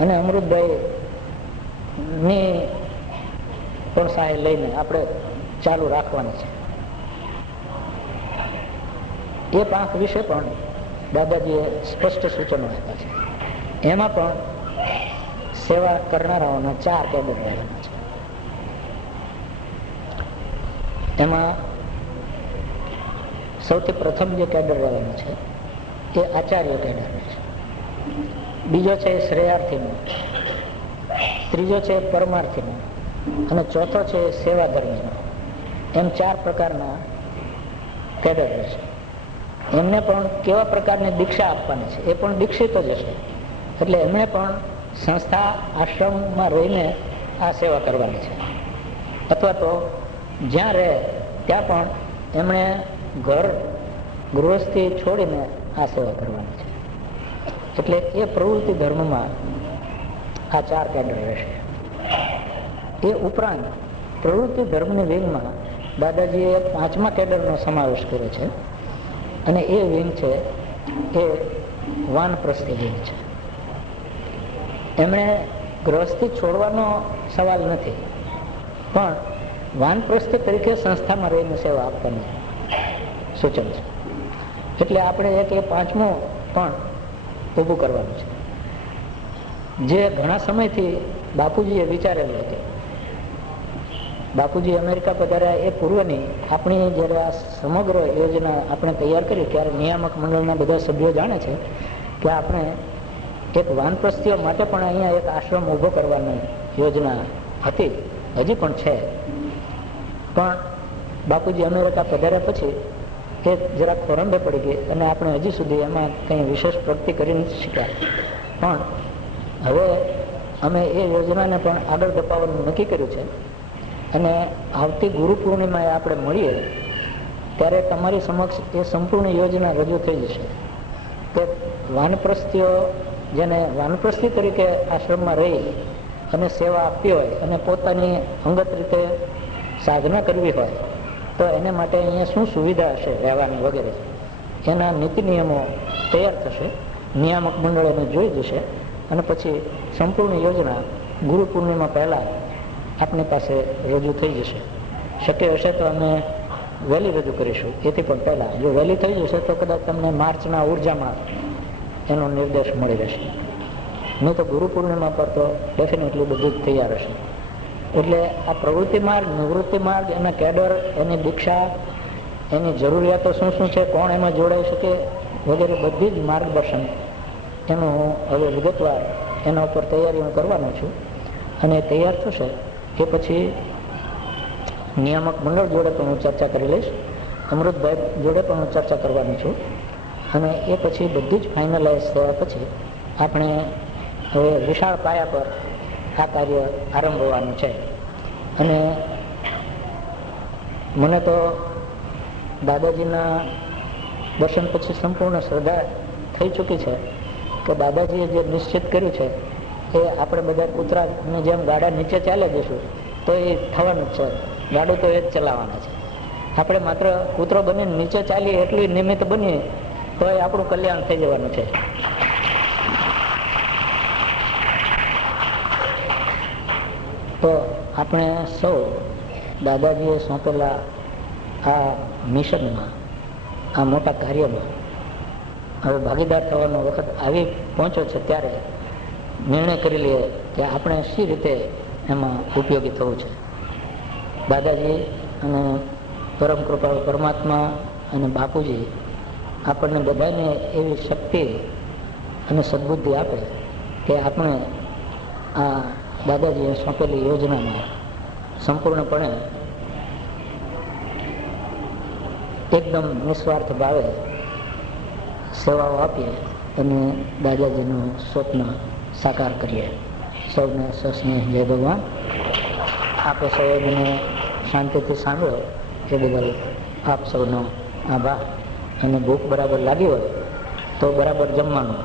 અને અમૃતભાઈ ની પણ સહાય લઈને આપણે ચાલુ રાખવાની છે, એ પાંખ વિશે પણ દાદાજીએ સ્પષ્ટ સૂચનો આપ્યા છે. એમાં પણ સેવા કરનારાઓના 4 કેડર રહેવાના છે. એમાં સૌથી પ્રથમ જે કેડર રહેવાનું છે એ આચાર્ય કેડર છે. બીજો છે શ્રેયાર્થીનો, ત્રીજો છે પરમાર્થીનો, અને ચોથો છે સેવાધર્મીનો. એમ 4 પ્રકારના કેડર રહેશે. એમને પણ કેવા પ્રકારની દીક્ષા આપવાની છે એ પણ દીક્ષિતો જ હશે. એટલે એમણે પણ સંસ્થા આશ્રમમાં રહીને આ સેવા કરવાની છે, અથવા તો જ્યાં રહે ત્યાં પણ એમણે ઘર ગૃહસ્થી છોડીને આ સેવા કરવાની છે. એટલે એ પ્રવૃત્તિ ધર્મમાં આ 4 કેડર રહેશે. એ ઉપરાંત પ્રવૃત્તિ ધર્મની વિંગમાં દાદાજીએ 5મા કેડરનો સમાવેશ કર્યો છે, અને એ વિંગ છે એ વાનપ્રસ્થી વિંગ છે. એમણે ગૃહસ્થી છોડવાનો સવાલ નથી, પણ વાનપ્રસ્થ તરીકે સંસ્થામાં રહીને સેવા આપવાની સૂચન છે. એટલે આપણે એક એ 5મું પણ ઊભું કરવાનું છે, જે ઘણા સમયથી બાપુજીએ વિચારેલું હતું. બાપુજી અમેરિકા પધાર્યા એ પૂર્વની આપણી જ્યારે આ સમગ્ર યોજના આપણે તૈયાર કરી ત્યારે નિયામક મંડળના બધા સભ્યો જાણે છે કે આપણે એક વાનપ્રસ્થીઓ માટે પણ અહીંયા એક આશ્રમ ઊભો કરવાની યોજના હતી, હજી પણ છે. પણ બાપુજી અમેરિકા પધાર્યા પછી એ જરાક ખોરંભે પડી ગઈ, અને આપણે હજી સુધી એમાં કંઈ વિશેષ પ્રગતિ કરી નથી શક્યા. પણ હવે અમે એ યોજનાને પણ આગળ ધપાવવાનું નક્કી કર્યું છે. અને આવતી ગુરુ પૂર્ણિમાએ આપણે મળીએ ત્યારે તમારી સમક્ષ એ સંપૂર્ણ યોજના રજૂ થઈ જશે કે વાનપ્રસ્થીઓ જેને વાનપ્રસ્થી તરીકે આશ્રમમાં રહી અને સેવા આપવી હોય અને પોતાની અંગત રીતે સાધના કરવી હોય તો એને માટે અહીંયા શું સુવિધા હશે રહેવાની વગેરે એના નીતિ નિયમો તૈયાર થશે. નિયામક મંડળ એને જોઈ જશે અને પછી સંપૂર્ણ યોજના ગુરુ પૂર્ણિમા પહેલાં આપની પાસે રજૂ થઈ જશે. શક્ય હશે તો અમે વહેલી રજૂ કરીશું. એથી પણ પહેલાં જો વહેલી થઈ જશે તો કદાચ તમને માર્ચના ઉર્જામાં એનો નિર્દેશ મળી રહેશે. નહીં તો ગુરુ પૂર્ણિમા પર તો ડેફિનેટલી બધું જ તૈયાર હશે. એટલે આ પ્રવૃત્તિ માર્ગ, નિવૃત્તિ માર્ગ, એના કેડર, એની દીક્ષા, એની જરૂરિયાતો શું શું છે, કોણ એમાં જોડાઈ શકે વગેરે બધી જ માર્ગદર્શન એનું હું હવે વિગતવાર એના ઉપર તૈયારી હું કરવાનો છું. અને તૈયાર થશે એ પછી નિયામક મંડળ જોડે પણ હું ચર્ચા કરી લઈશ, અમૃતભાઈ જોડે પણ હું ચર્ચા કરવાની છું. અને એ પછી બધું જ ફાઇનલાઇઝ થયા પછી આપણે હવે વિશાળ પાયા પર આ કાર્ય આરંભવાનું છે. અને મને તો દાદાજીના દર્શન પછી સંપૂર્ણ શ્રદ્ધા થઈ ચૂકી છે કે દાદાજીએ જે નિશ્ચિત કર્યું છે એ આપણે બધા કૂતરાની જેમ ગાડા નીચે ચાલે જઈશું તો એ થવાનું જ છે. ગાડું તો એ જ ચલાવવાના છે. આપણે માત્ર કૂતરો બનીને નીચે ચાલીએ એટલું નિમિત્ત બનીએ તો એ આપણું કલ્યાણ થઈ જવાનું છે. તો આપણે સૌ દાદાજીએ સોંપેલા આ મિશનમાં, આ મોટા કાર્યમાં હવે ભાગીદાર થવાનો વખત આવી પહોંચ્યો છે ત્યારે નિર્ણય કરી લઈએ કે આપણે શી રીતે એમાં ઉપયોગી થવું છે. દાદાજી અને પરમ કૃપાળુ પરમાત્મા અને બાપુજી આપણને બધાને એવી શક્તિ અને સદબુદ્ધિ આપે કે આપણે આ દાદાજીએ સોંપેલી યોજનામાં સંપૂર્ણપણે એકદમ નિસ્વાર્થ ભાવે સેવાઓ આપીએ અને દાદાજીનું સ્વપ્ન સાકાર કરીએ. સૌને સસ્નેહ જય ભગવાન. આપે સૌને શાંતિથી સાંભળો એ બદલ આપ સૌનો આભાર. અને ભૂખ બરાબર લાગી હોય તો બરાબર જમવાનું.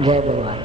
જય ભગવાન.